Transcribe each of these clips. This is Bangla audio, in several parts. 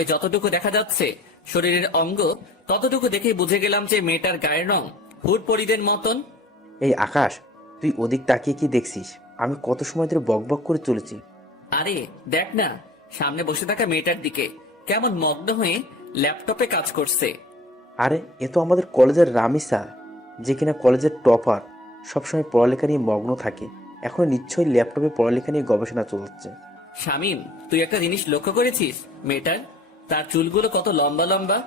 তবে যতটুকু দেখা যাচ্ছে শরীরের অঙ্গ ততটুকু দেখে বুঝে গেলাম যে মেয়েটার গায়ের রং হুড়পরিদের মতন। এই আকাশ, তুই ওদিক তাকিয়ে কি দেখছিস? আমি কত সময় ধরে বকবক করে চলেছি। আরে দেখ না, সামনে বসে থাকা মেয়েটার দিকে কেমন মগ্ন হয়ে ল্যাপটপে কাজ করছে। আরে এ তো আমাদের কলেজের রামিসা, যে কিনা কলেজের টপার, সবসময় পড়ালেখা নিয়ে মগ্ন থাকে। এখন নিশ্চয়ই ল্যাপটপে পড়ালেখা নিয়ে গবেষণা চলছে। শামিম, তুই একটা জিনিস লক্ষ্য করেছিস মেয়েটার? তার চুলগুলো কত লম্বা লম্বা,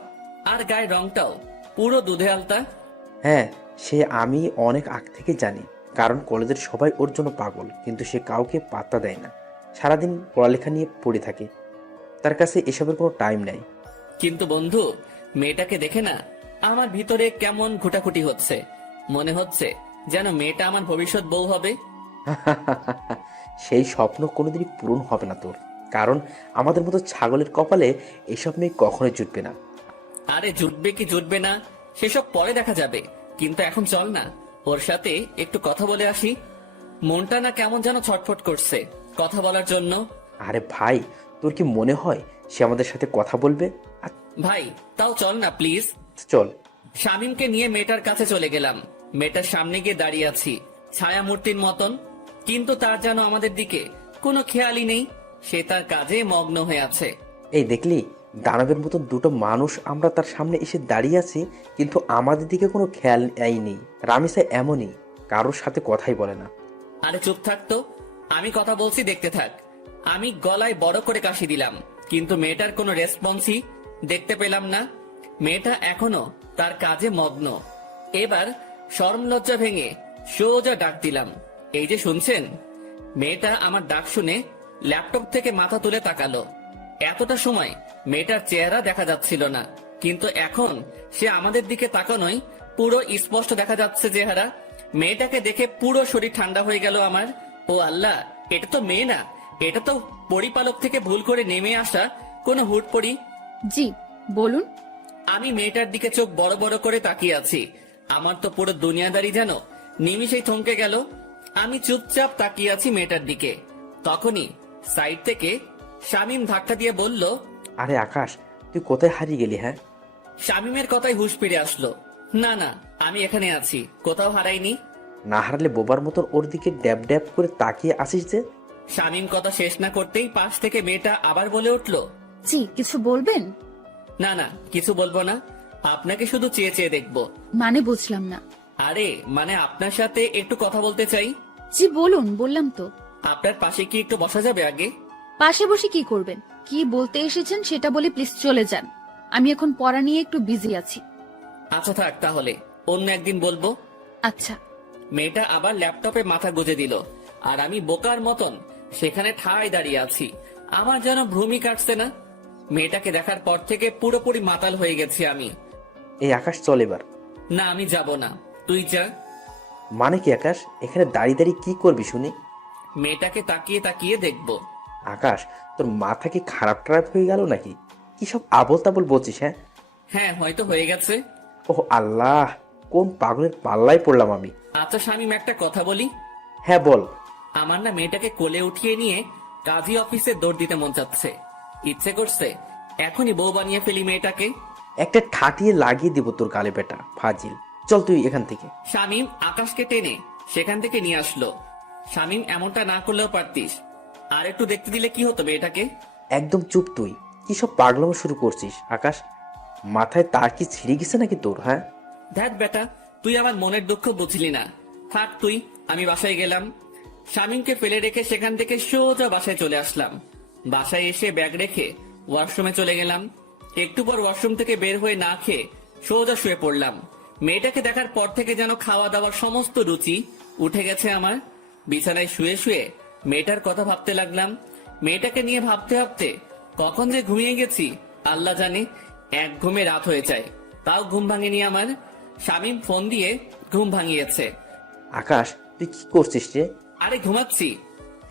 আর গায়ের রংটাও পুরো দুধে আলতা। হ্যাঁ, সে আমি অনেক আগ থেকে জানি, কারণ কলেজের সবাই ওর জন্য পাগল, কিন্তু সে কাউকে পাত্তা দেয় না। সারাদিন পড়ালেখা নিয়ে পড়ে থাকে, তার কাছে এসবের কোনো টাইম নেই। কিন্তু বন্ধু, মেয়েটাকে দেখে না আমার ভিতরে কেমন ঘুটাঘুটি হচ্ছে। মনে হচ্ছে যেন মেয়েটা আমার ভবিষ্যৎ বউ হবে। সেই স্বপ্ন কোনোদিনই পূরণ হবে না তোর, কারণ আমাদের মতো ছাগলের কপালে এসব মেয়ে কখনোই জুটবে না। আরে জুটবে কি জুটবে না সেসব পরে দেখা যাবে, কিন্তু এখন চল না ওর সাথে একটু কথা বলে আসি। মনটা না কেমন যেন ছটফট করছে কথা বলার জন্য। আরে ভাই, তোর কি মনে হয় সে আমাদের সাথে কথা বলবে? ভাই তাও চল না প্লিজ। চল। শামিমকে নিয়ে মেয়েটার কাছে চলে গেলাম। মেয়েটার সামনে গিয়ে দাঁড়িয়ে আছি ছায়া মূর্তির মতন, কিন্তু তার যেন আমাদের দিকে কোনো খেয়ালই নেই। সে তার কাজে মগ্ন হয়ে আছে। এই দেখলি, দানবের মতো দুটো মানুষ আমরা তার সামনে এসে দাঁড়িয়ে আছি, কিন্তু আমাদের দিকে কোনো খেয়াল নেই। রামিসা এমনই, কারোর সাথে কথাই বলে না। আরে চুপ থাকতো, আমি কথা বলছি দেখতে থাক। আমি গলায় বড় করে কাশি দিলাম, কিন্তু মেয়েটার কোনো রেসপন্সই দেখতে পেলাম না। মেয়েটা এখনো তার কাজে মগ্ন। এবার শরম লজ্জা ভেঙে সোজা ডাক দিলাম, এই যে শুনছেন? মেয়েটা আমার ডাক শুনে ল্যাপটপ থেকে মাথা তুলে তাকালো। এতটা সময় মেয়েটার চেহারা দেখা যাচ্ছিল না, কিন্তু এখন সে আমাদের দিকে তাকানোই পুরো স্পষ্ট দেখা যাচ্ছে চেহারা। মেয়েটাকে দেখে পুরো শরীর ঠান্ডা হয়ে গেল আমার। ও আল্লাহ, এটা তো মেয়ে না, এটা তো পরিপালক থেকে ভুল করে নেমে আসা কোনো হুটপড়ি। জি বলুন। আমি মেয়েটার দিকে চোখ বড় বড় করে তাকিয়ে আছি। আমার তো পুরো দুনিয়াদারি যেন নিমিষেই থমকে গেল। আমি চুপচাপ তাকিয়ে আছি মেয়েটার দিকে। তখনই সাইড থেকে শামিম ধাক্কা দিয়ে বলল, আরে আকাশ, তুই কোথায় হারিয়ে গেলি? হ্যাঁ, শামিমের কথায় হুঁশ ফিরে আসলো। না না, আমি এখানে আছি, কোথাও হারাইনি। না হারালে বোবার মতন ওর দিকে ড্যাব ড্যাব করে তাকিয়ে আসিস যে। শামিম কথা শেষ না করতেই পাশ থেকে মেয়েটা আবার বলে উঠল, জি কিছু বলবেন? না না, কিছু বলবো না, আপনাকে শুধু চেয়ে চেয়ে দেখবো। মানে বুঝলাম না। আরে মানে আপনার সাথে একটু কথা বলতে চাই। জি বলুন, বললাম তো। আপনার পাশে কি একটু বসা যাবে আগে? পাশে বসে কি করবেন? কি বলতে এসেছেন সেটা বলে প্লিজ চলে যান। আমি এখন পড়া নিয়ে একটু বিজি আছি। আচ্ছা থাক তাহলে, অন্য একদিন বলবো। আচ্ছা। মেয়েটা আবার ল্যাপটপে মাথা গুজে দিল, আর আমি বোকার মতন সেখানে ঠায় দাঁড়িয়ে আছি। আমার যেন ভ্রুমি কাটছে না। মেয়েটাকে দেখার পর থেকে পুরোপুরি মাতাল হয়ে গেছি আমি। এই আকাশ, চল এবার। না আমি যাব না, তুই যা। মানে কি আকাশ, এখানে দাঁড়িয়ে দাঁড়িয়ে কি করবি শুনি? মেয়েটাকে তাকিয়ে তাকিয়ে দেখবো। আকাশ, তোর মাথা কি খারাপ টারাপ হয়ে গেল নাকি? কি সব আবল তাবল বলছিস? হ্যাঁ হ্যাঁ হয়তো হয়ে গেছে। ওহ আল্লাহ, কোন পাগলের পাল্লায় পড়লাম আমি। আচ্ছা শামিম, একটা কথা বলি। হ্যাঁ বল। আমার না মেয়েটাকে কোলে উঠিয়ে নিয়ে কাজী অফিসে দৌড় দিতে মন চাচ্ছে। ইচ্ছে করছে এখনই বউ বানিয়ে ফেলি মেয়েটাকে। একটা ঠাটিয়ে লাগিয়ে দিব তোর গালে, বেটা ফাজিল। চল তুই এখান থেকে। শামিম আকাশকে টেনে সেখান থেকে নিয়ে আসলো। শামিম এমনটা না করলেও পারতিস, আর একটু দেখতে দিলে কি হতো মেয়েটাকে। একদম চুপ তুই। কি সব পাগলামো শুরু করছিস আকাশ? মাথায় তার কি ছিঁড়ে গেছে নাকি তোর? হ্যাঁ, দেখ বেটা, তুই আমার মনের দুঃখ বুঝলি না। থাক তুই, আমি বাসায় গেলাম। শামিমকে ফেলে রেখে সেখান থেকে সোজা বাসায় চলে আসলাম। বাসায় এসে ব্যাগ রেখে ওয়াশরুমে চলে গেলাম। একটু পর ওয়াশরুম থেকে বের হয়ে না খেয়ে সোজা শুয়ে পড়লাম। মেয়েটাকে দেখার পর থেকে যেন খাওয়া দাওয়ার সমস্ত রুচি উঠে গেছে আমার। বিছানায় শুয়ে শুয়ে মেয়েটার কথা ভাবতে লাগলাম। মেয়েটাকে নিয়ে ভাবতে ভাবতে কখন যে ঘুমিয়ে গেছি আল্লাহ জানে। এক ঘুমে রাত হয়ে যায়, তাও ঘুম ভাঙেনি আমার। শামিম ফোন দিয়ে ঘুম ভাঙিয়েছে। আকাশ তুই কি করছিস রে? আরে ঘুমাচ্ছি।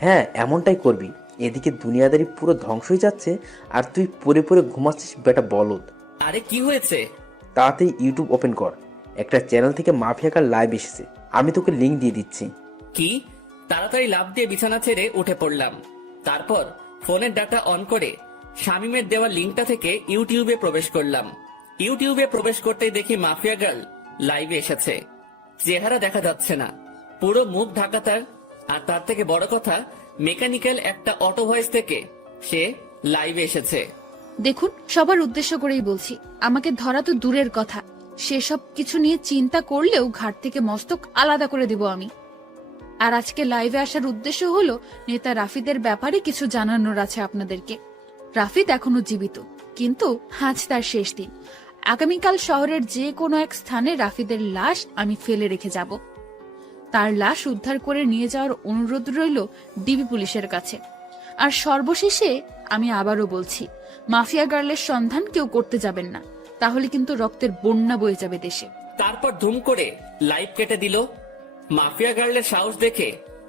হ্যাঁ, এমনটাই করবি। এদিকে দুনিয়াদারি পুরো ধ্বংস হয়ে যাচ্ছে, আর তুই পরে পরে ঘুমাচ্ছিস, বেটা বলদ। আরে কি হয়েছে? তাড়াতাড়ি ইউটিউব ওপেন কর। একটা চ্যানেল থেকে মাফিয়াকার লাইভ এসেছে, আমি তোকে লিংক দিয়ে দিচ্ছি। কি? তাড়াতাড়ি লাফ দিয়ে বিছানা ছেড়ে উঠে পড়লাম। তারপর ফোনের ডাটা অন করে শামীমের দেওয়া লিঙ্কটা থেকে ইউটিউবে প্রবেশ করলাম। ইউটিউবে প্রবেশ করতেই দেখি মাফিয়া গার্ল লাইভে এসেছে। চেহারা দেখা যাচ্ছে না, পুরো মুখ ঢাকা তার। আর তার থেকে বড় কথা, মেকানিক্যাল একটা অটো ভয়েস থেকে সে লাইভে এসেছে। দেখুন, সবার উদ্দেশ্য করেই বলছি, আমাকে ধরা তো দূরের কথা, সেসব কিছু নিয়ে চিন্তা করলেও ঘাট থেকে মস্তক আলাদা করে দিব আমি। আর আজকে লাইভে আসার উদ্দেশ্য হলো নেতা রাফিদের ব্যাপারে কিছু জানানোর আছে আপনাদেরকে। রাফিদ এখনো জীবিত, কিন্তু আজ তার শেষ দিন। আগামীকাল শহরের যে কোনো এক স্থানে রাফিদের লাশ আমি ফেলে রেখে যাব। তার লাশ উদ্ধার করে নিয়ে যাওয়ার অনুরোধ রইল ডিবি পুলিশের কাছে। আর সর্বশেষে আমি আবারও বলছি, মাফিয়া গার্লের সন্ধান কেউ করতে যাবেন না, তাহলে কিন্তু রক্তের বন্যা বয়ে যাবে দেশে। তারপর ধুম করে লাইভ কেটে দিল। মাফিয়া গার্লের সাহস দেখে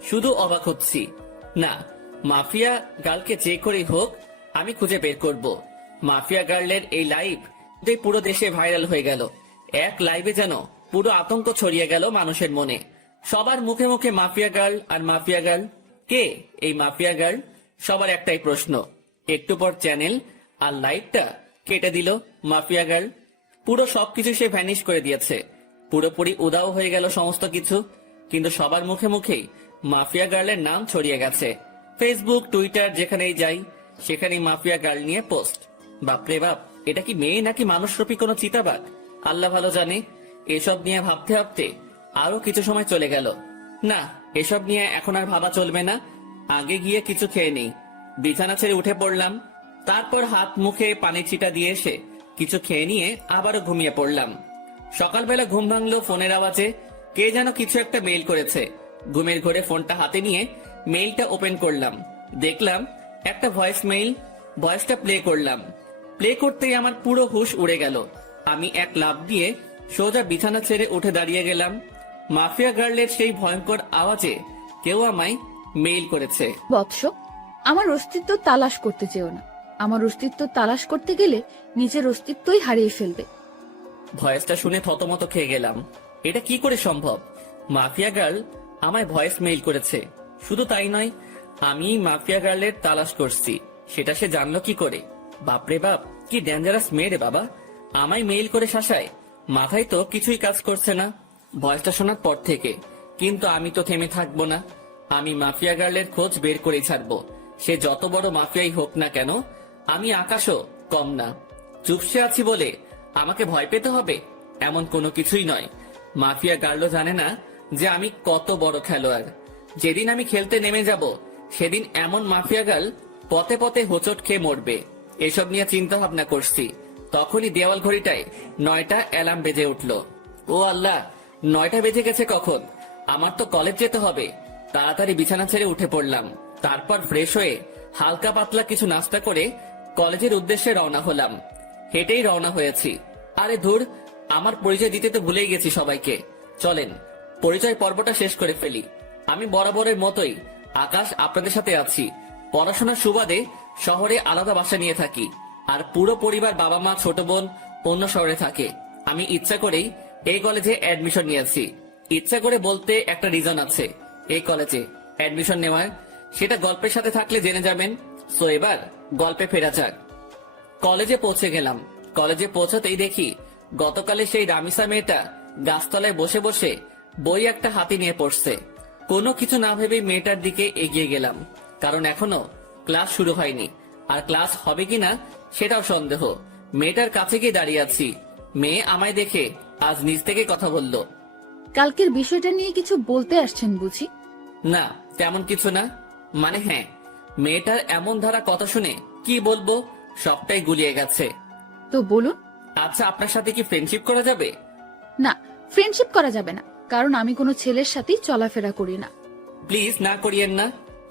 শুধু অবাক হচ্ছি। না, মাফিয়া গার্লকে যে করেই হোক আমি খুঁজে বের করব। মাফিয়া গার্লের এই লাইভ পুরো দেশে ভাইরাল হয়ে গেল। এক লাইভে যেন পুরো আতঙ্ক ছড়িয়ে গেল মানুষের মনে। সবার মুখে মুখে মাফিয়া গার্ল আর মাফিয়া গার্ল। কে এই মাফিয়া গার্ল? সবার একটাই প্রশ্ন। একটু পর চ্যানেল আর লাইভটা কেটে দিল মাফিয়া গার্ল। পুরো সবকিছু সে ভ্যানিশ করে দিয়েছে, পুরোপুরি উদাও হয়ে গেল সমস্ত কিছু। কিন্তু সবার মুখে মুখেই মাফিয়া গার্লের নাম ছড়িয়ে গেছে। ফেসবুক, টুইটার, যেখানেই যাই সেখানেই মাফিয়া গার্ল নিয়ে পোস্ট। বাপরে বাপ, এটা কি মেয়ে নাকি মানুষরূপী কোনো চিতাবাঘ? আল্লাহ ভালো জানে। এসব নিয়ে ভাবতে ভাবতে আরো কিছু সময় চলে গেল। না, এসব নিয়ে এখন আর ভাবা চলবে না, আগে গিয়ে কিছু খেয়ে নেই। বিছানা ছেড়ে উঠে পড়লাম। তারপর হাত মুখে পানির ছিটা দিয়ে এসে কিছু খেয়ে নিয়ে আবারও ঘুমিয়ে পড়লাম। সকালবেলা ঘুম ভাঙলো ফোনের আওয়াজে। কে যেন কিছু একটা মেইল করেছে। ঘুমের ঘোরে ফোনটা হাতে নিয়ে মেইলটা ওপেন করলাম। দেখলাম একটা ভয়েস মেইল। ভয়েসটা প্লে করলাম। প্লে করতেই আমার পুরো হুঁশ উড়ে গেল। আমি এক লাফ দিয়ে সোজা বিছানা ছেড়ে উঠে দাঁড়িয়ে গেলাম। মাফিয়া গার্লের সেই ভয়ঙ্কর আওয়াজে কেউ আমায় মেইল করেছে। বৎস, আমার অস্তিত্ব তালাশ করতে চেও না। আমার অস্তিত্ব তালাশ করতে গেলে নিজের অস্তিত্বই হারিয়ে ফেলবে। ভয়েসটা শুনে থতমত খেয়ে গেলাম। এটা কি করে সম্ভব? মাফিয়া গার্ল আমায় ভয়েস মেইল করেছে। শুধু তাই নয়, আমি মাফিয়া গার্লের তালাশ করছি, সেটা সে জানলো কি করে? বাপরে বাপ, কি ডেঞ্জারাস মেয়ে রে বাবা! আমায় মেইল করে শাসায়। মাথায় তো কিছুই কাজ করছে না ভয়েসটা শোনার পর থেকে। কিন্তু আমি তো থেমে থাকবো না। আমি মাফিয়া গার্লের খোঁজ বের করে ছাড়বো। সে যত বড় মাফিয়াই হোক না কেন, আমি আকাশও কম না। চুপসে আছি বলে আমাকে ভয় পেতে হবে এমন কোনো কিছুই নয়। মাফিয়া গার্লও জানে না যে আমি কত বড় খেলোয়াড়। যেদিন আমি খেলতে নেমে যাব, সেদিন এমন মাফিয়া গার্ল পথে পথে হোঁচট খেয়ে মরবে। এসব নিয়ে চিন্তা ভাবনা করছি। তখনই দেওয়াল ঘড়িটায় 9টা অ্যালার্ম বেজে উঠল। ও আল্লাহ, 9টা বেজে গেছে কখন? আমার তো কলেজ যেতে হবে। তাড়াতাড়ি বিছানা ছেড়ে উঠে পড়লাম। তারপর ফ্রেশ হয়ে হালকা পাতলা কিছু নাস্তা করে কলেজের উদ্দেশ্যে রওনা হলাম। হেঁটেই রওনা হয়েছি। আরে ধুর, আমার পরিচয় দিতে তো ভুলেই গেছি সবাইকে। চলেন পরিচয় পর্বটা শেষ করে ফেলি। আমি বরাবরের মতোই আকাশ, আপনাদের সাথে আছি। পড়াশোনার সুবাদে শহরে আলাদা বাসা নিয়ে থাকি। আর পুরো পরিবার, বাবা মা, ছোট বোন অন্য শহরে থাকে। আমি ইচ্ছা করেই এই কলেজে অ্যাডমিশন নিয়েছি। ইচ্ছা করে বলতে একটা রিজন আছে এই কলেজে অ্যাডমিশন নেওয়ার, সেটা গল্পের সাথে থাকলে জেনে যাবেন। সো এবার গল্পে ফেরা যাক। কলেজে পৌঁছে গেলাম। কলেজে পৌঁছাতেই দেখি গতকালে সেই রামিসা মেয়েটা গাছতলায় বসে বসে বই একটা হাতে নিয়ে পড়ছে। কোনো কিছু না ভেবেই মেয়েটার দিকে এগিয়ে গেলাম, কারণ এখনো ক্লাস শুরু হয়নি। আর ক্লাস হবে কিনা সেটাও সন্দেহ। মেয়েটার কাছে গিয়ে দাঁড়িয়ে আছি। মেয়ে আমায় দেখে আজ নিজ থেকে কথা বলল। কালকের বিষয়টা নিয়ে কিছু বলতে আসছেন বুঝি? না, তেমন কিছু না। মানে হ্যাঁ, মেয়েটার এমন ধারা কথা শুনে কি বলবো, সবটাই গুলিয়ে গেছে। তো বলুন। আচ্ছা, আপনার সাথে কি ফ্রেন্ডশিপ করা যাবে? না, ফ্রেন্ডশিপ করা যাবে না, কারণ আমি কোনো ছেলের সাথেই চলাফেরা করি না। প্লিজ না করিয়েন না।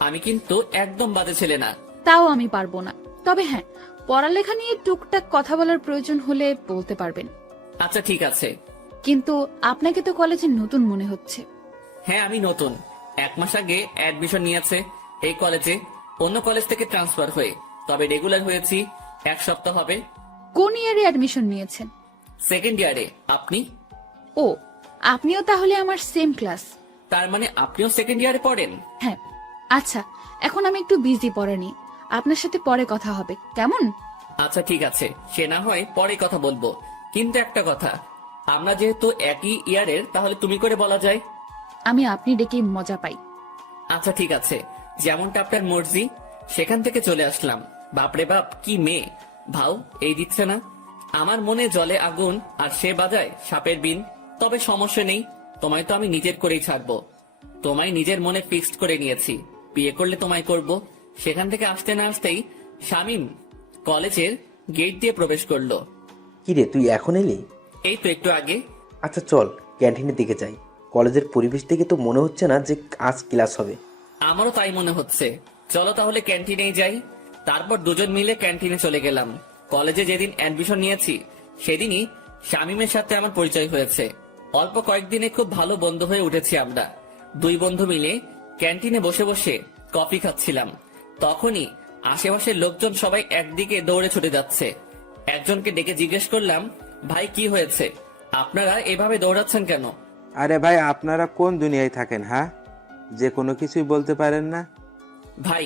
আমি কিন্তু একদম বাজে ছেলে না। তাও আমি পারবো না। তবে হ্যাঁ, পড়ালেখা নিয়ে টুকটাক কথা বলার প্রয়োজন হলে বলতে পারবেন। আচ্ছা ঠিক আছে। কিন্তু আপনাকে তো কলেজে নতুন মনে হচ্ছে। হ্যাঁ, আমি নতুন। 1 মাস আগে অ্যাডমিশন নিয়েছে এই কলেজে, অন্য কলেজ থেকে ট্রান্সফার হয়ে। তবে রেগুলার হয়েছি 1 সপ্তাহ হবে। কোন ইয়ারে অ্যাডমিশন নিয়েছেন? সেকেন্ড ইয়ারে। আপনি? ও, আপনিও তাহলে আমার সেম ক্লাস। তার মানে আপনিও সেকেন্ড ইয়ারে পড়েন? হ্যাঁ। আচ্ছা, এখন আমি একটু বিজি পড়া নিয়ে। আপনার সাথে পরে কথা হবে, কেমন? আচ্ছা ঠিক আছে, সে না হয় পরে কথা বলবো, কিন্তু একটা কথা, আমরা যেহেতু একই ইয়ারের, তাহলে তুমি করে বলা যায়। আমি আপনি ডেকেই মজা পাই। আচ্ছা ঠিক আছে, যেমনটা আপনার মর্জি। সেখান থেকে চলে আসলাম। বাপরে বাপ, কি মেয়ে! ভাও এই দিচ্ছে না। আমার মনে জলে আগুন, আর সে বাজায় সাপের বিন। তবে সমস্যা নেই, তোমায় তো আমি নিজের করেই ছাড়বো। তোমায় নিজের মনে ফিক্সড করে নিয়েছি, বিয়ে করলে তোমায় করব। সেখান থেকে আসতে না আসতেই শামীম কলেজের গেট দিয়ে প্রবেশ করলো। কিরে, তুই এখন এলি? এই তো একটু আগে। আচ্ছা চল ক্যান্টিনের দিকে যাই। কলেজের পরিবেশ দেখে তো মনে হচ্ছে না যে আজ ক্লাস হবে। আমারও তাই মনে হচ্ছে। চলো তাহলে ক্যান্টিনেই যাই। তারপর দুজন মিলে ক্যান্টিনে চলে গেলাম। কলেজে যেদিন অ্যাডমিশন নিয়েছি সেদিনই শামীমের সাথে আমার পরিচয় হয়েছে। অল্প কয়েকদিনে খুব ভালো বন্ধু হয়ে উঠেছি আমরা। দুই বন্ধু মিলে ক্যান্টিনে বসে বসে কফি খাচ্ছিলাম। তখনই আশেপাশের লোকজন সবাই একদিকে দৌড়ে ছুটে যাচ্ছে। একজনকে ডেকে জিজ্ঞেস করলাম, ভাই কি হয়েছে, আপনারা এভাবে দৌড়াচ্ছেন কেন? আরে ভাই, আপনারা কোন দুনিয়ায় থাকেন? হ্যাঁ, যে কোনো কিছুই বলতে পারেন না? ভাই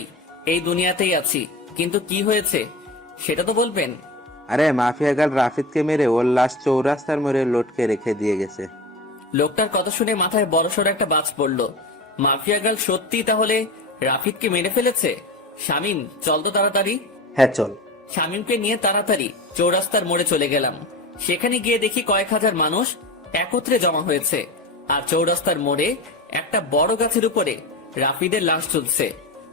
এই দুনিয়াতেই আছি, কিন্তু কি হয়েছে সেটা তো বলবেন। আরে মাফিয়া গাল রাফিদকে মেরে ওর লাশ চৌরাস্তার মোড়ে লটকে রেখে দিয়ে গেছে। লোকটার কথা শুনে মাথায় বড়সড় একটা বাজ পড়লো। মাফিয়া গার্ল সত্যি তাহলে রাফিদকে মেরে ফেলেছে? শামীম চল তো তাড়াতাড়ি। হ্যাঁ চল। শামীমকে নিয়ে তাড়াতাড়ি চৌরাস্তার মোড়ে চলে গেলাম। সেখানে গিয়ে দেখি কয়েক হাজার মানুষ একত্রে জমা হয়েছে, আর চৌরাস্তার মোড়ে একটা বড় গাছের উপরে রাফিদের লাশ ঝুলছে।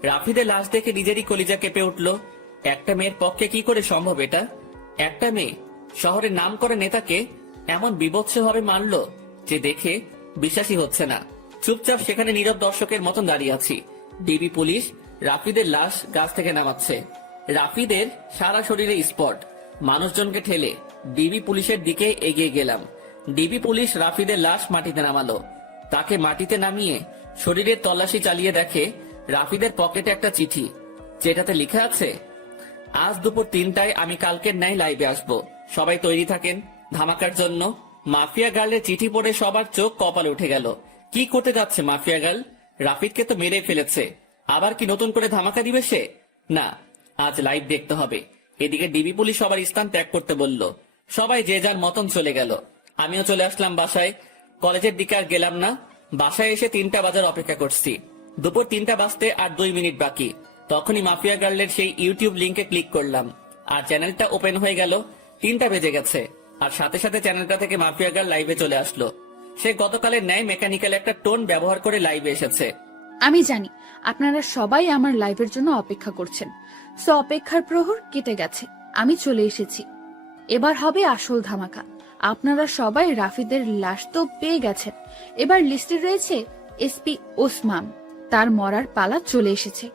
রাফিদের লাশ দেখে নিজেরই কলিজা কেঁপে উঠল। একটা মেয়ের পক্ষে কি করে সম্ভব এটা? একটা মেয়ে শহরের নামকরা নেতাকে এমন বিভৎসভাবে মারলো যে দেখে বিশ্বাসই হচ্ছে না। চুপচাপ সেখানে নীরব দর্শকের মতন দাঁড়িয়ে আছি। ডিবি পুলিশ রাফিদের লাশ গাছ থেকে নামাচ্ছে। রাফিদের সারা শরীরে স্পট। মানুষজনকে ঠেলে ডিবি পুলিশের দিকে এগিয়ে গেলাম। ডিবি পুলিশ রাফিদের লাশ মাটিতে নামালো। তাকে মাটিতে নামিয়ে শরীরের তল্লাশি চালিয়ে দেখে রাফিদের পকেটে একটা চিঠি, যেটাতে লেখা আছে, আজ দুপুর 3টায় আমি কালকের ন্যায় লাইভে আসবো, সবাই তৈরি থাকেন ধামাকার জন্য। মাফিয়া গার্লের চিঠি পড়ে সবার চোখ কপালে উঠে গেল। কি করতে যাচ্ছে মাফিয়া গার্ল? রাফিদকে তো মেরে ফেলেছে, আবার কি নতুন করে ধামাকা দিবে সে? না, আজ লাইভ দেখতে হবে। এদিকে ডিবি পুলিশ সবার স্থান ত্যাগ করতে বলল। সবাই যে যার মতন চলে গেল। আমিও চলে আসলাম বাসায়। কলেজের দিকে আর গেলাম না। বাসায় এসে 3টা বাজার অপেক্ষা করছি। দুপুর 3টা বাজতে আর 2 মিনিট বাকি। তখনই মাফিয়া গার্লের সেই ইউটিউব লিংকে ক্লিক করলাম, আর চ্যানেলটা ওপেন হয়ে গেল। 3টা বেজে গেছে, আর সাথে সাথে চ্যানেলটা থেকে মাফিয়া গার্ল লাইভে চলে আসলো। সে গতকালের ন্যায় মেকানিক্যাল একটা টোন ব্যবহার করে লাইভে এসেছে। আমি জানি আপনারা সবাই আমার লাইভের জন্য অপেক্ষা করছেন, সো অপেক্ষার প্রহর কেটে গেছে, আমি চলে এসেছি। এবার হবে আসল ধামাকা। আপনারা সবাই রাফিদের লাশ তো পেয়ে গেছেন, এবার লিস্টে রয়েছে এসপি ওসমান। তার মরার পালা চলে এসেছে।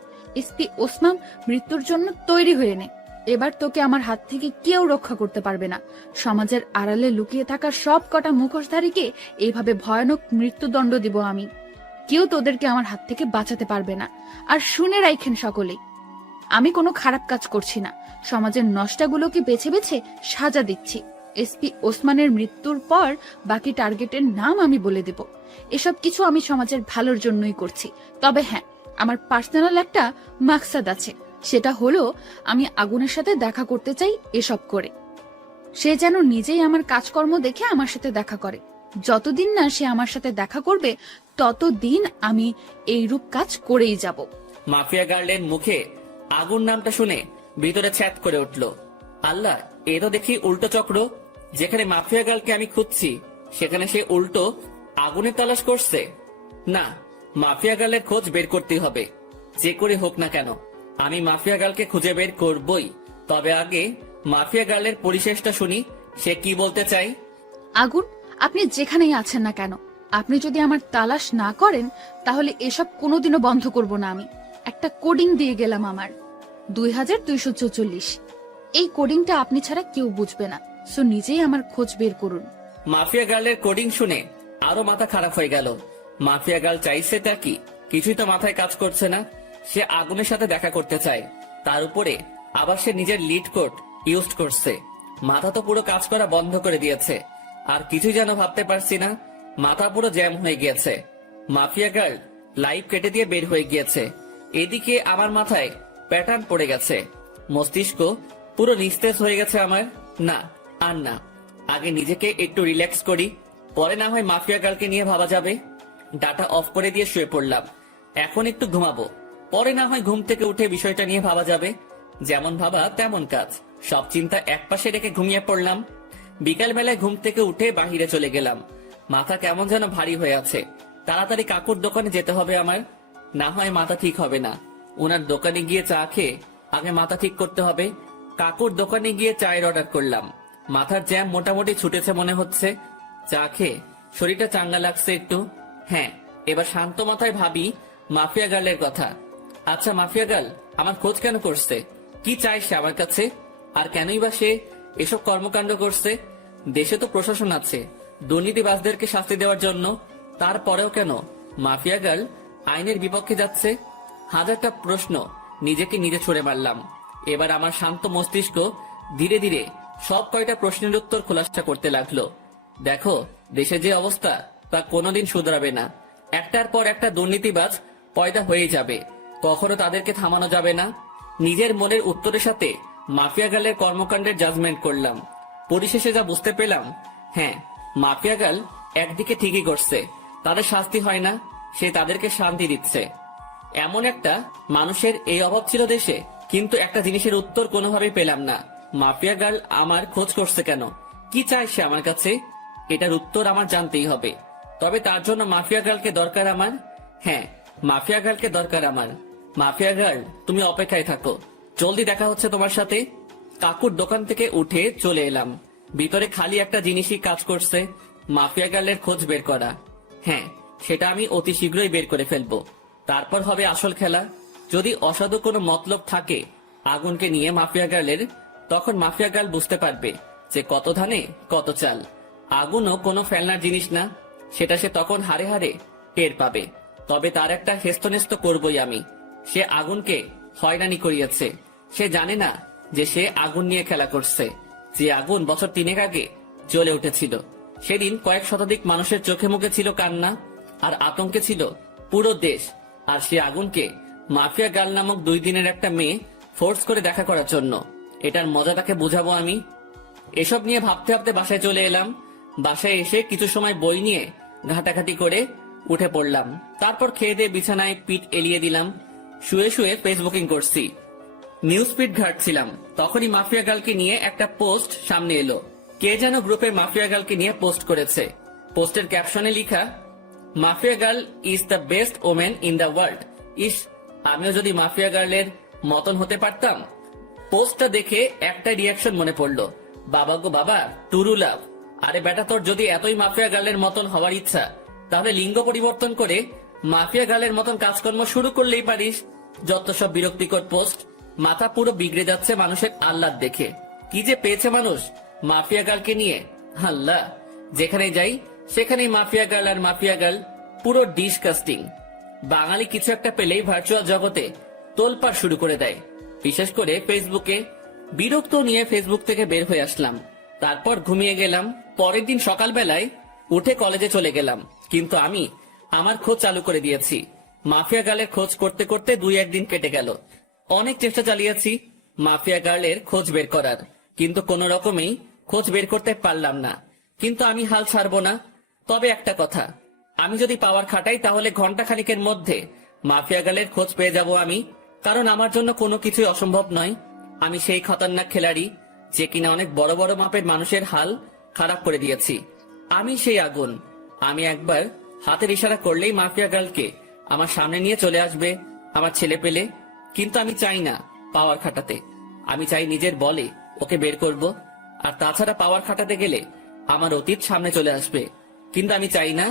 এসপি ওসমান মৃত্যুর জন্য তৈরি হয়ে নে। এবার তোকে আমার হাত থেকে কেউ রক্ষা করতে পারবে না। সমাজের আড়ালে লুকিয়ে থাকা সব কটা মুখোশধারীকে এইভাবে ভয়ানক মৃত্যুদণ্ড দিব আমি। কেউ তোদেরকে আমার হাত থেকে বাঁচাতে পারবে না। আর শুনে রাখেন সকলেই, আমি কোনো খারাপ কাজ করছি না, সমাজের নষ্টাগুলোকে বেছে বেছে সাজা দিচ্ছি। এসপি ওসমানের মৃত্যুর পর বাকি টার্গেটের নাম আমি বলে দেব। এসব কিছু আমি সমাজের ভালোর জন্যই করছি। তবে হ্যাঁ, আমার পার্সোনাল একটা মাকসাদ আছে, সেটা হলো আমি আগুনের সাথে দেখা করতে চাই। এসব করে সে যেন নিজেই আমার কাজকর্ম দেখে আমার সাথে দেখা করে। যতদিন না সে আমার সাথে দেখা করবে ততদিন আমি এইরূপ কাজ করেই যাব। মাফিয়া গার্লের মুখে আগুন নামটা শুনে ভিতরে ছ্যাত করে উঠল। আল্লাহ, এ তো দেখি উল্টো চক্র। যেখানে মাফিয়া গার্লকে আমি খুঁজছি সেখানে সে উল্টো আগুনের তালাশ করছে। না, মাফিয়া গার্লের খোঁজ বের করতেই হবে, যে করে হোক না কেন। আমি মাফিয়া গার্লকে খুঁজে বের করবই। তবে আগে মাফিয়া গার্লের পরিশেষটা শুনি, সে কি বলতে চাই। আগুন, আপনি যেখানেই আছেন না কেন, আপনি যদি আমার তালাশ না করেন তাহলে এসব কোনোদিনও বন্ধ করব না আমি। একটা কোডিং দিয়ে গেলাম আমার 2244। এই কোডিংটা আপনি ছাড়া কেউ বুঝবে না, সো নিজেই আমার খোঁজ বের করুন। মাফিয়া গার্লের কোডিং শুনে আরো মাথা খারাপ হয়ে গেল। মাফিয়া গার্ল চাইছে তা কি? কিছুই তো মাথায় কাজ করছে না। সে আগুনের সাথে দেখা করতে চায়, তার উপরে আবার সে নিজের লিড কোড ইউজ করছে। মাথা তো পুরো কাজ করা বন্ধ করে দিয়েছে, আর কিছুই যেন ভাবতে পারছি না। মাথা পুরো জ্যাম হয়ে গিয়েছে। মাফিয়া গার্ল লাইভ কেটে দিয়ে বের হয়ে গিয়েছে। এদিকে আমার মাথায় প্যাটার্ন পড়ে গেছে। মস্তিষ্ক পুরো নিস্তেজ হয়ে গেছে আমার। না, আর না। আগে নিজেকে একটু রিল্যাক্স করি, পরে না হয় মাফিয়া গার্লকে নিয়ে ভাবা যাবে। ডাটা অফ করে দিয়ে শুয়ে পড়লাম। এখন একটু ঘুমাবো, পরে না হয় ঘুম থেকে উঠে বিষয়টা নিয়ে ভাবা যাবে। যেমন ভাবা তেমন কাজ, সব চিন্তা একপাশে রেখে ঘুমিয়ে পড়লাম। বিকাল বেলায় ঘুম থেকে উঠে বাহিরে চলে গেলাম। মাথা কেমন যেন ভারী হয়ে আছে। তাড়াতাড়ি কাকুর দোকানে যেতে হবে আমার, না হয় মাথা ঠিক হবে না। ওনার দোকানে গিয়ে চা খেয়ে আগে মাথা ঠিক করতে হবে। কাকুর দোকানে গিয়ে চায়ের অর্ডার করলাম। মাথার জ্যাম মোটামুটি ছুটেছে মনে হচ্ছে। চা খেয়ে শরীরটা চাঙ্গা লাগছে একটু। হ্যাঁ, এবার শান্ত মাথায় ভাবি মাফিয়া গার্লের কথা। আচ্ছা, মাফিয়া গার্ল আমার খোঁজ কেন করছে? কি চাই সে আমার কাছে? আর কেনই বা সে এসব কর্মকাণ্ড করছে? দেশে তো প্রশাসন আছে দুর্নীতিবাজদেরকে শাস্তি দেওয়ার জন্য, তারপরেও কেন মাফিয়া গার্ল আইনের বিপক্ষে যাচ্ছে? হাজারটা প্রশ্ন নিজেকে নিজে ছুড়ে মারলাম। এবার আমার শান্ত মস্তিষ্ক ধীরে ধীরে সব কয়টা প্রশ্নের উত্তর খোলাসা করতে লাগলো। দেখো, দেশে যে অবস্থা তা কোনোদিন শুধরাবে না। একটার পর একটা দুর্নীতিবাজ পয়দা হয়ে যাবে, কখনো তাদেরকে থামানো যাবে না। নিজের মনের উত্তরের সাথে মাফিয়া গার্লের কর্মকাণ্ডের জাজমেন্ট করলাম। পরিশেষে যা বুঝতে পেলাম, হ্যাঁ, মাফিয়া গার্ল একদিকে ঠিকই করছে, তাদের শাস্তি হয় না, সে তাদেরকে শান্তি দিচ্ছে। এমন একটা মানুষের এই অভাব ছিল দেশে, কিন্তু একটা জিনিসের উত্তর কোনোভাবেই পেলাম না। মাফিয়া গার্ল আমার খোঁজ করছে কেন? কি চায় সে আমার কাছে? এটার উত্তর আমার জানতেই হবে। তবে তার জন্য মাফিয়া গার্লকে দরকার আমার। হ্যাঁ, মাফিয়া গার্লকে দরকার আমার। মাফিয়া গার্ল, তুমি অপেক্ষায় থাকো, জলদি দেখা হচ্ছে তোমার সাথে। কাকুর দোকান থেকে উঠে চলে এলাম। ভিতরে খালি একটা জিনিসই কাজ করছে, মাফিয়া গার্লের খোঁজ বের করা। হ্যাঁ, সেটা আমি অতি শীঘ্রই বের করে ফেলবো। তারপর হবে আসল খেলা। যদি অসাধু কোনো মতলব থাকে আগুনকে নিয়ে মাফিয়া গার্লের, তখন মাফিয়া গার্ল বুঝতে পারবে যে কত ধানে কত চাল। আগুনও কোনো ফেলনার জিনিস না, সেটা সে তখন হারে হারে টের পাবে। তবে তার একটা হেস্তনেস্ত করবই আমি। সে আগুনকে হয়রানি করিয়েছে। সে জানে না যে সে আগুন নিয়ে খেলা করছে, যে আগুন বছর 3 আগে জ্বলে উঠেছিল। সেদিন কয়েক শতাধিক মানুষের চোখে মুখে ছিল কান্না, আর আতঙ্কে ছিল পুরো দেশ। আর সে আগুনকে মাফিয়া গার্ল নামক 2 দিনের একটা মেয়ে ফোর্স করে দেখা করার জন্য। এটার মজা তাকে বুঝাবো আমি। এসব নিয়ে ভাবতে ভাবতে বাসায় চলে এলাম। বাসায় এসে কিছু সময় বই নিয়ে ঘাটাঘাটি করে উঠে পড়লাম। তারপর খেয়ে দিয়ে বিছানায় পিঠ এলিয়ে দিলাম। শুয়ে শুয়ে ফেসবুকিং করছি, নিউজ ফিড ঘাটছিলাম। তখনই মাফিয়া গার্লকে নিয়ে একটা পোস্ট সামনে এলো। কে যেন গ্রুপে মাফিয়া গার্লকে নিয়ে পোস্ট করেছে। পোস্টের ক্যাপশনে লেখা, mafia girl is the best women in the world. ইস, আমিও যদি মাফিয়া গার্লের মতন হতে পারতাম। পোস্টটা দেখে একটা রিয়াকশন মনে পড়লো, বাবা গো বাবা, টুরু লাভ। আরে বেটা, তোর যদি এতই মাফিয়া গার্লের মতন হওয়ার ইচ্ছা, তাহলে লিঙ্গ পরিবর্তন করে মাফিয়া গার্লের মতন কাজকর্ম শুরু করলেই পারিস। যত সব বিরক্তিকর পোস্ট। মাথা পুরো বিগড়ে যাচ্ছে মানুষের আহ্লাদ দেখে। কি যে পেয়েছে মানুষ মাফিয়া গার্লকে নিয়ে, আল্লাহ। যেখানে যাই সেখানেই মাফিয়া গার্ল আর মাফিয়া গার্ল, পুরো ডিসকাস্টিং। বাঙালি কিছু একটা পেলেই ভার্চুয়াল জগতে তোলপাড় শুরু করে দেয়, বিশেষ করে ফেসবুকে। বিরক্ত নিয়ে ফেসবুক থেকে বের হয়ে আসলাম। তারপর ঘুমিয়ে গেলাম। পরের দিন সকালবেলায় উঠে কলেজে চলে গেলাম। কিন্তু আমি আমার খোঁজ চালু করে দিয়েছি। মাফিয়া গার্লের খোঁজ করতে করতে 2-1 দিন কেটে গেল। অনেক চেষ্টা চালিয়েছি মাফিয়া গার্লের খোঁজ বের করার, কিন্তু কোন রকমেই খোঁজ বের করতে পারলাম না। কিন্তু আমি হাল ছাড়বো না। তবে একটা কথা, আমি যদি পাওয়ার খাটাই তাহলে ঘন্টা খানিকের মধ্যে মাফিয়া গার্লের খোঁজ পেয়ে যাব আমি। কারণ আমার জন্য কোনো কিছুই অসম্ভব নয়। আমি সেই খতরনাক খেলাড়ি যে কিনা অনেক বড় বড় মাপের মানুষের হাল খারাপ করে দিয়েছি। আমি সেই আগুন। আমি একবার হাতের ইশারা করলেই মাফিয়া গার্লকে আমার সামনে নিয়ে চলে আসবে আমার ছেলে পেলে। কিন্তু আমি চাই না পাওয়ার খাটাতে। আমি চাই নিজের বলে ওকে বের করব। আর তাছাড়া পাওয়ার খাটাতে গেলে আমার অতীত সামনে চলে আসবে। কিন্তু আমি চাই না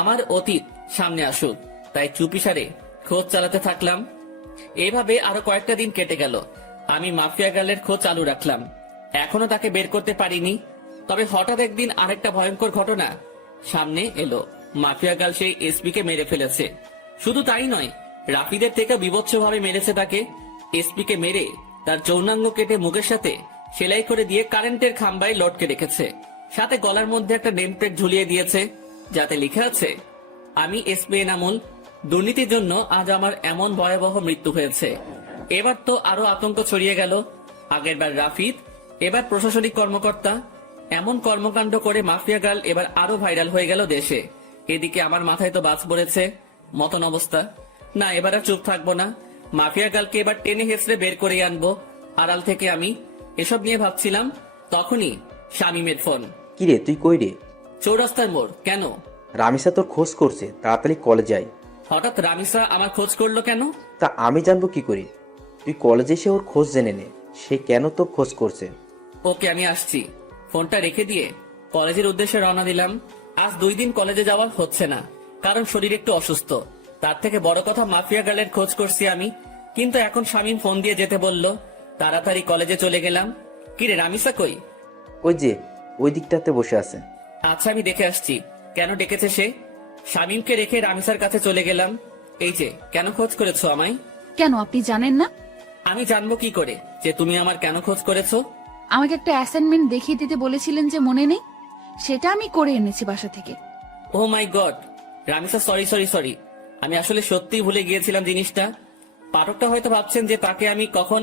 আমার অতীত সামনে আসুক। তাই চুপিসারে খোঁজ চালাতে থাকলাম। এইভাবে আরো কয়েকটা দিন কেটে গেল। আমি মাফিয়া গার্লের খোঁজ চালু রাখলাম। এখনো তাকে বের করতে পারিনি। তবে হঠাৎ একদিন আরেকটা ভয়ঙ্কর ঘটনা সামনে এলো। মাফিয়া গার্ল সেই এসপি কে মেরে ফেলেছে। শুধু তাই নয়, রাফিদের থেকে বিভৎসভাবে মেরেছে তাকে। এসপি কে মেরে তার যৌনাঙ্গ কেটে মুখের সাথে সেলাই করে দিয়ে কারেন্টের খাম্বায় লটকে রেখেছে। সাথে গলার মধ্যে একটা নেম প্লেট ঝুলিয়ে দিয়েছে, যাতে লেখা আছে, আমি এসপি এনামুল, দুর্নীতির জন্য আজ আমার এমন ভয়াবহ মৃত্যু হয়েছে। এবার তো আরো আতঙ্ক ছড়িয়ে গেল। আগেরবার রাফিদ, এবার প্রশাসনিক কর্মকর্তা। এমন কর্মকাণ্ড করে মাফিয়া গার্ল এবার আরো ভাইরাল হয়ে গেল দেশে। এদিকে আমার মাথায় তো বাজ পড়েছে মতন অবস্থা। না, এবার আর চুপ থাকবো না। মাফিয়া গার্লকে এবার টেনে হেসড়ে বের করে আনবো আড়াল থেকে। আমি এসব নিয়ে ভাবছিলাম, তখনই শামীমের ফোন। কিরে তুই কই রে? চৌরাস্তার মোড়। কেন? রামিসা তোর খোঁজ করছে, তাড়াতাড়ি কলেজে যাই। হঠাৎ রামিসা আমার খোঁজ করলো কেন? তা আমি জানবো কি করি? তুই কলেজে এসে ওর খোঁজ জেনে নে, সে কেন তোর খোঁজ করছে। ওকে, আমি আসছি। ফোনটা রেখে দিয়ে কলেজের উদ্দেশ্যে রওনা দিলাম। আজ 2 দিন কলেজে যাওয়ার হচ্ছে না, কারণ শরীর একটু অসুস্থ। তার থেকে বড় কথা, মাফিয়া গার্লের খোঁজ করছি আমি। কিন্তু এখন শামীম ফোন দিয়ে যেতে বলল। তাড়াতাড়ি কলেজে চলে গেলাম। কিরে, রামিসা কই? ওই যে ওই দিকটাতে বসে আছে। আচ্ছা, আমি দেখে আসছি কেন ডেকেছে সে। শামীমকে রেখে রামিসার কাছে চলে গেলাম। এই যে, কেন খোঁজ করেছো আমায়? কেন, আপনি জানেন না? আমি জানবো কি করে যে তুমি আমার কেন খোঁজ করেছো? আমাকে একটা অ্যাসাইনমেন্ট দেখিয়ে দিতে বলেছিলেন যে, মনে নেই? সেটা আমি করে এনেছি বাসা থেকে। Oh my god, Ramisa, sorry sorry sorry. আমি আসলে সত্যিই ভুলে গিয়েছিলাম জিনিসটা। পাঠকটা হয়তো ভাবছেন যে তাকে আমি কখন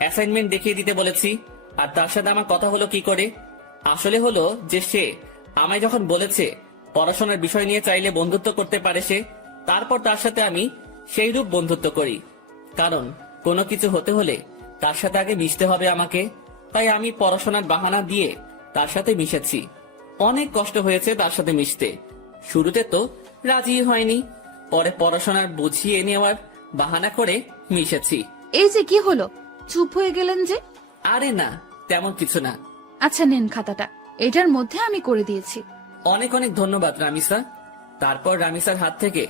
অ্যাসাইনমেন্ট দেখিয়ে দিতে বলেছি, আর তার সাথে আমার কথা হলো কি করে। আসলে হলো যে সে আমায় যখন বলেছে পড়াশোনার বিষয় নিয়ে চাইলে বন্ধুত্ব করতে পারে সে, তারপর তার সাথে আমি সেই রূপ বন্ধুত্ব করি। কারণ কোনো কিছু হতে হলে তার সাথে আগে মিশতে হবে আমাকে। তাই আমি পড়াশোনার বাহানা দিয়ে তার সাথে মিশেছি। অনেক কষ্ট হয়েছে তার সাথে মিশতে। শুরুতে তো রাজি হয়নি, পরে পড়াশোনার বুঝিয়ে নেওয়ার বাহানা করে মিশেছি। এই যে কি হলো, চুপ হয়ে গেলেন যে? আরে না, তেমন কিছু না। আচ্ছা, নেন খাতাটা, এটার মধ্যে আমি করে দিয়েছি। অনেক অনেক ধন্যবাদ রামিসা। তারপর রামিসার হাত থেকে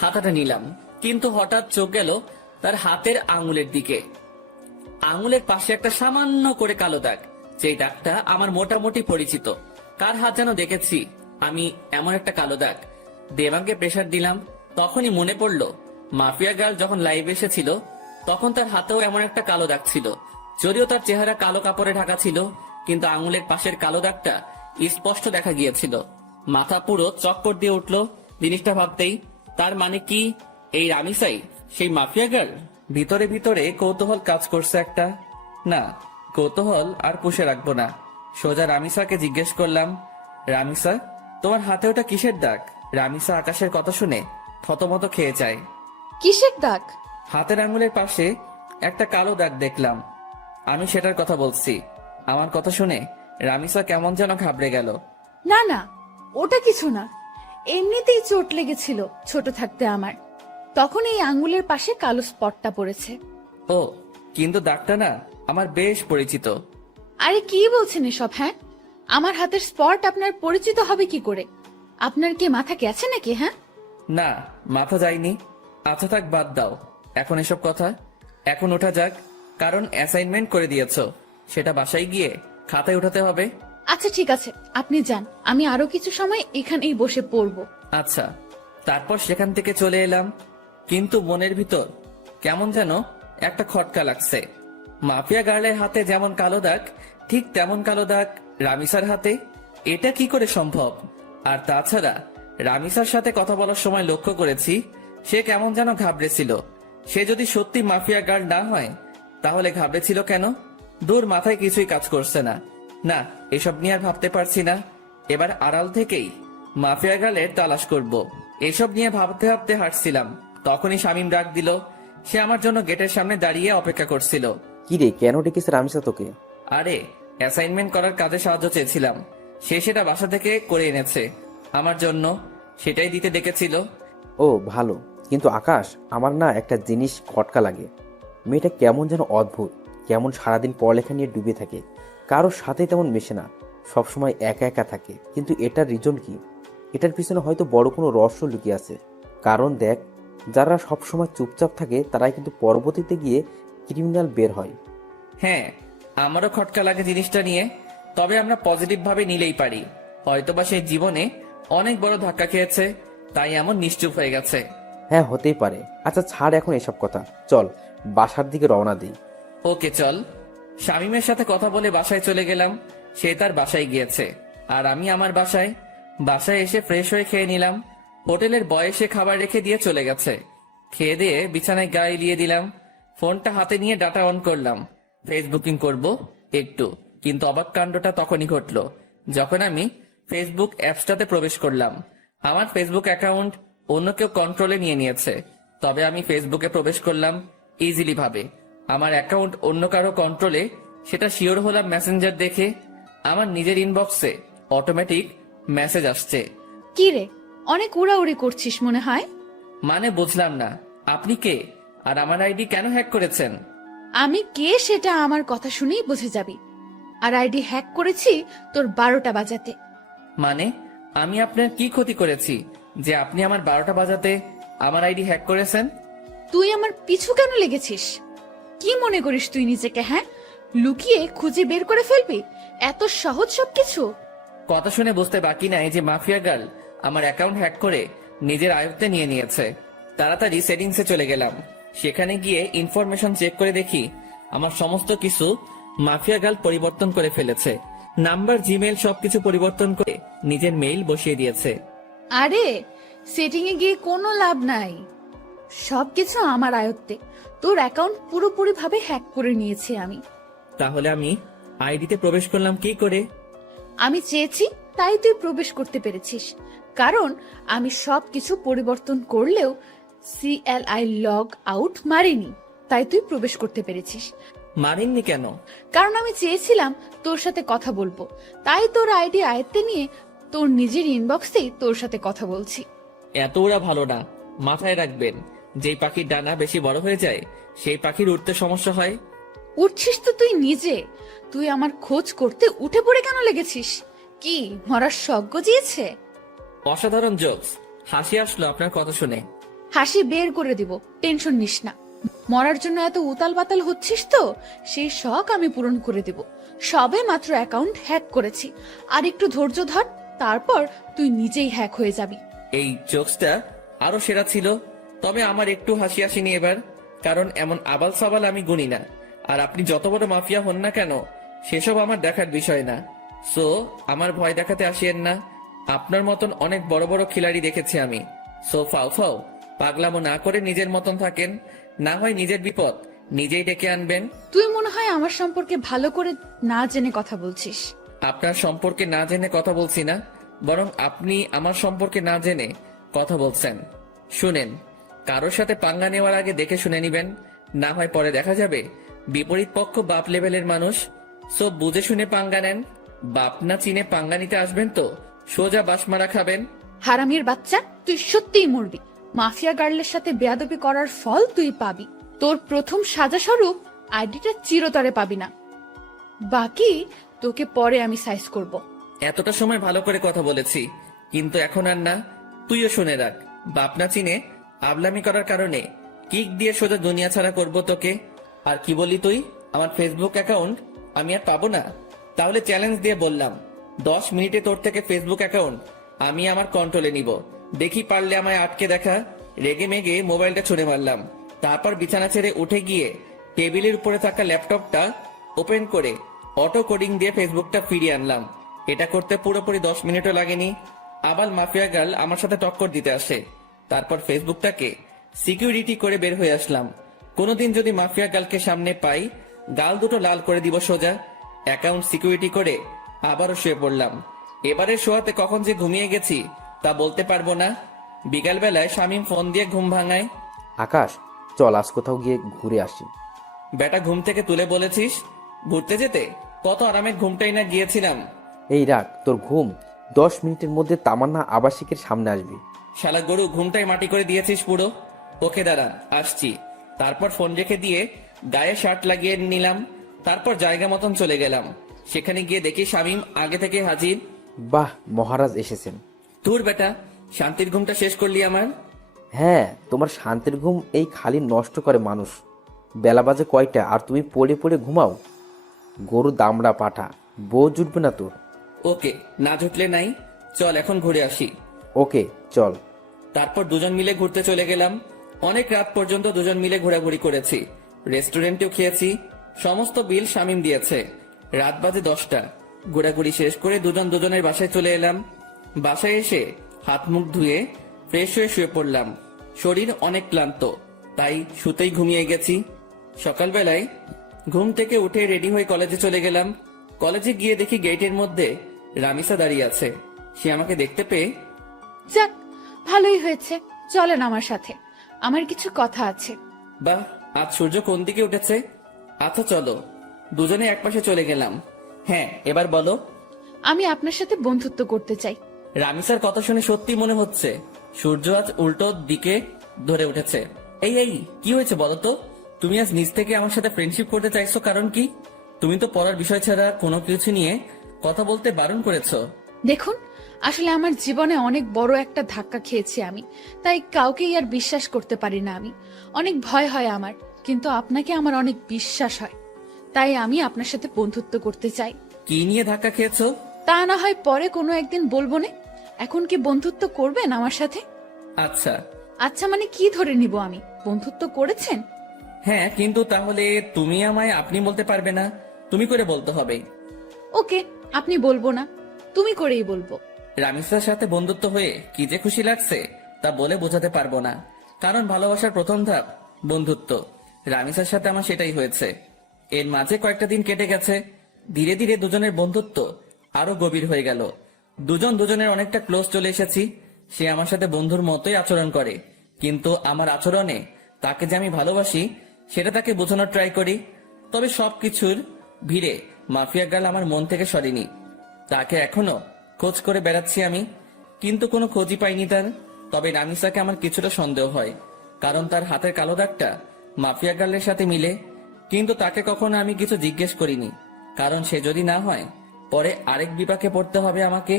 খাতাটা নিলাম, কিন্তু হঠাৎ চোখ গেল তার হাতের আঙুলের দিকে। আঙুলের পাশে একটা সামান্য করে কালো দাগ, যেই দাগটা আমার মোটামুটি পরিচিত। কার হাত যেন দেখেছি আমি এমন একটা কালো দাগ। দেবাঙ্গে প্রেসার দিলাম, তখনই মনে পড়ল মাফিয়া গার্ল যখন লাইভে এসেছিল তখন তার হাতেও এমন একটা কালো দাগ ছিল। যদিও তার চেহারা কালো কাপড়ে ঢাকা ছিল, কিন্তু আঙুলের পাশের কালো দাগটা স্পষ্ট দেখা গিয়েছিল। মাথা পুরো চক্কর দিয়ে উঠল জিনিসটা ভাবতেই। তার মানে কি এই রামিসাই সেই মাফিয়া গার্ল? ভিতরে ভিতরে কৌতূহল কাজ করছে একটা। না, কৌতূহল আর পুষে রাখবো না। সোজা রামিসাকে জিজ্ঞেস করলাম, রামিসা, তোমার হাতে ওটা কিসের দাগ? রামিসা আকাশের কথা শুনে থতমত খেয়ে যায়। কিসের দাগ? হাতের আঙুলের পাশে একটা কালো দাগ দেখলাম। আমি সেটার কথা বলছি। আমার কথা শুনে রামিসা কেমন যেন ঘাবড়ে গেল। না না, ওটা কিছু না, এমনিতেই চোট লেগেছিল ছোট থাকতে আমার, তখন এই আঙ্গুলের পাশে কালো স্পটটা পড়েছে। ও, কিন্তু দাগটা না আমার বেশ পরিচিত। আরে কি বলছেন এসব? হ্যাঁ, আমার হাতের স্পট আপনার পরিচিত হবে কি করে? আপনার কি মাথা গেছে নাকি? হ্যাঁ, না, মাথা যায়নি। আচ্ছা থাক, বাদ দাও এখন এসব কথা। এখন ওঠা যাক, কারণ অ্যাসাইনমেন্ট করে দিয়েছো, সেটা বাসায় গিয়ে খাতায় উঠাতে হবে। আচ্ছা ঠিক আছে, আপনি যান, আমি আরো কিছু সময় এখানেই বসে পড়বো। আচ্ছা। তারপর সেখান থেকে চলে এলাম, কিন্তু মনের ভিতর কেমন যেন একটা খটকা লাগছে। মাফিয়া গার্লের হাতে যেমন কালো দাগ, ঠিক তেমন কালো দাগ রামিসার হাতে। এটা কি করে সম্ভব? আর তাছাড়া রামিসার সাথে কথা বলার সময় লক্ষ্য করেছি সে কেমন যেন ঘাবড়েছিল। সে যদি সত্যি মাফিয়া গার্ল না হয় তাহলে ঘাবড়েছিল কেন? দূর, মাথায় কিছুই কাজ করছে না। না, এসব নিয়ে আর ভাবতে পারছি না। এবার আড়াল থেকেই মাফিয়া গার্লের তালাশ করব। এসব নিয়ে ভাবতে ভাবতে হাঁটছিলাম, তখনই শামীম ডাক দিল। সে আমার জন্য গেটের সামনে দাঁড়িয়ে অপেক্ষা করছিল। কি রে, কেন ডেকেছে রামিসা তোকে? আরে, অ্যাসাইনমেন্ট করার কাজে সাহায্য চেয়েছিলাম, সে সেটা বাসা থেকে করে এনেছে আমার জন্য, সেটাই দিতে ডেকেছিল। ও ভালো, কিন্তু আকাশ, আমার না একটা জিনিস খটকা লাগে। মেয়েটা কেমন যেন অদ্ভুত, কেমন সারাদিন পড়ালেখা নিয়ে ডুবে থাকে, কারোর সাথে তেমন মেশে না, সবসময় একা একা থাকে। কিন্তু এটার রিজন কি? এটার পিছনে হয়তো বড় কোনো রহস্য লুকিয়ে আছে। কারণ দেখ, যারা সবসময় চুপচাপ থাকে তারাই কিন্তু পরবর্তীতে গিয়ে ক্রিমিনাল বের হয়। হ্যাঁ, আমারও খটকা লাগে জিনিসটা নিয়ে, তবে আমরা পজিটিভ ভাবে নিলেই পারি। হয়তোবা সে জীবনে অনেক বড় ধাক্কা খেয়েছে, তাই এমন নিশ্চুপ হয়ে গেছে। হ্যাঁ, হতেই পারে। আচ্ছা ছাড় এখন এসব কথা, চল বাসার দিকে রওনা দিই। ওকে চল। শামীমের সাথে কথা বলে বাসায় চলে গেলাম। সে তার বাসায় গিয়েছে, আর আমি আমার বাসায়। বাসায় এসে ফ্রেশ হয়ে খেয়ে নিলাম। হোটেলের বয় এসে খাবার রেখে দিয়ে চলে গেছে। খেয়ে দিয়ে বিছানায় গা এলিয়ে দিলাম। ফোনটা হাতে নিয়ে ডাটা অন করলাম। ফেসবুকিং করব একটু, কিন্তু অবাক কাণ্ডটা তখনই ঘটলো যখন আমি ফেসবুক অ্যাপসটাতে প্রবেশ করলাম। আমার ফেসবুক অ্যাকাউন্ট অন্য কেউ কন্ট্রোলে নিয়ে নিয়েছে, তবে আমি ফেসবুকে প্রবেশ করলাম ইজিলি ভাবে। আমার অ্যাকাউন্ট অন্য কারো কন্ট্রোলে, সেটা শিওর হলাম মেসেঞ্জার দেখে। আমার নিজের ইনবক্সে অটোমেটিক মেসেজ আসছে। কি রে, অনেক উড়াউড়ি করছিস মনে হয়। মানে বুঝলাম না, আপনি কে আর আমার আইডি কেন হ্যাক করেছেন? আমি কে সেটা আমার কথা শুনেই বুঝে যাবি। আর আইডি হ্যাক করেছি তোর 12টা বাজাতে। মানে আমি আপনার কি ক্ষতি করেছি যে আপনি আমার 12টা বাজাতে আমার আইডি হ্যাক করেছেন? তুই আমার পিছু কেন লেগেছিস? কি মনে করিস তুই নিজেকে? হ্যাঁ, লুকিয়ে খুঁজে বের করে ফেলবি? এত সহজ সবকিছু? কথা শুনে বুঝতে বাকি নাই যে মাফিয়া গার্ল আমার অ্যাকাউন্ট হ্যাক করে নিজের আয়ত্তে নিয়ে নিয়েছে। তাড়াতাড়ি সেটিংসে চলে গেলাম। সেখানে গিয়ে ইনফরমেশন চেক করে দেখি আমার সমস্ত কিছু মাফিয়া গার্ল পরিবর্তন করে ফেলেছে। নাম্বার, জিমেল সবকিছু পরিবর্তন করে নিজের মেইল বসিয়ে দিয়েছে। আরে, সেটিং এ গিয়ে কোনো লাভ নাই। সবকিছু আমার আয়ত্তে। তোর অ্যাকাউন্ট পুরোপুরি ভাবে হ্যাক করে নিয়েছি আমি। তাহলে আমি আইডিতে প্রবেশ করলাম কি করে? আমি চেয়েছি তাই তুই প্রবেশ করতে পেরেছিস, কারণ আমি সবকিছু পরিবর্তন করলেও CLI লগ আউট মারিনি, তাই তুই প্রবেশ করতে পেরেছিস। মারেননি কেন? কারণ আমি চেয়েছিলাম তোর সাথে কথা বলবো, তাই তোর আইডি আয়ত্তে নিয়ে তোর নিজের ইনবক্সেই তোর সাথে কথা বলছি। এত ওরা ভালো না, মাথায় রাখবেন। যেই পাখির ডানা বেশি বড় হয়ে যায় সেই পাখির উঠতে সমস্যা হয়। উঠছিস তো তুই নিজে। তুই আমার খোঁজ করতে উঠে পড়ে কেন লেগেছিস? কি মরার শখ গজিয়েছে? অসাধারণ জোকস, হাসি আসলো আপনার কথা শুনে। হাসি বের করে দিব, টেনশন নিস না। মরার জন্য এত উতাল পাতাল হচ্ছিস তো, সেই শখ আমি পূরণ করে দেব। সবে মাত্র অ্যাকাউন্ট হ্যাক করেছি, আর একটু ধৈর্য ধর, তারপর তুই নিজেই হ্যাক হয়ে যাবি। এই জোকসটা আরো সেরা ছিল, তবে আমার একটু হাসি আসেনি এবার, কারণ এমন আবাল সাবাল আমি গুনি না। আর আপনি যত বড় মাফিয়া হন না কেন, সেসব আমার দেখার বিষয় না। সো আমার ভয় দেখাতে আসিয়েন না। আপনার মতন অনেক বড় বড় খিলাড়ি দেখেছি আমি। সো ফাও ফাও পাগলামো না করে নিজের মতন থাকেন, না হয় নিজের বিপদ নিজেই ডেকে আনবেন। তুই মনে হয় আমার সম্পর্কে ভালো করে না জেনে কথা বলছিস। আপনার সম্পর্কে না জেনে কথা বলছি না, বরং আপনি আমার সম্পর্কে না জেনে কথা বলছেন। শুনেন, কারোর সাথে পাঙ্গা নেওয়ার আগে দেখে শুনে নিবেন, না হয় পরে দেখা যাবে বিপরীত পক্ষ বাপ লেভেলের মানুষ। সব বুঝে শুনে পাঙ্গা নেন। বাপ না চিনে পাঙ্গা নিতে আসবেন তো সোজা বাসমারা খাবেন। হারামির বাচ্চা, তুই সত্যিই মরবি। মাফিয়া গার্লের সাথে বেয়াদবি করার ফল তুই পাবি। তোর প্রথম সাজা স্বরূপ আইডিটা চিরতরে পাবি না, বাকি তোকে পরে আমি সাইজ করব। এতটা সময় ভালো করে কথা বলেছি, কিন্তু এখন আর না। তুইও শুনে রাখ, বাপ না চিনে আবলামি করার কারণে কিক দিয়ে সোজা দুনিয়া ছাড়া করবো তোকে। আর কি বলি তুই, আমার ফেসবুক অ্যাকাউন্ট আমি আর পাবো না? তাহলে চ্যালেঞ্জ দিয়ে বললাম, 10 মিনিটে তোর থেকে ফেসবুক অ্যাকাউন্ট আমি আমার কন্ট্রোলে নিব। দেখি পারলে আমায় আটকে দেখা। রেগে মেগে মোবাইলটা ছুঁড়ে মারলাম। তারপর বিছানা ছেড়ে উঠে গিয়ে টেবিলের উপরে থাকা ল্যাপটপটা ওপেন করে অটো কোডিং দিয়ে ফেসবুকটা ফিরিয়ে আনলাম। এটা করতে পুরোপুরি 10 মিনিটও লাগেনি। আবার মাফিয়া গার্ল আমার সাথে টক্কর দিতে আসে। তারপর ফেসবুকটাকে সিকিউরিটি করে বের হয়ে আসলাম। কোনোদিন যদি মাফিয়া গার্লকে সামনে পাই, গাল দুটো লাল করে দিব সোজা। অ্যাকাউন্ট সিকিউরিটি করে আবারও শুয়ে পড়লাম। এবারে শোয়াতে কখন যে ঘুমিয়ে গেছি তা বলতে পারবো না। বিকালবেলায় শামীম ফোন দিয়ে ঘুম ভাঙায়। আকাশ, চল আজ কোথাও গিয়ে ঘুরে আসি। বেটা ঘুম থেকে তুলে বলেছিস ঘুরতে যেতে? কত আরামের ঘুমটাই না গিয়েছিলাম। এই রাখ তোর ঘুম, 10 মিনিটের মধ্যে তামান্না আবাসিকের সামনে আসবি। শালা গরু, ঘুমটাই মাটি করে দিয়েছিস পুরো। ওকে দাঁড়া, আসছি। তারপর ফোন রেখে দিয়ে গায়ে শার্ট লাগিয়ে নিলাম। তারপর জায়গা মতন চলে গেলাম। সেখানে গিয়ে দেখি শামীম আগে থেকে হাজির। বাহ, মহারাজ এসেছেন। তোর বেটা, শান্তির ঘুমটা শেষ করলি আমার। হ্যাঁ, তোমার শান্তির ঘুম এই খালি নষ্ট করে মানুষ। বেলা বাজে কয়টা আর তুমি পড়ে পড়ে ঘুমাও? গরু দামড়া পাঠা, বউ জুটবে না তোর। ওকে, না জুটলে নাই, চল এখন ঘুরে আসি। ওকে চল। তারপর দুজন মিলে ঘুরতে চলে গেলাম। অনেক রাত পর্যন্ত দুজন মিলে ঘোরাঘুরি করেছি। রেস্টুরেন্টেও খেয়েছি। সমস্ত বিল শামীম দিয়েছে। রাত বাজে 10টা। ঘোরাঘুরি শেষ করে দুজন দুজনের বাসায় চলে এলাম। বাসায় এসে হাত মুখ ধুয়ে ফ্রেশ হয়ে শুয়ে পড়লাম। শরীর অনেক ক্লান্ত, তাই শুতেই ঘুমিয়ে গেছি। সকালবেলায় ঘুম থেকে উঠে রেডি হয়ে কলেজে চলে গেলাম। কলেজে গিয়ে দেখি গেটের মধ্যে রামিসা দাঁড়িয়ে আছে। সে আমাকে দেখতে পেয়ে, যাক, ভালোই হয়েছে, চলেন আমার সাথে, আমার কিছু কথা আছে। বাহ, আজ সূর্য কোন দিকে উঠেছে। আচ্ছা চলো। দুজনে একপাশে চলে গেলাম। হ্যাঁ, এবার বলো। আমি আপনার সাথে বন্ধুত্ব করতে চাই। রামিসার কথা শুনে সত্যি মনে হচ্ছে সূর্য আজ উল্টো দিকে ধরে উঠেছে। এই এই কি হয়েছে বলো তো? তুমি আজ নিজ থেকে আমার সাথে ফ্রেন্ডশিপ করতে চাইছো, কারণ কি? তুমি তো পড়ার বিষয় ছাড়া কোনো কিছু নিয়ে কথা বলতে বারণ করেছো। দেখুন, আসলে আমার জীবনে অনেক বড় একটা ধাক্কা খেয়েছি আমি, তাই কাউকেই আর বিশ্বাস করতে পারি না আমি। অনেক ভয় হয় আমার, কিন্তু আপনাকে আমার অনেক বিশ্বাস হয়, তাই আমি আপনার সাথে বন্ধুত্ব করতে চাই। কি নিয়ে ধাক্কা খেয়েছো? তা না হয় পরে কোনো একদিন বলবো না। এখন কি বন্ধুত্ব করবেন আমার সাথে? আচ্ছা। আচ্ছা মানে কি ধরে নিব আমি? বন্ধুত্ব করেছেন? হ্যাঁ, কিন্তু তাহলে তুমি আমায় আপনি বলতে পারবে না, তুমি করে বলতে হবে। ওকে, আপনি বলবো না, তুমি করেই বলবো। রামিসার সাথে বন্ধুত্ব হয়ে কি যে খুশি লাগছে তা বলে বোঝাতে পারবো না, কারণ ভালোবাসার প্রথম ধাপ বন্ধুত্ব। রামিসার সাথে আমার সেটাই হয়েছে। এর মাঝে কয়েকটা দিন কেটে গেছে। ধীরে ধীরে দুজনের বন্ধুত্ব আরো গভীর হয়ে গেল। দুজন দুজনের অনেকটা ক্লোজ চলে এসেছি। সে আমার সাথে বন্ধুর মতোই আচরণ করে, কিন্তু আমার আচরণে তাকে যে আমি ভালোবাসি সেটা তাকে বোঝানোর ট্রাই করি। তবে সবকিছুর ভিড়ে মাফিয়া গার্ল আমার মন থেকে সরেনি। তাকে এখনো খোঁজ করে বেড়াচ্ছি আমি, কিন্তু কোনো খোঁজই পাইনি তার। তবে রামিসাকে আমার কিছুটা সন্দেহ হয়, কারণ তার হাতের কালো দাগটা মাফিয়া গার্লের সাথে মিলে। কিন্তু তাকে কখনো আমি কিছু জিজ্ঞেস করিনি, কারণ সে যদি না হয় পরে আরেক বিপাকে পড়তে হবে আমাকে।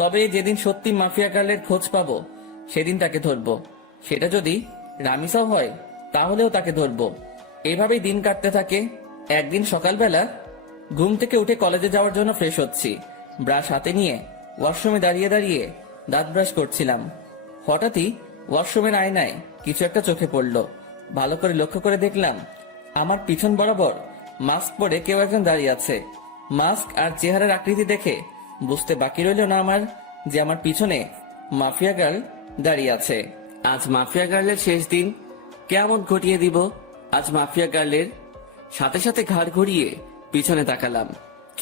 তবে যেদিন সত্যি মাফিয়া গার্লের খোঁজ পাবো সেদিন তাকে ধরবো। সেটা যদি রামিসাও হয় তাহলেও তাকে ধরবো। এভাবেই দিন কাটতে থাকে। একদিন সকালবেলা ঘুম থেকে উঠে কলেজে যাওয়ার জন্য ফ্রেশ হচ্ছি। ব্রাশ হাতে নিয়ে ওয়াশরুমে দাঁড়িয়ে দাঁড়িয়ে দাঁত ব্রাশ করছিলাম। হঠাৎই ওয়াশরুমের আয়নায় কিছু একটা চোখে পড়লো। ভালো করে লক্ষ্য করে দেখলাম আমার পিছন বরাবর মাস্ক পরে কেউ একজন দাঁড়িয়ে আছে। মাস্ক আর চেহারার আকৃতি দেখে বুঝতে বাকি রইল না আমার যে আমার পিছনে মাফিয়া গার্ল দাঁড়িয়ে আছে। আজ মাফিয়া গার্লের শেষ দিন, কেমন ঘটিয়ে দিব আজ মাফিয়া গার্লের। সাথে সাথে ঘাড় ঘুরিয়ে পিছনে তাকালাম,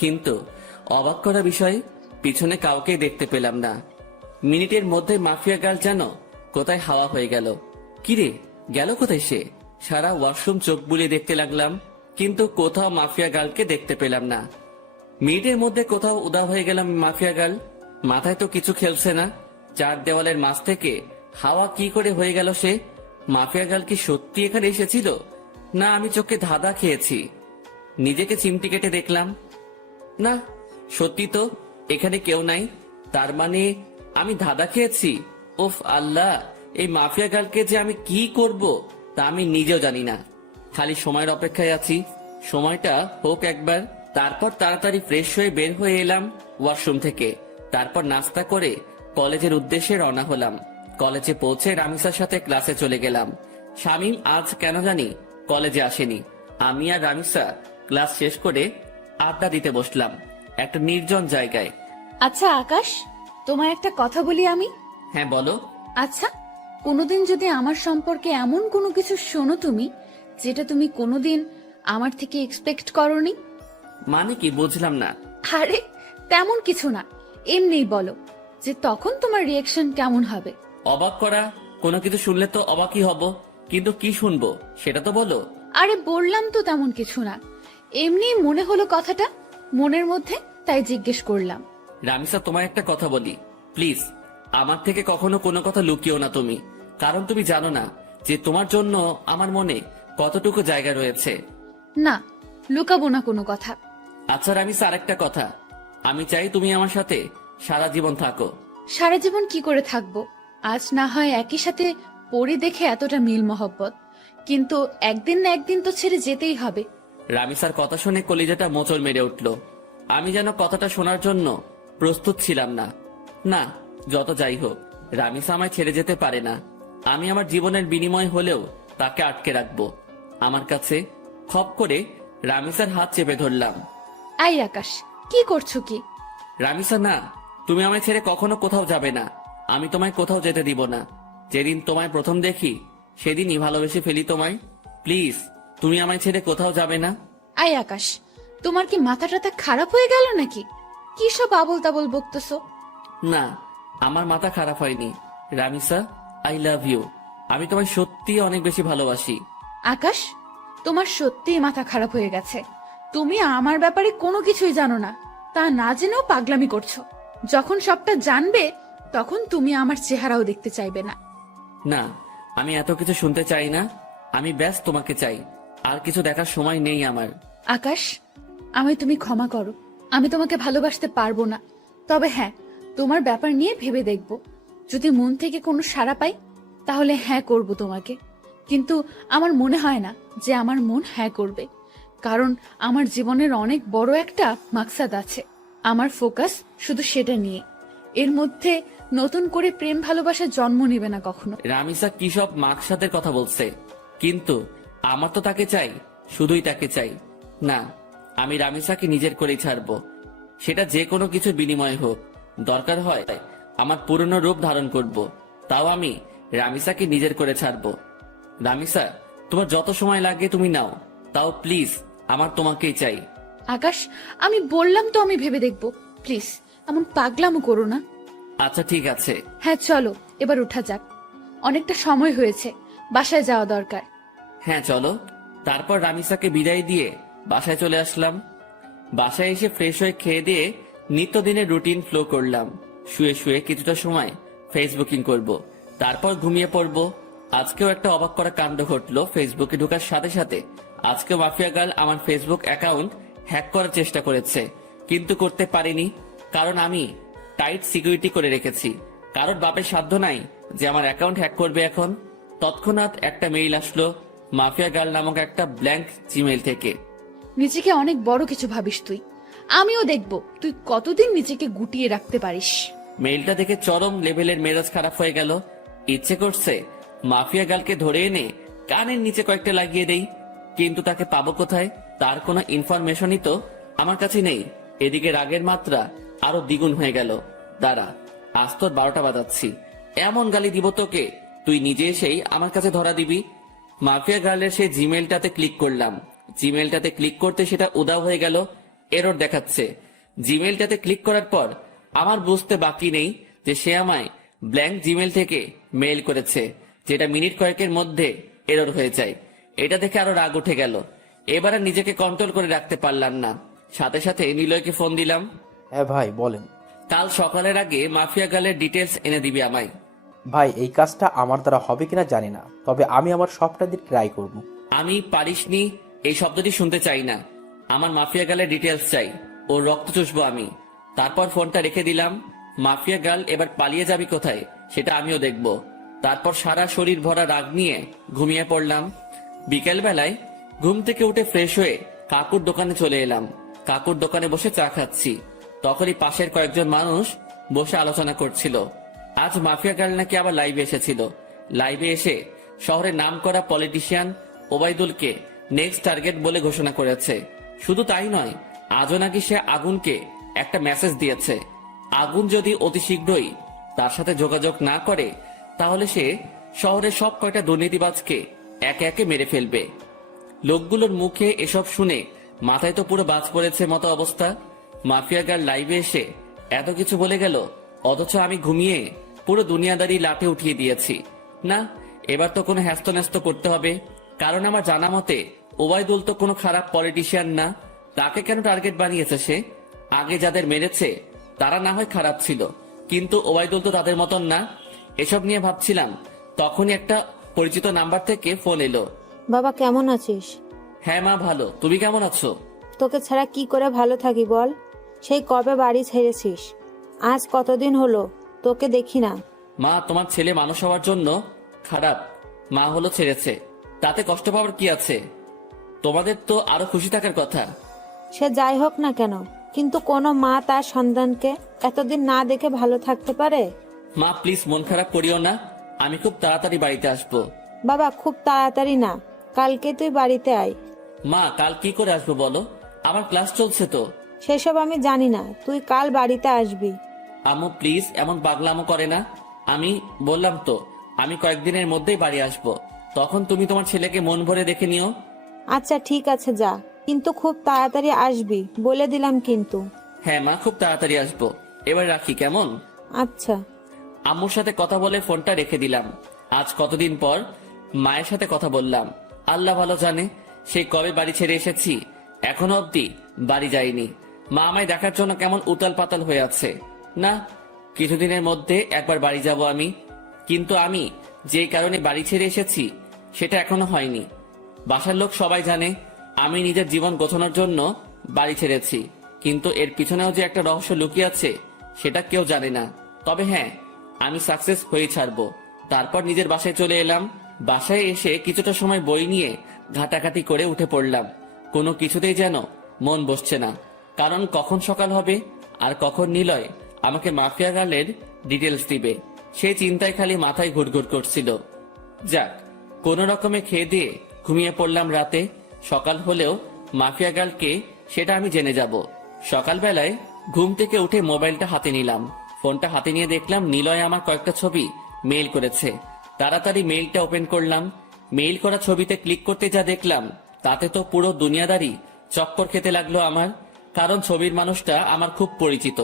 কিন্তু অবাক করা বিষয়, পিছনে কাউকে দেখতে পেলাম না। মিনিটের মধ্যে মাফিয়া গার্ল যেন কোথায় হাওয়া হয়ে গেল। কিরে, গেল কোথায় সে? সারা ওয়াশরুম চোখ বুলিয়ে দেখতে লাগলাম, কিন্তু কোথাও মাফিয়া গার্লকে দেখতে পেলাম না। মিনিটের মধ্যে কোথাও উদা হয়ে গেলাম মাফিয়া গার্ল। মাথায় তো কিছু খেলছে না। চার দেওয়ালের মাঝ থেকে হাওয়া কি করে হয়ে গেল সে? মাফিয়া গার্ল কি সত্যি এখানে এসেছিল, না আমি চোখে ধাঁধা খেয়েছি? নিজেকে চিমটি কেটে দেখলাম, না সত্যি তো এখানে কেউ নাই। তার মানে আমি ধাঁধা খেয়েছি। উফ আল্লাহ, এই মাফিয়া গার্লকে যে আমি কি করব তা আমি নিজেও জানি না। খালি সময়ের অপেক্ষায় আছি, সময়টা হোক একবার। তারপর তাড়াতাড়ি ফ্রেশ হয়ে বের হয়ে এলাম ওয়াশরুম থেকে। তারপর নাস্তা করে কলেজের উদ্দেশ্যে রওনা হলাম। কলেজে পৌঁছে রামিসার সাথে ক্লাসে চলে গেলাম। শামীম আজ কেন জানি কলেজে আসেনি। আমি আর রামিসা ক্লাস শেষ করে আড্ডা দিতে বসলাম একটা নির্জন জায়গায়। আচ্ছা আকাশ, তোমায় একটা কথা বলি আমি। হ্যাঁ বলো। আচ্ছা, কোনোদিন যদি আমার সম্পর্কে এমন কোনো কিছু শোনো তুমি, যেটা তুমি কোনোদিন আমার থেকে এক্সপেক্ট করনি। মানে কি, বুঝলাম না। আরে তেমন কিছু না, এমনিই বলো, যে তখন তোমার রিয়াকশন কেমন হবে। অবাক করা কোনো কিছু শুনলে তো অবাকই হব, কিন্তু কি শুনবো সেটা তো বলো। আরে বললাম তো তেমন কিছু না, এমনি মনে হলো কথাটা মনের মধ্যে, তাই জিজ্ঞেস করলাম। রামিসা, তোমার একটা কথা বলি প্লিজ, আমার থেকে কখনো কোনো কথা লুকিও না তুমি, কারণ তুমি জানো না যে তোমার জন্য আমার মনে কতটুকু জায়গা রয়েছে। না, লুকাবো না কোনো কথা। আচ্ছা রামিসা, আরেকটা কথা, আমি চাই তুমি আমার সাথে সারা জীবন থাকো। সারা জীবন কি করে থাকবো? আজ না হয় একই সাথে পড়ে দেখে এতটা মিল মহব্বত, কিন্তু একদিন না একদিন তো ছেড়ে যেতেই হবে। রামিসার কথা শুনে কলিজাটা মোচড় মেরে উঠল। আমি যেন কথাটা শোনার জন্য প্রস্তুত ছিলাম না। না, যত যাই হোক, রামিসা আমায় ছেড়ে যেতে পারে না। আমি আমার জীবনের বিনিময় হলেও তাকে আটকে রাখবো আমার কাছে। খপ করে রামিসার হাত চেপে ধরলাম। আই আকাশ, কি করছো কি? রামিসা, না, তুমি আমায় ছেড়ে কখনো কোথাও যাবে না। আমি তোমায় কোথাও যেতে দিব না। যেদিন তোমায় প্রথম দেখি সেদিনই ভালোবেসে ফেলি তোমায়। প্লিজ তুমি আমায় ছেড়ে কোথাও যাবে না? আই আকাশ, তোমার কি মাথা টাথা খারাপ হয়ে গেল নাকি? কি সব আবল তাবল বকতেছো? না, আমার মাথা খারাপ হয়নি। Ramisa, I love you. আমি তোমায় সত্যি অনেক বেশি ভালোবাসি। আকাশ, তোমার সত্যিই মাথা খারাপ হয়ে গেছে। তুমি আমার ব্যাপারে কোনো কিছুই জানো না, তা না জেনেও পাগলামি করছো। যখন সবটা জানবে তখন তুমি আমার চেহারাও দেখতে চাইবে না। না, আমি এত কিছু শুনতে চাই না। আমি ব্যাস তোমাকে চাই, আর কিছু দেখার সময় নেই আমার। আকাশ, আমায় তুমি ক্ষমা করো। আমি তোমাকে ভালোবাসতে পারবো না। তবে হ্যাঁ, তোমার ব্যাপার নিয়ে ভেবে দেখব। যদি মন থেকে কোনো সাড়া পাই তাহলে হ্যাঁ করব তোমাকে। কিন্তু আমার মনে হয় না যে আমার মন হ্যাঁ করবে, কারণ আমার জীবনের অনেক বড় একটা মাকসাদ আছে। আমার ফোকাস শুধু সেটা নিয়ে। এর মধ্যে নতুন করে প্রেম ভালোবাসা জন্ম নেবে না কখনো। রামিসা কি সব মাকসাদের কথা বলছে? কিন্তু আমার তো তাকে চাই, শুধুই তাকে চাই। না, আমি রামিসাকে নিজের করেই ছাড়বো, সেটা যে কোনো কিছুর বিনিময়ে হোক। দরকার হয় আমার পুরনো রূপ ধারণ করব, তাও আমি রামিসাকে নিজের করে ছাড়বো। রামিসা, তোমার যত সময় লাগে তুমি নাও, তাও প্লিজ আমার তোমাকেই চাই। আকাশ, আমি বললাম তো আমি ভেবে দেখব। প্লিজ এমন পাগলামো করো না। আচ্ছা ঠিক আছে। হ্যাঁ চলো, এবার উঠা যাক। অনেকটা সময় হয়েছে, বাসায় যাওয়া দরকার। হ্যাঁ চলো। তারপর রামিসাকে বিদায় দিয়ে বাসায় চলে আসলাম। বাসায় এসে ফ্রেশ হয়ে খেয়ে দিয়ে নিত্যদিনের রুটিন ফ্লো করলাম। শুয়ে শুয়ে কিছুটা সময় ফেসবুকিং করব, তারপর ঘুমিয়ে পড়ব। আজকেও একটা অবাক করা কাণ্ড ঘটলো ফেসবুকে ঢোকার সাথে সাথে। আজকে মাফিয়া গার্ল আমার ফেসবুক অ্যাকাউন্ট হ্যাক করার চেষ্টা করেছে, কিন্তু করতে পারিনি, কারণ আমি টাইট সিকিউরিটি করে রেখেছি। কারোর বাপের সাধ্য নাই যে আমার অ্যাকাউন্ট হ্যাক করবে এখন। তৎক্ষণাৎ একটা মেইল আসলো মাফিয়া গার্ল নামক একটা ব্ল্যাঙ্ক জিমেইল থেকে। নিজেকে অনেক বড় কিছু ভাবিস তুই। আমিও দেখব তুই কতদিন নিজেকে গুটিয়ে রাখতে পারিস। মেইলটা দেখে চরম লেভেলের মেজাজ খারাপ হয়ে গেল। ইচ্ছে করছে মাফিয়া গার্লকে ধরে এনে কানের নিচে কয়েকটা লাগিয়ে দেই, কিন্তু তাকে পাবো কোথায়? তার কোনো ইনফরমেশনই তো আমার কাছে নেই। এদিকে রাগের মাত্রা আরো দ্বিগুণ হয়ে গেল। দাঁড়া, আজ তোর 12টা বাজাচ্ছি, এমন গালি দিব তোকে তুই নিজে এসেই আমার কাছে ধরা দিবি। মাফিয়া গার্লের সেই জিমেলটাতে ক্লিক করলাম। জিমেলটাতে ক্লিক করতে সেটা উধাও হয়ে গেল, এরর দেখাচ্ছে। জিমেলটাতে ক্লিক করার পর আমার বুঝতে বাকি নেই যে সে আমায় ব্ল্যাঙ্ক জিমেল থেকে মেইল করেছে, যেটা মিনিট কয়েকের মধ্যে এরর হয়ে যায়। এটা দেখে আরো রাগ উঠে গেল। এবার আর নিজেকে কন্ট্রোল করে রাখতে পারলাম না, সাথে সাথে নিলয়কে ফোন দিলাম। হ্যাঁ ভাই বলেন। কাল সকালের আগে মাফিয়া গার্লের ডিটেলস এনে দিবি আমায়। ভাই এই কাজটা আমার দ্বারা হবে কিনা জানি না, তবে আমি আমার সবটা দিয়ে ট্রাই করব। আমি পারিসনি এই শব্দটি শুনতে চাই না। আমার মাফিয়া গার্লের ডিটেলস চাই, ওর রক্ত চুষবো আমি। তারপর ফোনটা রেখে দিলাম। মাফিয়া গার্ল এবার পালিয়ে যাবি কোথায় সেটা আমিও দেখব। তারপর সারা শরীর ভরা রাগ নিয়ে ঘুমিয়ে পড়লাম। বিকেল বেলায় ঘুম থেকে উঠে ফ্রেশ হয়ে কাকুর দোকানে চলে এলাম। কাকুর দোকানে বসে চা খাচ্ছি, তখনই পাশের কয়েকজন মানুষ বসে আলোচনা করছিল। আজ মাফিয়া গার্ল নাকি আবার লাইভে এসেছিল। লাইভে এসে শহরের নামকরা পলিটিশিয়ান ওবায়দুলকে নেক্সট টার্গেট বলে ঘোষণা করেছে। শুধু তাই নয়, আজও নাকি সে আগুনকে একটা মেসেজ দিয়েছে। আগুন যদি অতি শীঘ্রই তার সাথে যোগাযোগ না করে তাহলে সে শহরের সব কয়টা দুর্নীতিবাজকে একে একে মেরে ফেলবে। লোকগুলোর মুখে এসব শুনে মাথায় তো পুরো বাজ পড়েছে মতো অবস্থা। মাফিয়া গার্ল লাইভে এসে এত কিছু বলে গেল, অথচ আমি ঘুমিয়ে পুরো দুনিয়াদারি লাঠে উঠিয়ে দিয়েছি। না, এবার তো কোনো হ্যাস্ত করতে হবে, কারণ আমার জানা মতে ওবায়দুল তো কোনো খারাপ পলিটিশিয়ান না। তাকে কেন টার্গেট বানিয়েছে সে? আগে যাদের মেরেছে তারা না হয় খারাপ ছিল, কিন্তু ওবায়দুল তো তাদের মতন না। এসব নিয়ে ভাবছিলাম, তখনই একটা পরিচিত নাম্বার থেকে ফোন এলো। বাবা কেমন আছিস? হ্যাঁ মা, ভালো। তুমি কেমন আছো? তোকে ছাড়া কি করে ভালো থাকি বল? সেই কবে বাড়ি ছেড়েছিস? আজ কতদিন হলো তোকে দেখি না। মা, তোমার ছেলে মানুষ হওয়ার জন্য খারাপ, মা হলো ছেড়েছে, তাতে কষ্ট পাওয়ার কি আছে? তোমাদের তো আরো খুশি থাকার কথা। সে যাই হোক না কেন, কিন্তু কোনো মা তার সন্তানকে এতদিন না দেখে ভালো থাকতে পারে? মা প্লিজ মন খারাপ করিও না, আমি খুব তাড়াতাড়ি বাড়িতে আসবো। বাবা খুব তাড়াতাড়ি না, কালকে তুই বাড়িতে আয়। মা, কাল কি করে আসবো বলো? আমার ক্লাস চলছে তো। সেসব আমি জানি না, তুই কাল বাড়িতে আসবি। আম্মু প্লিজ এমন পাগলামো করে না। আমি বললাম তো আমি কয়েকদিনের মধ্যেই বাড়ি আসবো, তখন তুমি তোমার ছেলেকে মন ভরে দেখে নিও। আচ্ছা ঠিক আছে যা, কিন্তু খুব তাড়াতাড়ি আসবি বলে দিলাম কিন্তু। হ্যাঁ মা, খুব তাড়াতাড়ি আসবো। এবার রাখি কেমন? আচ্ছা। আম্মুর সাথে কথা বলে ফোনটা রেখে দিলাম। আজ কতদিন পর মায়ের সাথে কথা বললাম। আল্লাহ ভালো জানে সেই কবে বাড়ি ছেড়ে এসেছি, এখনো অবধি বাড়ি যাইনি। মা আমায় দেখার জন্য কেমন উতাল পাতাল হয়ে আছে। না, কিছুদিনের মধ্যে একবার বাড়ি যাব আমি। কিন্তু আমি যেই কারণে বাড়ি ছেড়ে এসেছি সেটা এখনো হয়নি। বাসার লোক সবাই জানে আমি নিজের জীবন গোছানোর জন্য বাড়ি ছেড়েছি, কিন্তু এর পিছনেও যে একটা রহস্য লুকিয়ে আছে সেটা কেউ জানে না। তবে হ্যাঁ, আমি সাকসেস হয়ে ছাড়বো। তারপর নিজের বাসায় চলে এলাম। বাসায় এসে কিছুটা সময় বই নিয়ে ঘাটাঘাটি করে উঠে পড়লাম। কোনো কিছুতেই যেন মন বসছে না, কারণ কখন সকাল হবে আর কখন নিলয় আমাকে মাফিয়া গার্লের ডিটেলস দিবে সেই চিন্তায় খালি মাথায় ঘুরঘুর করছিল। যাক, কোনো রকমে খেয়ে দিয়ে ঘুমিয়ে পড়লাম রাতে। সকাল হলেও মাফিয়া গার্লকে সেটা আমি জেনে যাব। সকালবেলায় ঘুম থেকে উঠে মোবাইলটা হাতে নিলাম। ফোনটা হাতে নিয়ে দেখলাম নিলয় আমার কয়েকটা ছবি মেইল করেছে। তাড়াতাড়ি মেইলটা ওপেন করলাম। মেইল করা ছবিতে ক্লিক করতে যা দেখলাম তাতে তো পুরো দুনিয়াদারি চক্কর খেতে লাগলো আমার। কারণ ছবির মানুষটা আমার খুব পরিচিত,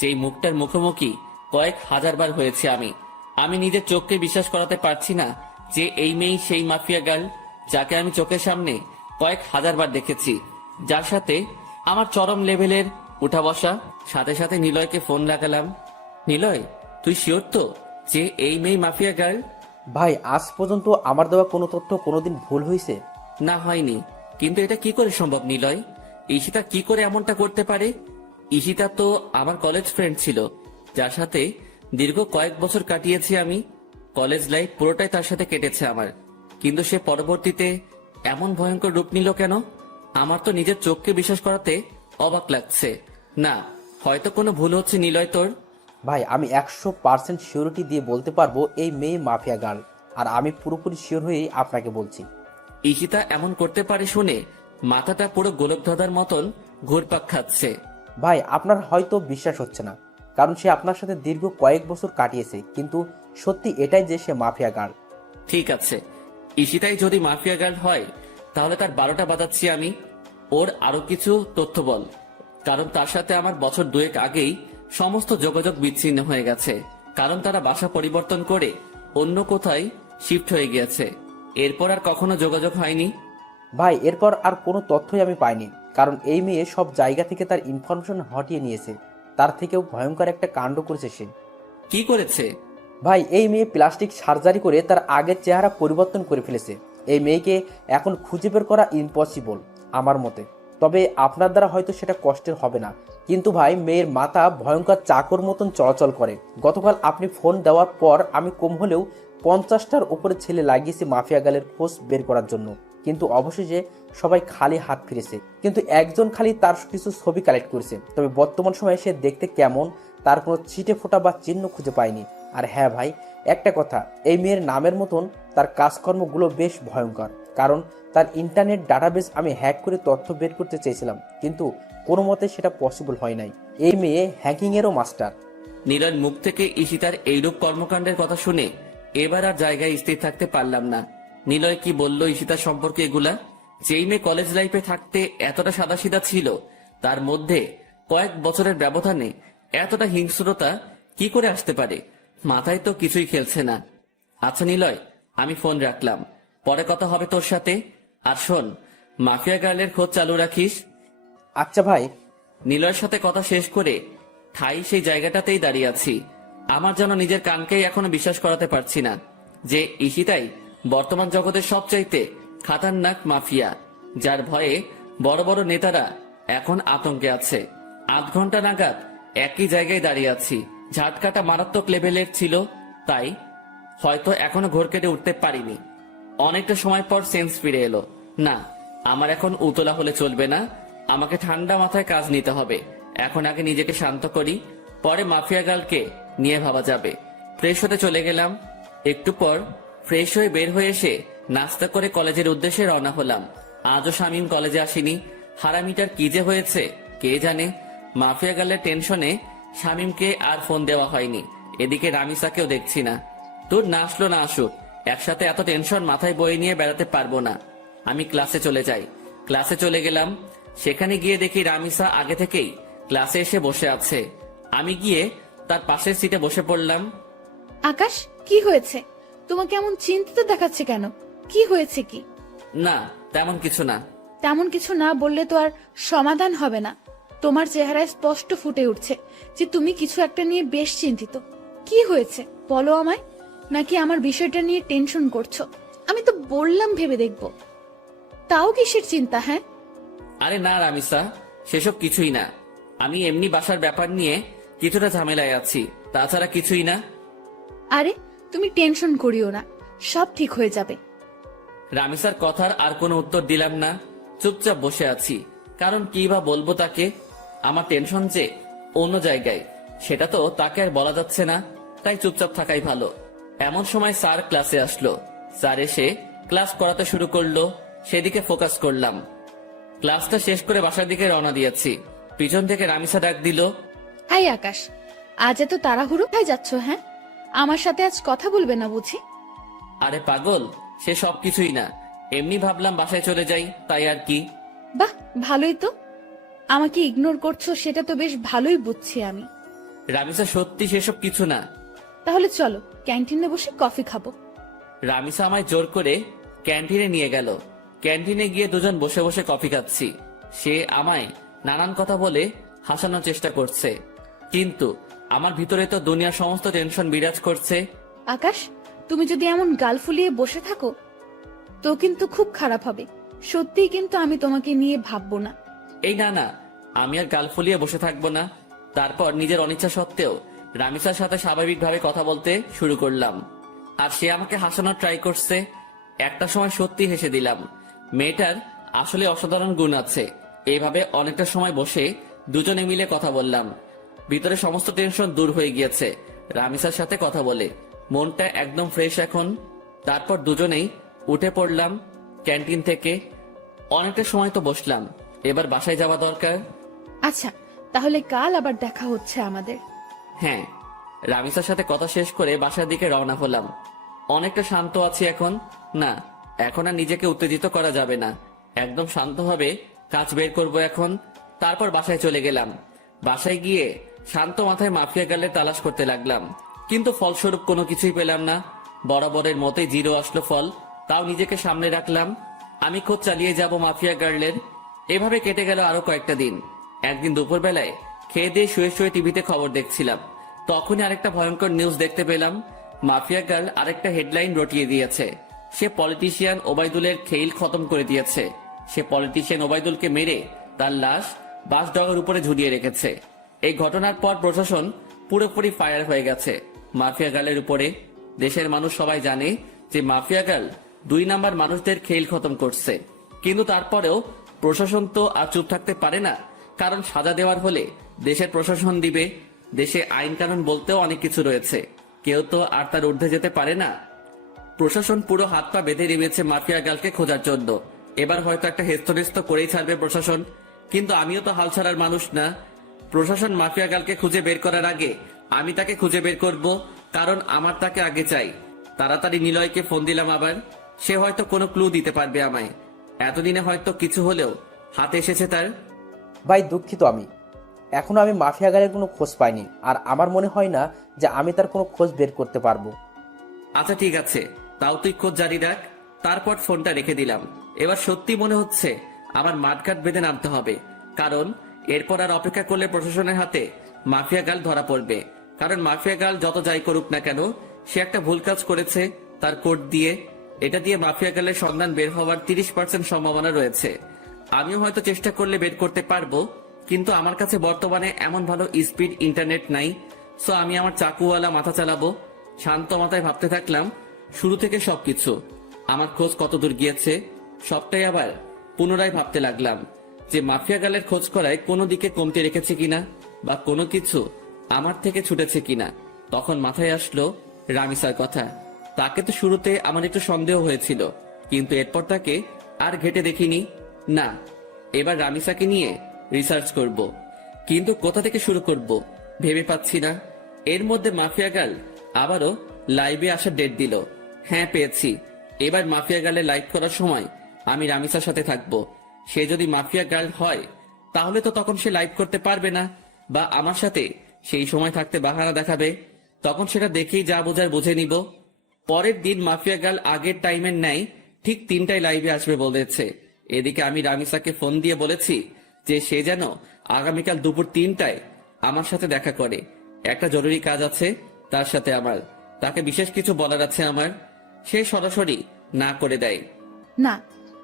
যেই মুখটার মুখোমুখি কয়েক হাজারবার হয়েছে আমি নিজের চোখকে বিশ্বাস করাতে পারছি না যে এই মেয়ে সেই মাফিয়া গার্ল যাকে আমি চোখের সামনে কয়েক হাজারবার দেখেছি, যার সাথে আমার চরম লেভেলের উঠা বসা। সাথে সাথে নিলয়কে ফোন লাগালাম। নিলয়, তুই শিওর তো যে এই মেয়ে মাফিয়া গার্ল? ভাই, আজ পর্যন্ত আমার দেওয়া কোনো তথ্য কোনোদিন ভুল হয়েছে? না, হয়নি। কিন্তু এটা কি করে সম্ভব নিলয়? ঈশিতা কি করে এমনটা করতে পারে? ঈশিতা তো আমার কলেজ ফ্রেন্ড ছিল, যার সাথে দীর্ঘ কয়েক বছর কাটিয়েছি আমি। কলেজ লাইফ পুরোটাই তার সাথে কেটেছে আমার। কিন্তু সে পরবর্তীতে এমন ভয়ঙ্কর রূপ নিল কেন? আমার তো নিজের চোখকে বিশ্বাস করাতে অবাক লাগছে। না, হয়তো কোনো ভুল হচ্ছে নিলয় তোর। ভাই, আমি 100% সিওরিটি দিয়ে বলতে পারবো এই মেয়ে মাফিয়া গার্ল, আর আমি পুরোপুরি শিওর হয়েই আপনাকে বলছি। ঈশিতা এমন করতে পারে শুনে মাথাটা পুরো গোলকধাঁধার মতন ঘুরপাক খাচ্ছে। ভাই, আপনার হয়তো বিশ্বাস হচ্ছে না, কারণ সে আপনার সাথে দীর্ঘ কয়েক বছর কাটিয়েছে, কিন্তু সত্যি এটাই যে সে মাফিয়া গার্ল। ঠিক আছে, ঈশিতাই যদি মাফিয়া গার্ল হয় তাহলে তার 12টা বাজাচ্ছি আমি। ওর আরো কিছু তথ্য বল, কারণ তার সাথে আমার বছর 2 আগেই সমস্ত যোগাযোগ বিচ্ছিন্ন হয়ে গেছে। কারণ তারা বাসা পরিবর্তন করে অন্য কোথায় শিফট হয়ে গিয়েছে। এরপর আর কখনো যোগাযোগ হয়নি। ভাই, এরপর আর কোনো তথ্যই আমি পাইনি, কারণ এই মেয়ে সব জায়গা থেকে তার ইনফরমেশন হটিয়ে নিয়েছে। তার থেকেও ভয়ঙ্কর একটা কাণ্ড করেছে সে। কি করেছে? ভাই, এই মেয়ে প্লাস্টিক সার্জারি করে তার আগের চেহারা পরিবর্তন করে ফেলেছে। এই মেয়েকে এখন খুঁজে বের করা ইম্পসিবল আমার মতে। তবে আপনার দ্বারা হয়তো সেটা কষ্টের হবে না, কিন্তু ভাই মেয়ের মাথা ভয়ঙ্কর চাকর মতন চলাচল করে। গতকাল আপনি ফোন দেওয়ার পর আমি কম হলেও 50টার উপরে ছেলে লাগিয়েছি মাফিয়া গালের খোঁজ বের করার জন্য, কিন্তু অবশেষে সবাই খালি হাত ফিরেছে। কিন্তু একজন খালি তার কিছু ছবি কালেক্ট করেছে। তবে বর্তমান সময়ে সে দেখতে কেমন তার কোনো ছিটে ফোঁটা বা চিহ্ন খুঁজে পায়নি। আর হ্যাঁ ভাই, একটা কথা, এই মেয়ের নামের মতন তার কাজকর্মগুলো বেশ ভয়ঙ্কর। কারণ তার ইন্টারনেট ডাটাবেস আমি হ্যাক করে তথ্য বের করতে চেয়েছিলাম, কিন্তু কোনো মতে সেটা পসিবল হয় নাই। এই মেয়ে হ্যাকিংয়েরও মাস্টার। নিলয়ের মুখ থেকে ঈশিতার এইরূপ কর্মকাণ্ডের কথা শুনে এবার আর জায়গায় স্থির থাকতে পারলাম না। নিলয় কি বলল ঈশিতার সম্পর্কে এগুলা? যেই মেয়ে কলেজ লাইফে থাকতে এতটা সাদাসিধা ছিল, তার মধ্যে কয়েক বছরের ব্যবধানে এতটা হিংস্রতা কি করে আসতে পারে? মাথায় তো কিছুই খেলছে না। আচ্ছা নিলয়, আমি ফোন রাখলাম, পরে কথা হবে তোর সাথে। আর শোন, মাফিয়া গার্লের খোঁজ চালু রাখিস। আচ্ছা ভাই। নিলয়ের সাথে কথা শেষ করে ঠাই সেই জায়গাটাতেই দাঁড়িয়ে আছি। আমার যেন নিজের কানকেই এখনো বিশ্বাস করাতে পারছি না যে ঈশিতাই বর্তমান জগতের সবচাইতে খাতারনাক মাফিয়া, যার ভয়ে বড় বড় নেতারা এখন আতঙ্কে আছে। 8 ঘন্টা নাগাদ একই জায়গায় দাঁড়িয়ে আছি। ঝাটকাটা মারাত্মক লেভেলের ছিল, তাই হয়তো এখনো ঘোর কেটে উঠতে পারিনি। অনেকটা সময় পর সেন্স ফিরে এলো। না, আমার এখন উতলা হলে চলবে না, আমাকে ঠান্ডা মাথায় কাজ নিতে হবে। এখন আগে নিজেকে শান্ত করি, পরে মাফিয়া গার্লকে নিয়ে ভাবা যাবে। ফ্রেশ হতে চলে গেলাম। একটু পর ফ্রেশ হয়ে বের হয়ে এসে নাস্তা করে কলেজের উদ্দেশ্যে রওনা হলাম। আজও শামীম কলেজে আসেনি। হারামিটার কি যে হয়েছে কে জানে। মাফিয়া গার্লের টেনশনে শামীমকে আর ফোন দেওয়া হয়নি। এদিকে রামিসাকেও দেখছি না। তোর না আসলো না আসুক, একসাথে এত টেনশন মাথায় বয়ে নিয়ে বেড়াতে পারবো না। আমি ক্লাসে চলে যাই। ক্লাসে চলে গেলাম, সেখানে গিয়ে দেখি রামিসা আগে থেকেই ক্লাসে এসে বসে আছে। আমি গিয়ে তার পাশের সিটে বসে পড়লাম। আকাশ, কি হয়েছে? তোমাকে এমন চিন্তিত দেখাচ্ছে কেন? কি হয়েছে কি? না, তেমন কিছু না। তেমন কিছু না বললে তো আর সমাধান হবে না। তোমার চেহারায় স্পষ্ট ফুটে উঠছে যে তুমি কিছু একটা নিয়ে বেশ চিন্তিত। কি হয়েছে বলো আমায়? নাকি আমার বিষয়টা নিয়ে টেনশন করছো? আমি তো বললাম ভেবে দেখবো। তাও কিসের চিন্তা? হ্যাঁ, আরে না রামিসা, সেসব কিছুই না। আমি এমনি বাসার ব্যাপার নিয়ে কিছুটা ঝামেলায় আছি, তাছাড়া কিছুই না। আরে তুমি টেনশন করিও না, সব ঠিক হয়ে যাবে। রামিসার কথার আর কোনো উত্তর দিলাম না, চুপচাপ বসে আছি। কারণ কি বা বলবো তাকে? আমার টেনশন যে অন্য জায়গায়, সেটা তো তাকে আর বলা যাচ্ছে না, তাই চুপচাপ থাকাই ভালো। এমন সময় স্যার ক্লাসে আসলো। স্যার এসে ক্লাস করাতে শুরু করলো, সেদিকে ফোকাস করলাম। ক্লাসটা শেষ করে বাসার দিকে রওনা দিয়েছি। পিছন থেকে রামিসা ডাক দিল, হাই আকাশ, আজ এত তাড়াহুড়ো খাই যাচ্ছ? হ্যাঁ, আমার সাথে আজ কথা বলবে না বুঝি? আরে পাগল, সে সব কিছুই না, এমনি ভাবলাম বাসায় চলে যাই, তাই আর কি। বাহ, ভালোই তো। আমাকে ইগনোর করছো সেটা তো বেশ ভালোই বুঝছি আমি। রামিসা সত্যি সেসব কিছু না। তাহলে চলো ক্যান্টিনে বসে কফি খাবো। রামিসা আমায় জোর করে ক্যান্টিনে নিয়ে গেল। ক্যান্টিনে গিয়ে দুজন বসে বসে কফি খাচ্ছি। সে আমায় নানান কথা বলে হাসানোর চেষ্টা করছে, কিন্তু আমার ভিতরে তো দুনিয়ার সমস্ত টেনশন বিরাজ করছে। আকাশ, তুমি যদি এমন গাল ফুলিয়ে বসে থাকো তো কিন্তু খুব খারাপ হবে। সত্যিই কিন্তু আমি তোমাকে নিয়ে ভাববো না। এই না না, আমি আর গাল ফুলিয়ে বসে থাকবো না। তারপর নিজের অনিচ্ছা সত্ত্বেও রামিসার সাথে স্বাভাবিকভাবে কথা বলতে শুরু করলাম। আর সে আমাকে হাসানোর ট্রাই করছে। একটা সময় সত্যি হেসে দিলাম। মেয়েটার আসলে অসাধারণ গুণ আছে। এইভাবে অনেকটা সময় বসে দুজনে মিলে কথা বললাম। ভিতরে সমস্ত টেনশন দূর হয়ে গিয়েছে রামিসার সাথে কথা বলে। মনটা একদম ফ্রেশ এখন। তারপর দুজনেই উঠে পড়লাম ক্যান্টিন থেকে। অনেকটা সময় তো বসলাম, এবার বাসায় যাওয়া দরকার। আচ্ছা, তাহলে কাল আবার দেখা হচ্ছে আমাদের। হ্যাঁ। রামিসার সাথে কথা শেষ করে বাসার দিকে রওনা হলাম। অনেকটা শান্ত আছি এখন। না, এখন আর নিজেকে উত্তেজিত করা যাবে না। একদম শান্তভাবে কাজ বের করব এখন। তারপর বাসায় চলে গেলাম। বাসায় গিয়ে শান্ত মাথায় মাফিয়া গার্লের তালাশ করতে লাগলাম, কিন্তু ফলস্বরূপ কোনো কিছুই পেলাম না। বরাবরের মতোই জিরো আসলো ফল। তাও নিজেকে সামনে রাখলাম, আমি খোঁজ চালিয়ে যাব মাফিয়া গার্লের। এভাবে কেটে গেল আরো কয়েকটা দিন। একদিন দুপুরবেলায় খেয়ে দিয়ে শুয়ে শুয়ে টিভিতে খবর দেখছিলাম, তখনই আরেকটা ভয়ঙ্কর নিউজ দেখতে পেলাম। মাফিয়া গার্ল আরেকটা হেডলাইন রটিয়ে দিয়েছে। সে পলিটিশিয়ান ওবায়দুলের খেইল খতম করে দিয়েছে। সে পলিটিশিয়ান ওবায়দুলকে মেরে তার লাশ বাসডগের উপরে ঝুলিয়ে রেখেছে। এই ঘটনার পর প্রশাসন পুরোপুরি ফায়ার হয়ে গেছে মাফিয়া গার্লের উপরে। দেশের মানুষ সবাই জানে যে মাফিয়া গার্ল 2 নাম্বার মানুষদের খেইল খতম করছে, কিন্তু তারপরেও প্রশাসন তো আর চুপ থাকতে পারে না। কারণ সাজা দেওয়ার হলে দেশের প্রশাসন দিবে। দেশে আইন কানুন বলতেও অনেক কিছু রয়েছে, কেউ তো আর তার ঊর্ধ্বে যেতে পারে না। প্রশাসন পুরো হাত পা বেঁধে নেমেছে মাফিয়া গার্লকে খোঁজার জন্য। এবার হয়তো একটা হেস্তনেস্ত করেই ছাড়বে প্রশাসন, কিন্তু আমিও তো হাল ছাড়ার মানুষ না। প্রশাসন মাফিয়া গার্লকে খুঁজে বের করার আগে আমি তাকে খুঁজে বের করব, কারণ আমার তাকে আগে চাই। তাড়াতাড়ি নিলয়কে ফোন দিলাম আবার। সে হয়তো কোনো ক্লু দিতে পারবে আমায়। এতদিনে হয়তো কিছু হলেও হাতে এসেছে তার। ভাই দুঃখিত, আমি এখনো মাফিয়া গাড়ির কোনো খোঁজ পাইনি, আর আমার মনে হয় না যে আমি তার কোনো খোঁজ বের করতে পারবো। আচ্ছা ঠিক আছে, তাও তুই খোঁজ জারি রাখ। তারপর ফোনটা রেখে দিলাম। এবার সত্যি মনে হচ্ছে আমার মাঠঘাট বেঁধে নামতে হবে, কারণ এরপর আর অপেক্ষা করলে প্রশাসনের হাতে মাফিয়া গার্ল ধরা পড়বে। কারণ মাফিয়া গার্ল যত যাই করুক না কেন, সে একটা ভুল কাজ করেছে তার কোড দিয়ে। এটা দিয়ে মাফিয়া গার্লের সন্ধান বের হওয়ার 30% সম্ভাবনা রয়েছে। আমিও হয়তো চেষ্টা করলে বের করতে পারবো, কিন্তু আমার কাছে বর্তমানে এমন ভালো স্পিড ইন্টারনেট নাই। সো আমি আমার চাকুওয়ালা মাথা চালাবো। শান্ত মাথায় ভাবতে থাকলাম শুরু থেকে সবকিছু। আমার খোঁজ কত দূর গিয়েছে সবটাই আবার পুনরায় ভাবতে লাগলাম যে মাফিয়া গার্লের খোঁজ করায় কোনো দিকে কমতে রেখেছে কিনা, বা কোনো কিছু আমার থেকে ছুটেছে কিনা। তখন মাথায় আসলো রামিসার কথা। তাকে তো শুরুতে আমার একটু সন্দেহ হয়েছিল, কিন্তু এরপর তাকে আর ঘেটে দেখিনি। না, এবার রামিসাকে নিয়ে রিসার্চ করব, কিন্তু কোথা থেকে শুরু করব ভেবে পাচ্ছি না। এর মধ্যে মাফিয়া গার্ল আবারও লাইভে আসার ডেট দিল। হ্যাঁ পেয়েছি। এবার মাফিয়া গার্লে লাইভ করার সময় আমি রামিসার সাথে থাকবো। সে যদি মাফিয়া গার্ল হয় তাহলে তো তখন সে লাইভ করতে পারবে না, বা আমার সাথে সেই সময় থাকতে বাহানা দেখাবে। তখন সেটা দেখেই যা বোঝার বুঝে নিব। পরের দিন মাফিয়া গার্ল আগের টাইমের ন্যায় ঠিক 3টায় লাইভে আসবে বলেছে। এদিকে আমি রামিসাকে ফোন দিয়ে বলেছি যে সে যেন আগামীকাল দুপুর 3টায় আমার সাথে দেখা করে। একটা জরুরি কাজ আছে তার সাথে আমার, তাকে বিশেষ কিছু বলার আছে আমার। সে সরাসরি না করে দেয়। না,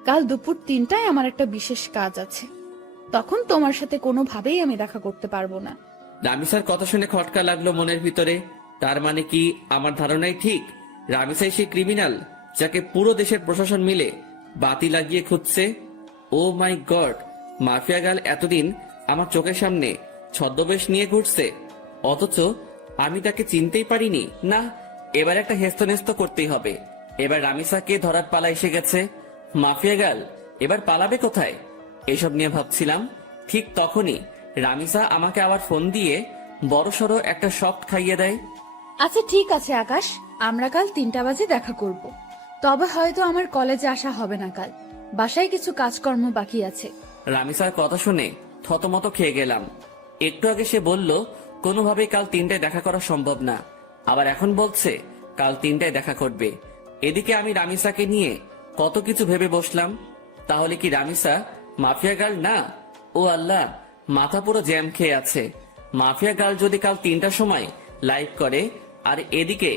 কাল দুপুর 3টায় আমার একটা বিশেষ কাজ আছে, তখন তোমার সাথে কোনোভাবেই আমি দেখা করতে পারবো না। রামিসার কথা শুনে খটকা লাগলো মনের ভিতরে। তার মানে কি আমার ধারণাই ঠিক? রামিসাই সেই ক্রিমিনাল যাকে পুরো দেশের প্রশাসন মিলে বাতি লাগিয়ে খুঁজছে। ও মাই গড, মাফিয়া গার্ল এতদিন আমার চোখের সামনে ছদ্মবেশ নিয়ে ঘুরছে, অথচ আমি তাকে চিনতেই পারিনি। না, এবার একটা হেস্তনেস্ত করতেই হবে। এবার রামিসাকে ধরার পালা এসে গেছে। মাফিয়া গার্ল এবার পালাবে কোথায়? এসব নিয়ে ভাবছিলাম, ঠিক তখনই রামিসা আমাকে আবার ফোন দিয়ে বড়সড় একটা শক খাইয়ে দেয়। আচ্ছা ঠিক আছে আকাশ, আমরা কাল 3টা বাজে দেখা করব। তবে হয়তো আমার কলেজে আসা হবে না কাল, বাসায় কিছু কাজকর্ম বাকি আছে। রামিসার কথা শুনে থতমত খেয়ে গেলাম। একটু আগে সে বলল কোনোভাবেই কাল 3টায় দেখা করা সম্ভব না, আবার এখন বলছে কাল 3টায় দেখা করবে। এদিকে আমি রামিসাকে নিয়ে কত কিছু ভেবে বসলাম। তাহলে কি রামিসা মাফিয়া গার্ল না? ও আল্লাহ, মাথা পুরো জ্যাম খেয়ে আছে। মাফিয়া গার্ল যদি কাল 3টার সময় লাইভ করে আর এদিকে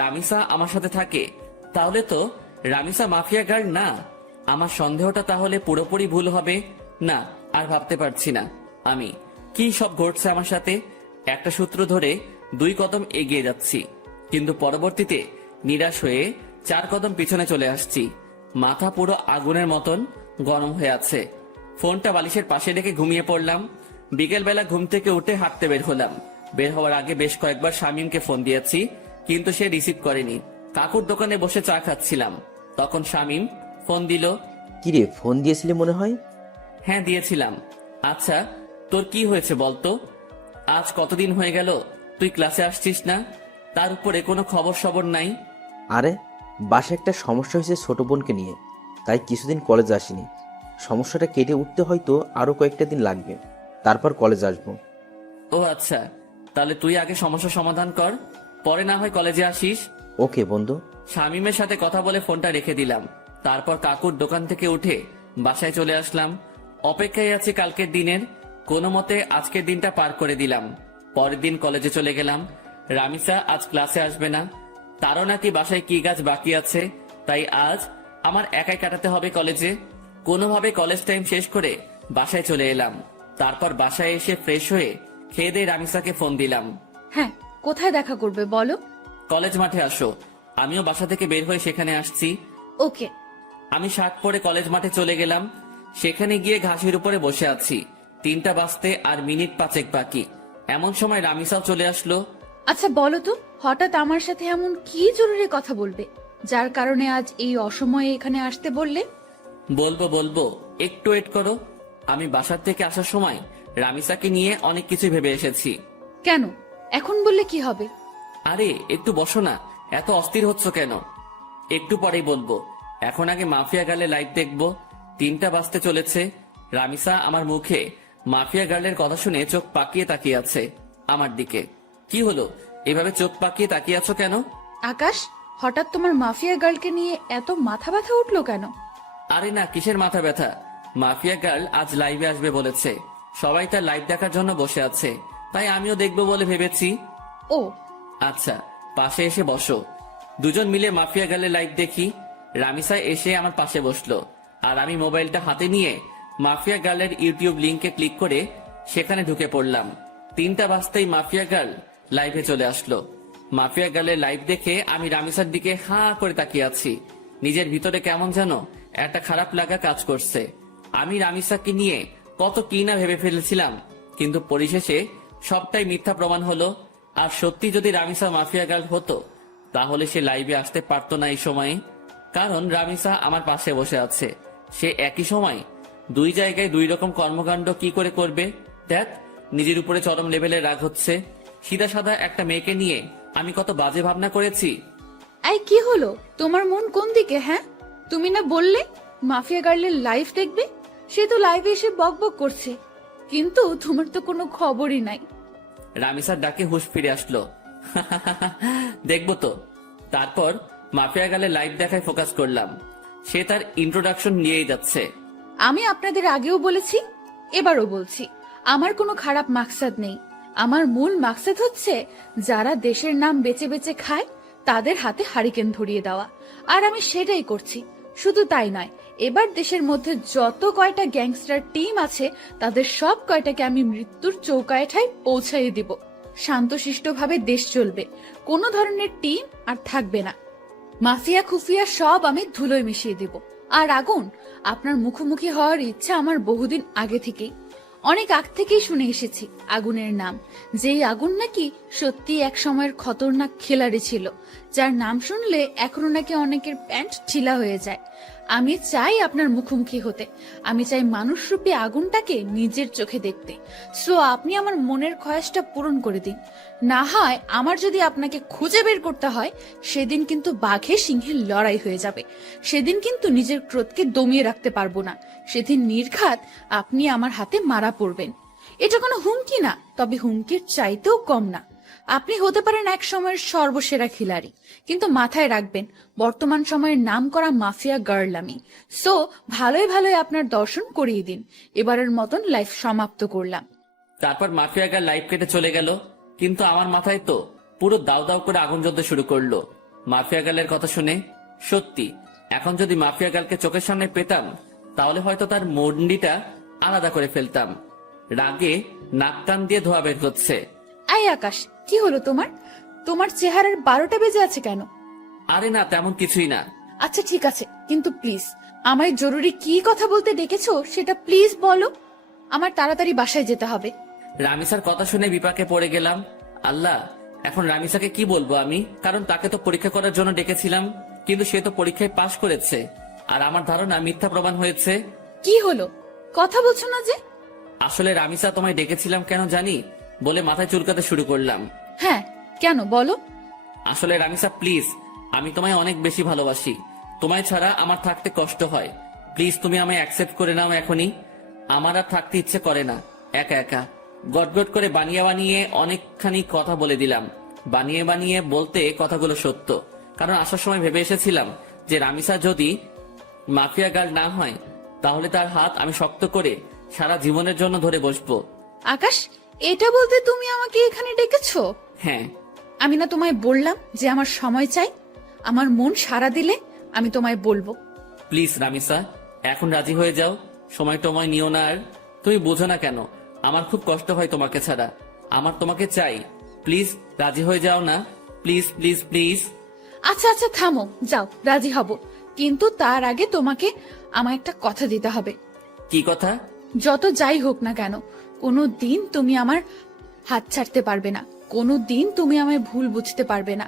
রামিসা আমার সাথে থাকে, তাহলে তো রামিসা মাফিয়া গার্ল না। আমার সন্দেহটা তাহলে পুরোপুরি ভুল হবে না। আর ভাবতে পারছি না আমি কি সব ঘটছে আমার সাথে। একটা সূত্র ধরে 2 কদম এগিয়ে যাচ্ছি, কিন্তু পরবর্তীতে নিরাশ হয়ে 4 কদম পিছনে চলে আসছি। মাথা পুরো আগুনের মতন গরম হয়ে আছে। ফোনটা বালিশের পাশে রেখে ঘুমিয়ে পড়লাম। বিকেলবেলা ঘুম থেকে উঠে হাঁটতে বের হলাম। বের হওয়ার আগে বেশ কয়েকবার শামীমকে ফোন দিয়েছি, কিন্তু সে রিসিভ করেনি। কাকুর দোকানে বসে চা খাচ্ছিলাম, তখন শামীম ফোন দিল। কিরে, ফোন দিয়েছিলি মনে হয়? হ্যাঁ দিয়েছিলাম। আচ্ছা তোর কি হয়েছে বলতো? আজ কতদিন হয়ে গেল তুই ক্লাসে আসছিস না, তার উপরে কোনো খবর সবর নাই। আরে বাসায় একটা সমস্যা হয়েছে ছোট বোনকে নিয়ে, তাই কিছুদিন কলেজ আসিনি। সমস্যাটা কেটে উঠতে হয়তো আরো কয়েকটা দিন লাগবে, তারপর কলেজ আসবো। ও আচ্ছা, তাহলে তুই আগে সমস্যা সমাধান কর, পরে না হয় কলেজে আসিস। ওকে বন্ধু। শামীমের সাথে কথা বলে ফোনটা রেখে দিলাম। তারপর কাকুর দোকান থেকে উঠে বাসায় চলে আসলাম। অপেক্ষায় আছি কালকের দিনের। কোনো মতে আজকের দিনটা পার করে দিলাম। পরের দিন কলেজে চলে গেলাম। রামিসা আজ ক্লাসে আসবে না, তারও নাকি বাসায় কি কাজ বাকি আছে, তাই আজ আমার একাই কাটাতে হবে কলেজে। কোনোভাবে কলেজ টাইম শেষ করে বাসায় চলে এলাম। তারপর বাসায় এসে ফ্রেশ হয়ে খেয়ে দিয়ে রামিসাকে ফোন দিলাম। হ্যাঁ, কোথায় দেখা করবে বলো? কলেজ মাঠে আসো। আমিও বাসা থেকে বের হয়ে সেখানে আসছি। ওকে। আমি শার্ট পরে কলেজ মাঠে চলে গেলাম। সেখানে গিয়ে ঘাসের উপরে বসে আছি। 3টা বাজতে আর মিনিট 5 বাকি। এমন সময় রামিসাও চলে আসলো। আচ্ছা বলো তো, হঠাৎ আমার সাথে এমন কি জরুরি কথা বলবে যার কারণে আজ এই অসময়ে এখানে আসতে বললে? বলবো, একটু ওয়েট করো। আমি বাসার থেকে আসার সময় রামিসাকে নিয়ে অনেক কিছু ভেবে এসেছি। কেন? এখন বললে কি হবে? আরে একটু বসো না, এত অস্থির হচ্ছ কেন? একটু পরেই বলবো। এখন আগে মাফিয়া গার্লের লাইভ দেখবো। 3টা বাজতে চলেছে। রামিসা আমার মুখে মাফিয়া গার্লের কথা শুনে চোখ পাকিয়ে তাকিয়ে আছে আমার দিকে। কি হলো, এভাবে চোখ পাকিয়ে তাকিয়ে আছো কেন? আকাশ, হঠাৎ তোমার মাফিয়া গার্লকে নিয়ে এত মাথা ব্যথা উঠলো কেন? আরে না, কিসের মাথা ব্যথা? মাফিয়া গার্ল আজ লাইভে আসবে বলেছে। সবাই তার লাইভ দেখার জন্য বসে আছে, তাই আমিও দেখবো বলে ভেবেছি। ও আচ্ছা, পাশে এসে বসো। দুজন মিলে মাফিয়া গার্লের লাইভ দেখি। রামিসা এসে আমার পাশে বসলো, আর আমি মোবাইলটা হাতে নিয়ে মাফিয়া গার্লের ইউটিউব লিংকে ক্লিক করে সেখানে ঢুকে পড়লাম। 3টা বাজতেই মাফিয়া গার্ল লাইভে চলে আসলো। মাফিয়া গার্লের লাইভ দেখে আমি রামিসার দিকে হাঁ করে তাকিয়ে আছি। নিজের ভিতরে কেমন যেন একটা খারাপ লাগা কাজ করছে। আমি রামিসাকে নিয়ে কত কি না ভেবে ফেলেছিলাম, কিন্তু পরিশেষে সবটাই মিথ্যা প্রমাণ হলো। আর সত্যি যদি রামিসা মাফিয়া গার্ল হতো তাহলে সে লাইভে আসতে পারতো না এই সময়ে। কারণ রামিসা আমার পাশে বসে আছে। সে একই সময় 2 জায়গায় 2 রকম কর্মকাণ্ড কি করে করবে? দেখ, নিজের উপরে চরম লেভেলের রাগ হচ্ছে। সিধা সাদা একটা মেয়েকে নিয়ে আমি কত বাজে ভাবনা করেছি। এই কি হলো, তোমার মন কোন দিকে? হ্যাঁ, তুমি না বললে মাফিয়া গার্লের লাইভ দেখবে? সে তো লাইভে এসে বকবক করছে, কিন্তু তোমার তো কোনো খবরই নাই। রামিসার ডাকে হুঁশ ফিরে আসলো। দেখবো তো। তারপর মাফিয়া গালে লাইভ দেখায় ফোকাস করলাম। সে তার ইন্ট্রোডাকশন নিয়েই যাচ্ছে। আমি আপনাদের আগেও বলেছি, এবারও বলছি, আমার কোনো খারাপ মাকসাদ নেই। আমার মূল মাকসাদ হচ্ছে যারা দেশের নাম বেচে বেচে খায় তাদের হাতে হারিকেন ধরিয়ে দেওয়া, আর আমি সেটাই করছি। শুধু তাই নয়, এবার দেশের মধ্যে যত কয়টা গ্যাংস্টার টিম আছে তাদের সব কয়টাকে আমি মৃত্যুর চৌকাঠেয় পৌঁছাইয়ে দিব। শান্তশিষ্টভাবে দেশ চলবে, কোনো ধরনের টিম আর থাকবে না। মাফিয়া খুফিয়া সব আমি ধুলোয় মিশিয়ে দেব। আর আগুন, আপনার মুখোমুখি হওয়ার ইচ্ছা আমার বহুদিন আগে থেকেই, অনেক আগ থেকেই শুনে এসেছি আগুনের নাম। যেই আগুন নাকি সত্যি এক সময়ের খতরনাক খেলাড়ি ছিল, যার নাম শুনলে এখনো নাকি অনেকের প্যান্ট ঢিলা হয়ে যায়। আমি চাই আপনার মুখোমুখি হতে, আমি চাই মানুষরূপী আগুনটাকে নিজের চোখে দেখতে। সো আপনি আমার মনের খয়াসটা পূরণ করে দিন। না হয় আমার যদি আপনাকে খুঁজে বের করতে হয়, সেদিন কিন্তু বাঘে সিংহের লড়াই হয়ে যাবে। সেদিন কিন্তু নিজের ক্রোধকে দমিয়ে রাখতে পারবো না। সেদিন নির্ঘাত আপনি আমার হাতে মারা পড়বেন। এটা কোনো হুমকি না, তবে হুমকির চাইতেও কম না। আপনি হতে পারেন এক সময়ের সর্বসেরা খিলাড়ি, কিন্তু মাথায় রাখবেন বর্তমান সময়ের নাম করা মাফিয়া গার্ল আমি। সো ভালোই ভালোই আপনার দর্শন করিয়ে দিন। এবারের মতন লাইফ সমাপ্ত করলাম। তারপর মাফিয়া গাল লাইভ কেটে চলে গেল, কিন্তু আমার মাথায় তো পুরো দাউ দাউ করে আগুন জ্বলতে শুরু করলো মাফিয়া গালের কথা শুনে। সত্যি, এখন যদি মাফিয়া গালকে চোখের সামনে পেতাম তাহলে হয়তো তার মন্ডিটা আলাদা করে ফেলতাম। রাগে নাক টান দিয়ে ধোয়া বের হচ্ছে। আই আকাশ, কি হলো তোমার? তোমার চেহারার 12টা বেজে আছে কেন? আরে না, তেমন কিছুই না। আচ্ছা ঠিক আছে, কিন্তু প্লিজ আমায় জরুরি কি কথা বলতে ডেকেছো সেটা প্লিজ বলো। আমার তাড়াতাড়ি বাসায় যেতে হবে। রামিসার কথা শুনে বিপাকে পড়ে গেলাম। আল্লাহ, এখন রামিসাকে কি বলবো আমি? কারণ তাকে তো পরীক্ষা করার জন্য ডেকেছিলাম, কিন্তু সে তো পরীক্ষায় পাশ করেছে, আর আমার ধারণা মিথ্যা প্রমাণ হয়েছে। কি হলো, কথা বলছো না যে? আসলে রামিসা, তোমায় ডেকেছিলাম কেন জানি বলে মাথায় চুলকাতে শুরু করলাম। হ্যাঁ, কেন বলো? আসলে রামিসা প্লিজ, আমি তোমায় অনেক বেশি ভালোবাসি। তোমায় ছাড়া আমার থাকতে কষ্ট হয়। প্লিজ তুমি আমায় অ্যাকসেপ্ট করে নাও এখনই। আমার আর থাকতে ইচ্ছে করে না একা একা। গটগট করে বানিয়ে বানিয়ে অনেকখানি কথা বলে দিলাম। বানিয়ে বানিয়ে বলতে কথাগুলো সত্য, কারণ আসার সময় ভেবে এসেছিলাম যে রামিসা যদি মাফিয়া গার্ল না হয় তাহলে তার হাত আমি শক্ত করে সারা জীবনের জন্য ধরে বসবো। আকাশ, এটা বলতে তুমি আমাকে এখানে ডেকেছো? হ্যাঁ। আমি না তোমায় বললাম যে আমার সময় চাই? আমার মন সাড়া দিলে আমি তোমায় বলবো। প্লিজ রামিসা, এখন রাজি হয়ে যাও। সময় টময় নিও না আর। তুমি বোঝো না কেন আমার খুব কষ্ট হয় তোমাকে ছাড়া। আমার তোমাকে চাই। প্লিজ রাজি হয়ে যাও না। Please please please. আচ্ছা আচ্ছা থামো, যাও, রাজি হব, কিন্তু তার আগে তোমাকে আমার একটা কথা দিতে হবে। কি কথা? যত যাই হোক না কেন, কোনো দিন তুমি আমার হাত ছাড়তে পারবে না। কোনো দিন তুমি আমায় ভুল বুঝতে পারবে না।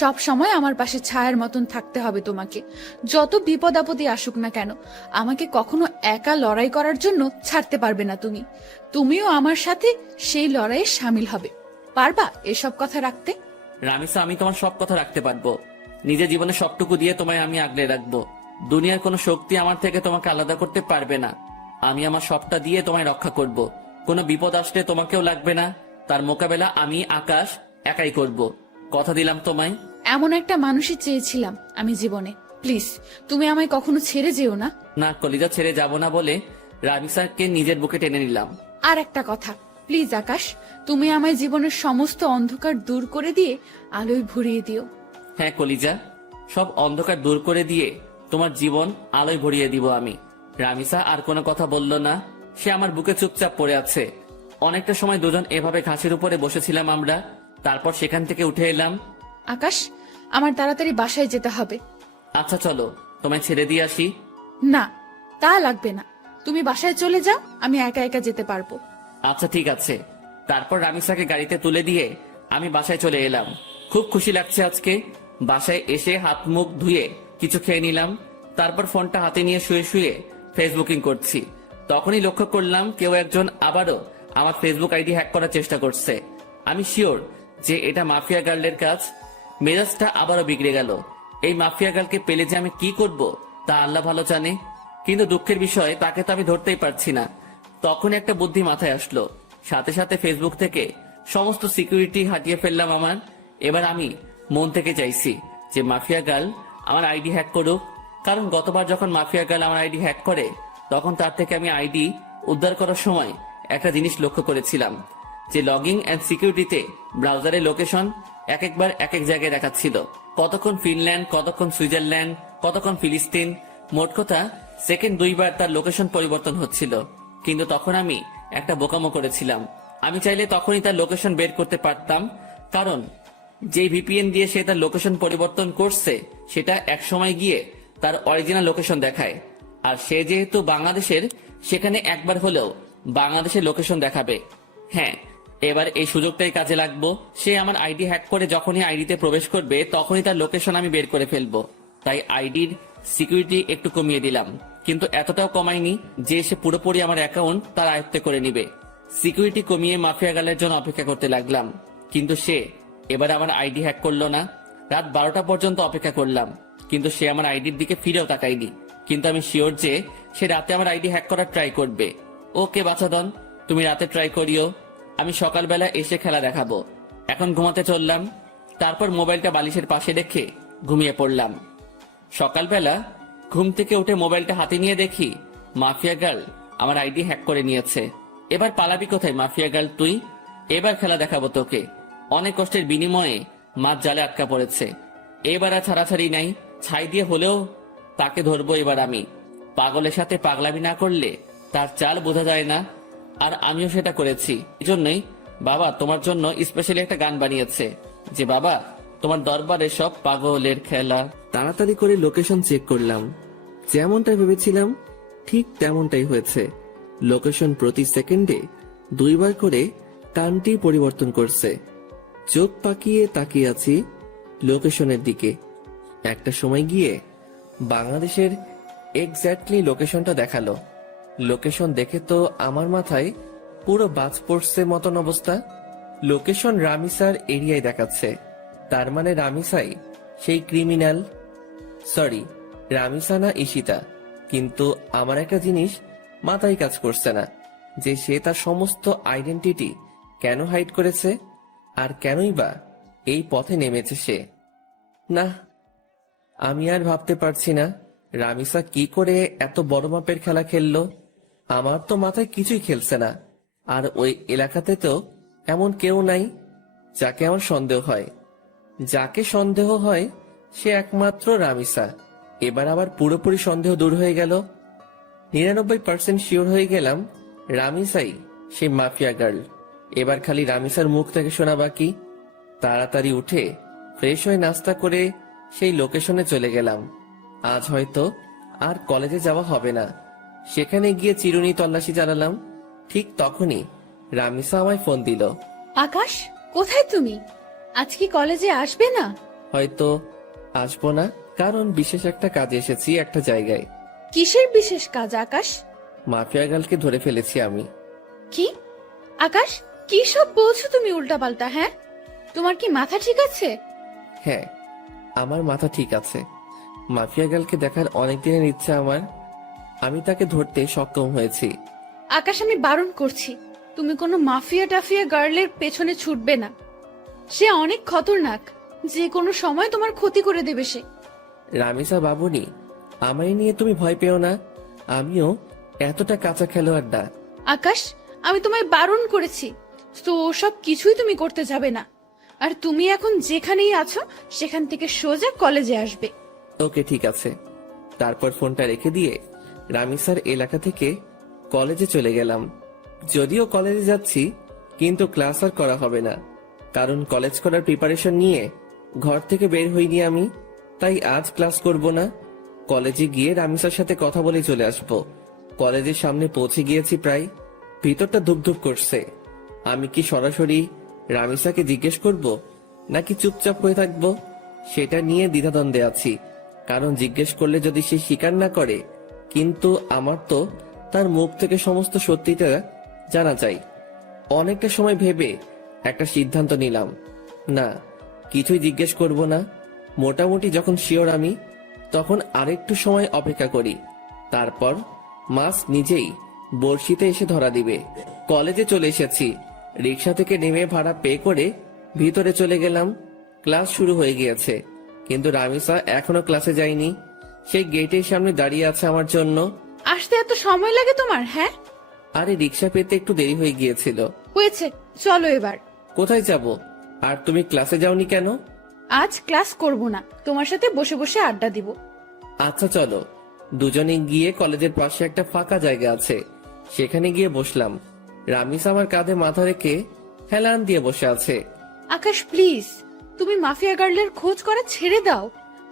সব সময় আমার পাশে ছায়ার মতন থাকতে হবে তোমাকে। যত বিপদ আপদে আসুক না কেন, আমাকে কখনো একা লড়াই করার জন্য ছাড়তে পারবে না তুমি। তুমিও আমার সাথে সেই লড়াইয়ে সামিল হবে। পারবা এসব কথা রাখতে? রামিসা, আমি তোমার সব কথা রাখতে পারবো। নিজের জীবনে সবটুকু দিয়ে তোমায় আমি আগলে রাখবো। দুনিয়ার কোনো শক্তি আমার থেকে তোমাকে আলাদা করতে পারবে না। আমি আমার সবটা দিয়ে তোমায় রক্ষা করব। কোনো বিপদ আসলে তোমাকেও লাগবে না। তার মোকাবেলা আমি আকাশ একাই করব। কথা দিলাম তোমায়। এমন একটা মানুষই চেয়েছিলাম আমি জীবনে। প্লিজ তুমি আমায় কখনো ছেড়ে যেও না। না, কলিজা ছেড়ে যাব না বলে রামিসাকে নিজের বুকে টেনে নিলাম। আর একটা কথা, প্লিজ আকাশ, তুমি আমায় জীবনের সমস্ত অন্ধকার দূর করে দিয়ে আলোয় ভরিয়ে দিও। হ্যাঁ কলিজা, সব অন্ধকার দূর করে দিয়ে তোমার জীবন আলোয় ভরিয়ে দিব আমি। রামিসা আর কোনো কথা বলল না। সে আমার বুকে চুপচাপ পড়ে আছে। অনেকটা সময় দুজন এভাবে ঘাসের উপরে বসেছিলাম আমরা। তারপর সেখান থেকে উঠে এলাম। আকাশ, আমার তাড়াতাড়ি বাসায় যেতে হবে। আচ্ছা চলো, তোমায় ছেড়ে দিয়ে আসি। না, তা লাগবে না, তুমি বাসায় চলে যাও, আমি একা একা যেতে পারবো। আচ্ছা ঠিক আছে। তারপর রামিসাকে গাড়িতে তুলে দিয়ে আমি বাসায় চলে এলাম। খুব খুশি লাগছে আজকে। বাসায় এসে হাত মুখ ধুয়ে কিছু খেয়ে নিলাম। তারপর ফোনটা হাতে নিয়ে শুয়ে শুয়ে ফেসবুকিং করছি। তখনই লক্ষ্য করলাম কেউ একজন আবারও আমার ফেসবুক আইডি হ্যাক করার চেষ্টা করছে। আমি শিওর যে এটা মাফিয়া গার্লের কাজ। মেজাজটা আবারও বিগড়ে গেল। এই মাফিয়া গার্লকে পেলে যে আমি কি করব তা আল্লাহ ভালো জানে। কিন্তু দুঃখের বিষয় তাকে তো আমি ধরতেই পারছি না। তখন একটা বুদ্ধি মাথায় আসলো, সাথে সাথে ফেসবুক থেকে সমস্ত সিকিউরিটি হাটিয়ে ফেললাম আমার। এবার আমি মন থেকে চাইছি যে মাফিয়া গার্ল আমার আইডি হ্যাক করুক, কারণ গতবার যখন মাফিয়া গার্ল আমার আইডি হ্যাক করে তখন তার থেকে আমি আইডি উদ্ধার করার সময় একটা জিনিস লক্ষ্য করেছিলাম, যে লগিং অ্যান্ড সিকিউরিটিতে ব্রাউজারের লোকেশন একবার এক এক জায়গায় দেখাচ্ছিল। কতক্ষণ ফিনল্যান্ড, কতক্ষণ সুইজারল্যান্ড, কতক্ষণ ফিলিস্তিন, মোট কথা সেকেন্ড 2 বার তার লোকেশন পরিবর্তন হচ্ছিল। কিন্তু তখন আমি একটা বোকামো করেছিলাম। আমি চাইলে তখনই তার লোকেশন বের করতে পারতাম, কারণ যে ভিপিএন দিয়ে সে তার লোকেশন পরিবর্তন করছে সেটা এক সময় গিয়ে তার অরিজিনাল লোকেশন দেখায়। আর সে যেহেতু বাংলাদেশের, সেখানে একবার হলেও বাংলাদেশের লোকেশন দেখাবে। হ্যাঁ, এবার এই সুযোগটাই কাজে লাগবো। সে আমার আইডি হ্যাক করে যখনই আইডিতে প্রবেশ করবে তখনই তার লোকেশন আমি বের করে ফেলবো। তাই আইডির সিকিউরিটি একটু কমিয়ে দিলাম, কিন্তু এতটাও কমাইনি যে সে পুরোপুরি আমার অ্যাকাউন্ট তার আয়ত্তে করে নিবে। সিকিউরিটি কমিয়ে মাফিয়া গার্লের জন্য অপেক্ষা করতে লাগলাম, কিন্তু সে এবার আমার আইডি হ্যাক করলো না। রাত 12টা পর্যন্ত অপেক্ষা করলাম, কিন্তু সে আমার আইডির দিকে ফিরেও তাকায়নি। কিন্তু আমি শিওর যে সে রাতে আমার আইডি হ্যাক করার ট্রাই করবে। ওকে বাছাদন, তুমি রাতে ট্রাই করিও, আমি সকালবেলা এসে খেলা দেখাবো। এখন ঘুমাতে চললাম, তারপর মোবাইলটা বালিশের পাশে রেখে ঘুমিয়ে পড়লাম। সকালবেলা ঘুম থেকে উঠে মোবাইলটা হাতে নিয়ে দেখি মাফিয়া গার্ল আমার আইডি হ্যাক করে নিয়েছে। এবার পালাবি কোথায় মাফিয়া গার্ল তুই? এবার খেলা দেখাবো তোকে। অনেক কষ্টের বিনিময়ে মাছ জালে আটকা পড়েছে, এবার আর ছাড়াছাড়ি নাই। ছাই দিয়ে হলেও তাকে ধরবো এবার আমি। পাগলের সাথে পাগলামি না করলে তার চাল বোঝা যায় না, আর আমিও সেটা করেছি। এজন্যই বাবা তোমার জন্য স্পেশালি একটা গান বানিয়েছে, যে বাবা তোমার দরবারে সব পাগলের খেলা। তাড়াতাড়ি করে লোকেশন চেক করলাম, যেমনটা ভেবেছিলাম ঠিক তেমনটাই হয়েছে। লোকেশন প্রতি সেকেন্ডে 2 বার করে টানটি পরিবর্তন করছে। চোখ পাকিয়ে তাকিয়ে আছি লোকেশনের দিকে। একটা সময় গিয়ে বাংলাদেশের এক্স্যাক্টলি লোকেশনটা দেখালো। লোকেশন দেখে তো আমার মাথায় পুরো বাজ পড়ছে মতন অবস্থা। লোকেশন রামিসার এরিয়ায় দেখাচ্ছে, তার মানে রামিসাই সেই ক্রিমিনাল। সরি, রামিসা না ঈশিতা। কিন্তু আমার একটা জিনিস মাথায় কাজ করছে না, যে সে তার সমস্ত আইডেন্টিটি কেন হাইড করেছে, আর কেনই বা এই পথে নেমেছে সে। না, আমি আর ভাবতে পারছি না রামিসা কি করে এত বড় মাপের খেলা খেললো। আমার তো মাথায় কিছুই খেলছে না। আর ওই এলাকাতে তো এমন কেউ নাই যাকে আমার সন্দেহ হয়। যাকে সন্দেহ হয় সে একমাত্র রামিসা। এবার আবার পুরোপুরি সন্দেহ দূর হয়ে গেল। 99% শিওর হয়ে গেলাম রামিসাই সে মাফিয়া গার্ল। এবার খালি রামিসার মুখ থেকে শোনা বাকি। তাড়াতাড়ি উঠে ফ্রেশ হয়ে নাস্তা করে সেই লোকেশনে চলে গেলাম। আজ হয়তো আর কলেজে যাওয়া হবে না। সেখানে গিয়ে চিরুনি তল্লাশি চালালাম। ঠিক তখনই রামিসা আমায় ফোন দিল। আকাশ, কোথায় তুমি? আজ কি কলেজে আসবে না? হয়তো আসবো না, কারণ বিশেষ একটা কাজে এসেছি একটা জায়গায়। কিসের বিশেষ কাজ আকাশ? মাফিয়া গার্লকে ধরে ফেলেছি আমি। কি আকাশ, কি সব বলছো তুমি উল্টাপাল্টা? হ্যাঁ, তোমার কি মাথা ঠিক আছে? হ্যাঁ, আমার মাথা ঠিক আছে। মাফিয়া গার্লকে দেখার অনেক দিনের ইচ্ছা আমার। আমি তাকে ধরতে সক্ষম হয়েছি। আকাশ, আমি বারণ করছি, তুমি কোনো মাফিয়া টাফিয়া গার্লের পেছনে ছুটবে না। সে অনেক খতরনাক, যে কোনো সময় তোমার ক্ষতি করে দেবে সে। রামিসা বাবুনি, আমায় নিয়ে তুমি ভয় পেও না। আমিও এতটা কাঁচা খেলোয়াড় না। আকাশ, আমি তোমায় বারণ করেছি, তো সব কিছুই তুমি করতে যাবে না। আর তুমি এখন যেখানেই আছো সেখান থেকে সোজা কলেজে আসবে। ওকে, ঠিক আছে। তারপর ফোনটা রেখে দিয়ে রামিসার এলাকা থেকে কলেজে চলে গেলাম। যদিও কলেজে যাচ্ছি, কিন্তু ক্লাস আর করা হবে না, কারণ কলেজ করার প্রিপারেশন নিয়ে ঘর থেকে বের হইনি আমি। তাই আজ ক্লাস করব না। কলেজে গিয়ে রামিসার সাথে কথা বলে চলে আসব। কলেজের সামনে পৌঁছে গিয়েছি প্রায়। ভিতরটা ধুপধুপ করছে। আমি কি সরাসরি রামিসাকে জিজ্ঞেস করব, নাকি চুপচাপ হয়ে থাকব, সেটা নিয়ে দ্বিধাদ্বন্দ্বে আছি। কারণ জিজ্ঞেস করলে যদি সে স্বীকার না করে, কিন্তু আমার তো তার মুখ থেকে সমস্ত সত্যিটা জানা চাই। অনেকটা সময় ভেবে একটা সিদ্ধান্ত নিলাম, না, কিছুই জিজ্ঞেস করব না। মোটামুটি যখন শিওর আমি, তখন আরেকটু সময় অপেক্ষা করি। তারপর মাছ নিজেই বড়শিতে এসে ধরা দিবে। কলেজে চলে এসেছি। রিক্সা থেকে নেমে ভাড়া পে করে ভিতরে চলে গেলাম। ক্লাস শুরু হয়ে গিয়েছে, কিন্তু রামিসা এখনো ক্লাসে যায়নি। সে গেটের সামনে দাঁড়িয়ে আছে আমার জন্য। আসতে এত সময় লাগে তোমার? হ্যাঁ, আরে রিক্সা পেতে একটু দেরি হয়ে গিয়েছিল। হয়েছে, চলো এবার। কোথায় যাব? আর তুমি ক্লাসে যাওনি কেন? আজ ক্লাস করব না, তোমার সাথে বসে বসে আড্ডা দিব। আচ্ছা চলো। দুজনে গিয়ে কলেজের পাশে একটা ফাঁকা জায়গা আছে, সেখানে গিয়ে বসলাম। রামিস আমার কাঁধে মাথা রেখে হেলান দিয়ে বসে আছে। আকাশ প্লিজ, তুমি মাফিয়া গার্লের খোঁজ করা ছেড়ে দাও।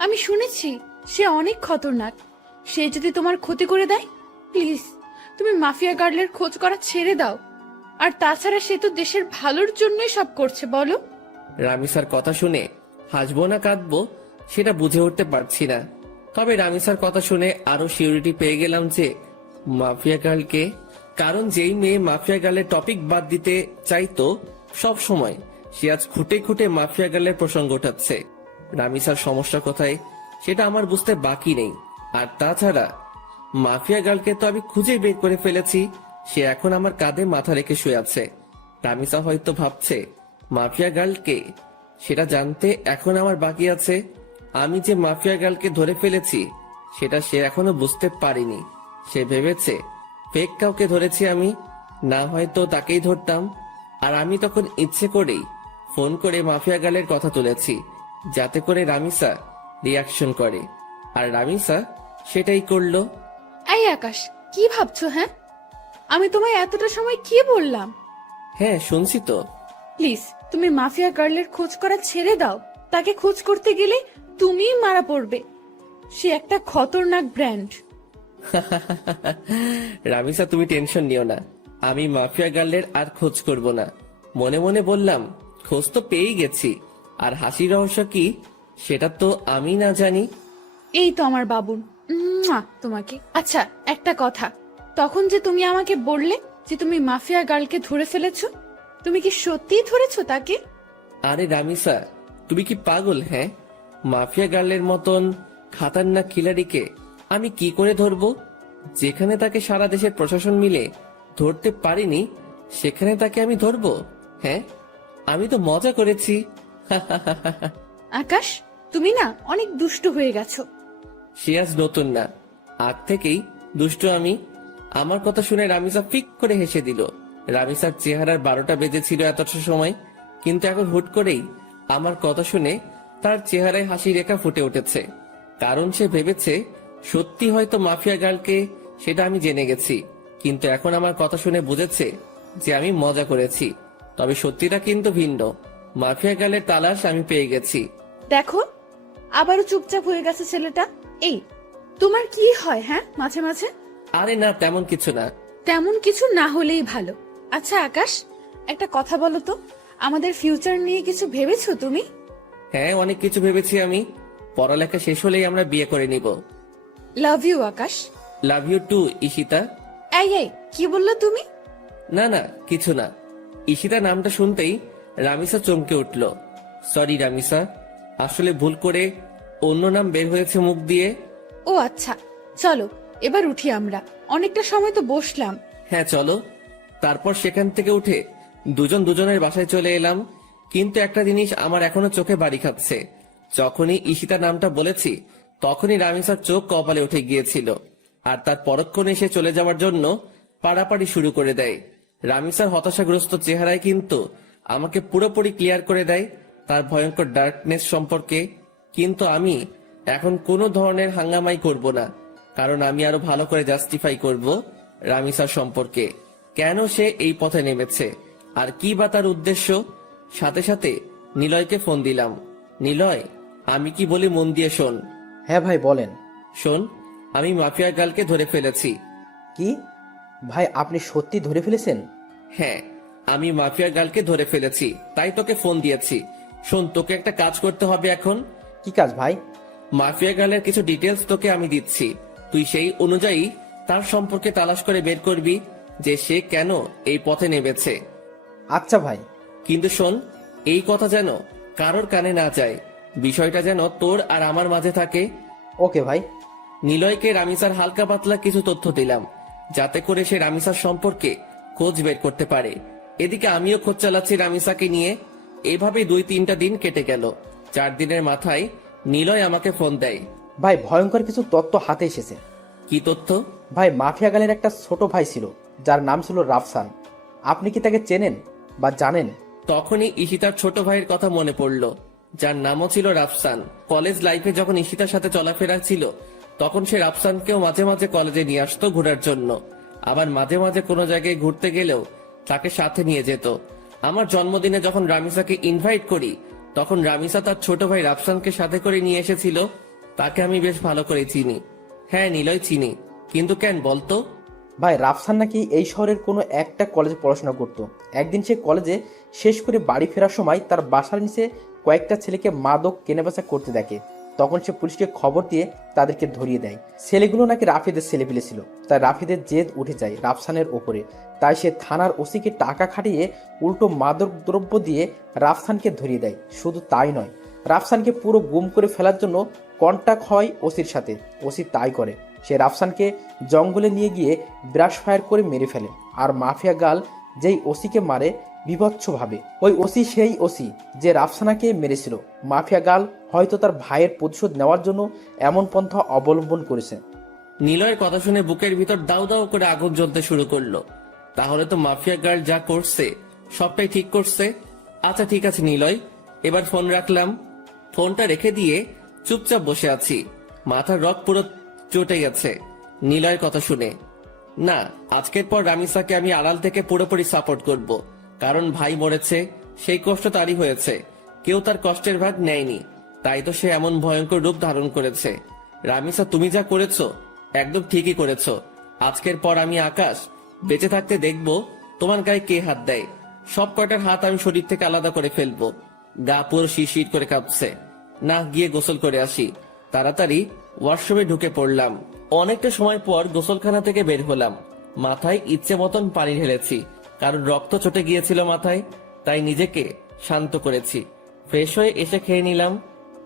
আমি শুনেছি সে অনেক খতরনাক। সে যদি তোমার ক্ষতি করে দেয়, প্লিজ তুমি মাফিয়া গার্লের খোঁজ করা ছেড়ে দাও। আর তাছাড়া সে তো দেশের ভালোর জন্যই সব করছে, বলো। রামিসার কথা শুনে হাসবো না কাঁদবো সেটা বুঝে উঠতে পারছি না। তবে রামিসার কথা শুনে আরো সিউরিটি পেয়ে গেলাম যে মাফিয়া গার্লকে। কারণ যেই মেয়ে মাফিয়া গার্লের টপিক বাদ দিতে চাইতো সব সময়, সে আজ খুঁটে খুঁটে মাফিয়া গার্লের প্রসঙ্গ উঠাচ্ছে। রামিসার সমস্যা কোথায় সেটা আমার বুঝতে বাকি নেই। আর তাছাড়া মাফিয়া গার্লকে তো আমি খুঁজে বের করে ফেলেছি। সে এখন আমার কাঁধে মাথা রেখে শুয়ে আছে। রামিসা হয়তো ভাবছে মাফিয়া গার্লকে, সেটা জানতে এখন আমার বাকি আছে। আমি যে মাফিয়া গার্লকে ধরে ফেলেছি সেটা সে এখনো বুঝতে পারিনি। সে ভেবেছে ফেক কাউকে ধরেছি আমি, না হয়তো তাকেই ধরতাম। আর আমি তখন ইচ্ছে করেই ফোন করে মাফিয়া গার্লের কথা তুলেছি, যাতে করে রামিসা রিয়াকশন করে। আর রামিসা সেটাই করলো। এই আকাশ, কি ভাবছো? হ্যাঁ, আমি তোমায় এতটা সময় কি বললাম? হ্যাঁ শুনছি তো। প্লিজ তুমি মাফিয়া গার্লের খোঁজ করা ছেড়ে দাও। তাকে খোঁজ করতে গেলে তুমিই মারা পড়বে। সে একটা খতরনাক ব্র্যান্ড। রামিসা তুমি টেনশন নিও না, আমি মাফিয়া গার্লের আর খোঁজ করব না। মনে মনে বললাম খোঁজ তো পেয়েই গেছি, আর হাসির রহস্য কি সেটা তো আমি না জানি। এই তো আমার বাবুন, তোমাকে। আচ্ছা একটা কথা, তখন যে তুমি আমাকে বললে যে তুমি মাফিয়া গার্লকে ধরে ফেলেছো, তুমি কি সত্যিই ধরেছো তাকে? আরে রামিসা তুমি কি পাগল? হ্যাঁ, মাফিয়া গার্লের মতন খাতারনাক খিলাড়িকে আমি কি করে ধরবো? যেখানে তাকে সারা দেশের প্রশাসন মিলে ধরতে পারিনি, সেখানে তাকে আমি ধরবো? হ্যাঁ, আমি তো মজা করেছি। আকাশ, তুমি না অনেক দুষ্টু হয়ে গেছো। সে আজ নতুন না, আগ থেকেই দুষ্টু আমি। আমার কথা শুনে রামিসা ফিক করে হেসে দিল। রামিসার চেহারার 12টা বেজেছিল এতটা সময়, কিন্তু এখন হুট করেই আমার কথা শুনে তার চেহারায় হাসি রেখা ফুটে উঠেছে। কারণ সে ভেবেছে সত্যি হয়তো মাফিয়া গার্লকে, সেটা আমি জেনে গেছি। কিন্তু এখন আমার কথা শুনে বুঝেছে যে আমি মজা করেছি। তবে সত্যিটা কিন্তু ভিন্ন। মাফিয়া গার্লের তালাশ আমি পেয়ে গেছি। দেখো, আবারও চুপচাপ হয়ে গেছে ছেলেটা। এই, তোমার কি হয় হ্যাঁ মাঝে মাঝে? আরে না, তেমন কিছু না। তেমন কিছু না হলেই ভালো। আচ্ছা আকাশ, একটা কথা বলো তো, আমাদের ফিউচার নিয়ে কিছু ভেবেছো তুমি? হ্যাঁ, অনেক কিছু ভেবেছি আমি। পড়ালেখা শেষ হলেই আমরা বিয়ে করে নিব। Love you Akash. Love you too Ishita. এই কি বললো তুমি? না না, কিছু না। ঈশিতা নামটা শুনতেই রামিসা চমকে উঠল। সরি রামিসা, আসলে ভুল করে অন্য নাম বের হয়েছে মুখ দিয়ে। ও আচ্ছা, চলো এবার উঠি আমরা, অনেকটা সময় তো বসলাম। হ্যাঁ চলো। তারপর সেখান থেকে উঠে দুজন দুজনের বাসায় চলে এলাম। কিন্তু একটা জিনিস আমার এখনো চোখে বাড়ি খাচ্ছে। যখনই ঈশিতা নামটা বলেছি, তখনই রামিসার চোখ কপালে উঠে গিয়েছিল। আর তার পরক্ষণে সে চলে যাওয়ার জন্য পাড়াপাড়ি শুরু করে দেয়। রামিসার হতাশাগ্রস্ত চেহারায় কিন্তু আমাকে পুরোপুরি ক্লিয়ার করে দেয় তার ভয়ঙ্কর ডার্কনেস সম্পর্কে। কিন্তু আমি এখন কোনো ধরনের হাঙ্গামাই করব না, কারণ আমি আরো ভালো করে জাস্টিফাই করব রামিসার সম্পর্কে, কেন সে এই পথে নেমেছে আর কি বা তার উদ্দেশ্য। সাথে সাথে নিলয়কে ফোন দিলাম। নিলয়, আমি কি বলি মন দিয়ে শোন। হ্যাঁ ভাই বলেন। শোন, আমি মাফিয়া গার্লকে ধরে ফেলেছি। কি ভাই, আপনি সত্যি ধরে ফেলেছেন? হ্যাঁ, আমি মাফিয়া গার্লকে ধরে ফেলেছি, তাই তোকে ফোন দিয়েছি। শোন, তোকে একটা কাজ করতে হবে এখন। কি কাজ ভাই? মাফিয়া গার্লের কিছু ডিটেলস তোকে আমি দিচ্ছি, তুই সেই অনুযায়ী তার সম্পর্কে তালাশ করে বের করবি যে সে কেন এই পথে নেমেছে। আচ্ছা ভাই। কিন্তু শোন, এই কথা যেন কারোর কানে না যায়, বিষয়টা যেন তোর আর আমার মাঝে থাকে। ওকে ভাই। নিলয়কে রামিসার হালকা পাতলা কিছু তথ্য দিলাম, যাতে করে সে রামিসার সম্পর্কে খোঁজ বের করতে পারে। এদিকে আমিও খোঁজ চালাচ্ছি রামিসাকে নিয়ে। এভাবে 2-3টা দিন কেটে গেল। 4 দিনের মাথায় নিলয় আমাকে ফোন দেয়। ভাই, ভয়ঙ্কর কিছু তথ্য হাতে এসেছে। কি তথ্য? ভাই, মাফিয়া গালের একটা ছোট ভাই ছিল, যার নাম ছিল রাফসান। আপনি কি তাকে চেনেন বা জানেন? তখনই ঈশিতার ছোট ভাইয়ের কথা মনে পড়ল, যার নামও ছিল রাফসান। কলেজ লাইফে যখন ঈশিতার সাথে চলাফেরা ছিল, তখন সে রাফসানকেও মাঝে মাঝে কলেজে নিয়ে আসতো ঘোরার জন্য। আবার মাঝে মাঝে কোনো জায়গায় ঘুরতে গেলেও তাকে সাথে নিয়ে যেত। আমার জন্মদিনে যখন রামিসাকে ইনভাইট করি, তখন রামিসা তার ছোট ভাই রাফসানকে সাথে করে নিয়ে এসেছিল। তাকে আমি বেশ ভালো করে চিনি। হ্যাঁ নিলয়, চিনি। কিন্তু কেন বলতো? ভাই, রাফসান নাকি এই শহরের কোনো একটা কলেজে পড়াশোনা করত। একদিন সে কলেজে শেষ করে বাড়ি ফেরার সময় তার বাসার নিচে কয়েকটা ছেলেকে মাদক কেনাবেচা করতে দেখে। তখন সে পুলিশকে খবর দিয়ে তাদেরকে ধরিয়ে দেয়। ছেলেগুলো নাকি রাফিদের ছেলেপিলে ছিল। তাই রাফিদের জেদ উঠে যায় রাফসানের ওপরে। তাই সে থানার ওসিকে টাকা খাটিয়ে উল্টো মাদক দ্রব্য দিয়ে রাফসানকে ধরিয়ে দেয়। শুধু তাই নয়, রাফসানকে পুরো গুম করে ফেলার জন্য কন্টাক্ট হয় ওসির সাথে। ওসি তাই করে। সে রাফসানকে জঙ্গলে নিয়ে গিয়ে ব্রাশ ফায়ার করে মেরে ফেলে। আর মাফিয়া গাল যেই ওসিকে মারে বিভৎসভাবে, ওই ওসি সেই ওসি যে রাফসানাকে মেরেছিল। মাফিয়া গাল হয়তো তার ভাইয়ের প্রতিশোধ নেওয়ার জন্য এমন পন্থা অবলম্বন করেছে। নিলয়ের কথা শুনে বুকের ভিতর দাউ দাউ করে আগুন জ্বলতে শুরু করলো। তাহলে তো মাফিয়া গার্ল যা করছে সবটাই ঠিক করছে। আচ্ছা ঠিক আছে নিলয়, এবার ফোন রাখলাম। ফোনটা রেখে দিয়ে চুপচাপ বসে আছি। মাথার রক পুরো চটে গেছে নিলয়ের কথা শুনে। না, আজকের পর রামিসাকে আমি আড়াল থেকে পুরোপুরি সাপোর্ট করব। কারণ ভাই মরেছে, সেই কষ্ট তারই হয়েছে। কেউ তার কষ্টের ভাগ নেয়নি, তাই তো সে এমন ভয়ঙ্কর রূপ ধারণ করেছে। রামিসা, তুমি যা করেছো একদম ঠিকই করেছো। আজকের পর আমি আকাশ বেঁচে থাকতে দেখব তোমার গায়ে কে হাত দেয়। সব কয়টার হাত আমি শরীর থেকে আলাদা করে ফেলবো। গা পুরো শিরশির করে কাঁপছে। না, গিয়ে গোসল করে আসি। তাড়াতাড়ি ওয়াশরুমে ঢুকে পড়লাম। অনেকটা সময় পর গোসলখানা থেকে বের হলাম। মাথায় ইচ্ছে মতন পানি ঢেলেছি, কারণ রক্ত চটে গিয়েছিল মাথায়। তাই নিজেকে শান্ত করেছি। ফ্রেশ হয়ে এসে খেয়ে নিলাম।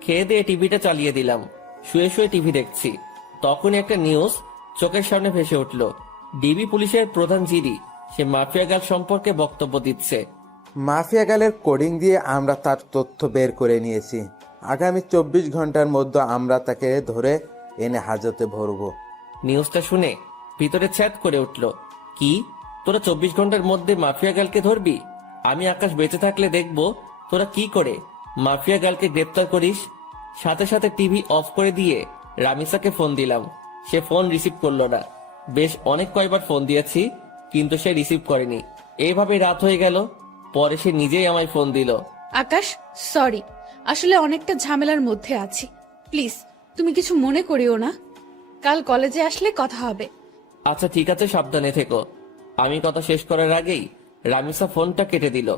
খেয়ে দিয়ে টিভিটা চালিয়ে দিলাম। শুয়ে শুয়ে টিভি দেখছি। তখনই একটা নিউজ চোখের সামনে ভেসে উঠল। ডিবি পুলিশের প্রধান জিডি সে মাফিয়া গাল সম্পর্কে বক্তব্য দিচ্ছে। মাফিয়া গালের কোডিং দিয়ে আমরা তার তথ্য বের করে নিয়েছি। আগামী 24 ঘন্টার মধ্যে আমরা তাকে ধরে এনে হাজতে ভরবো। নিউজটা শুনে ভিতরে ছ্যাদ করে উঠল। কি, তোরা 24 ঘন্টার মধ্যে মাফিয়া গালকে ধরবি? আমি আকাশ বেঁচে থাকলে দেখব তোরা কি করে মাফিয়া গালকে গ্রেপ্তার করিস। সাথে সাথে টিভি অফ করে দিয়ে রামিসাকে ফোন দিলাম। সে ফোন রিসিভ করলো না। বেশ অনেক কয়বার ফোন দিয়েছি, কিন্তু সে রিসিভ করেনি। এইভাবে রাত হয়ে গেল। পরে সে নিজেই আমায় ফোন দিল। আকাশ, সরি, আসলে অনেকটা ঝামেলার মধ্যে আছি। প্লিজ তুমি কিছু মনে করিও না। কাল কলেজে আসলে কথা হবে। আচ্ছা ঠিক আছে, সাবধানে থেকো। আমি কথা শেষ করার আগেই রামিসা ফোনটা কেটে দিল।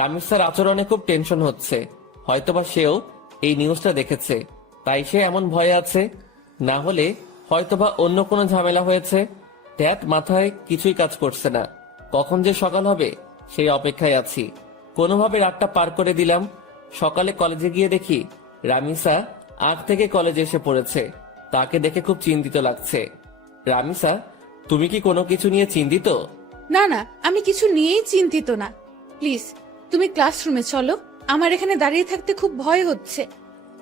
রামিসার আচরণে খুব টেনশন হচ্ছে। হয়তোবা সেও এই নিউজটা দেখেছে, তাই সে এমন ভয়ে আছে। না হলে হয়তোবা অন্য কোনো ঝামেলা হয়েছে। ট্যাট মাথায় কিছুই কাজ করছে না। কখন যে সকাল হবে সেই অপেক্ষায় আছি। কোনোভাবে রাতটা পার করে দিলাম। সকালে কলেজে গিয়ে দেখি রামিসা আগ থেকে কলেজে এসে পড়েছে। তাকে দেখে খুব চিন্তিত লাগছে। রামিসা, তুমি কি কোনো কিছু নিয়ে চিন্তিত? না না, আমি কিছু নিয়েই চিন্তিত না। প্লিজ তুমি ক্লাসরুমে চলো, আমার এখানে দাঁড়িয়ে থাকতে খুব ভয় হচ্ছে।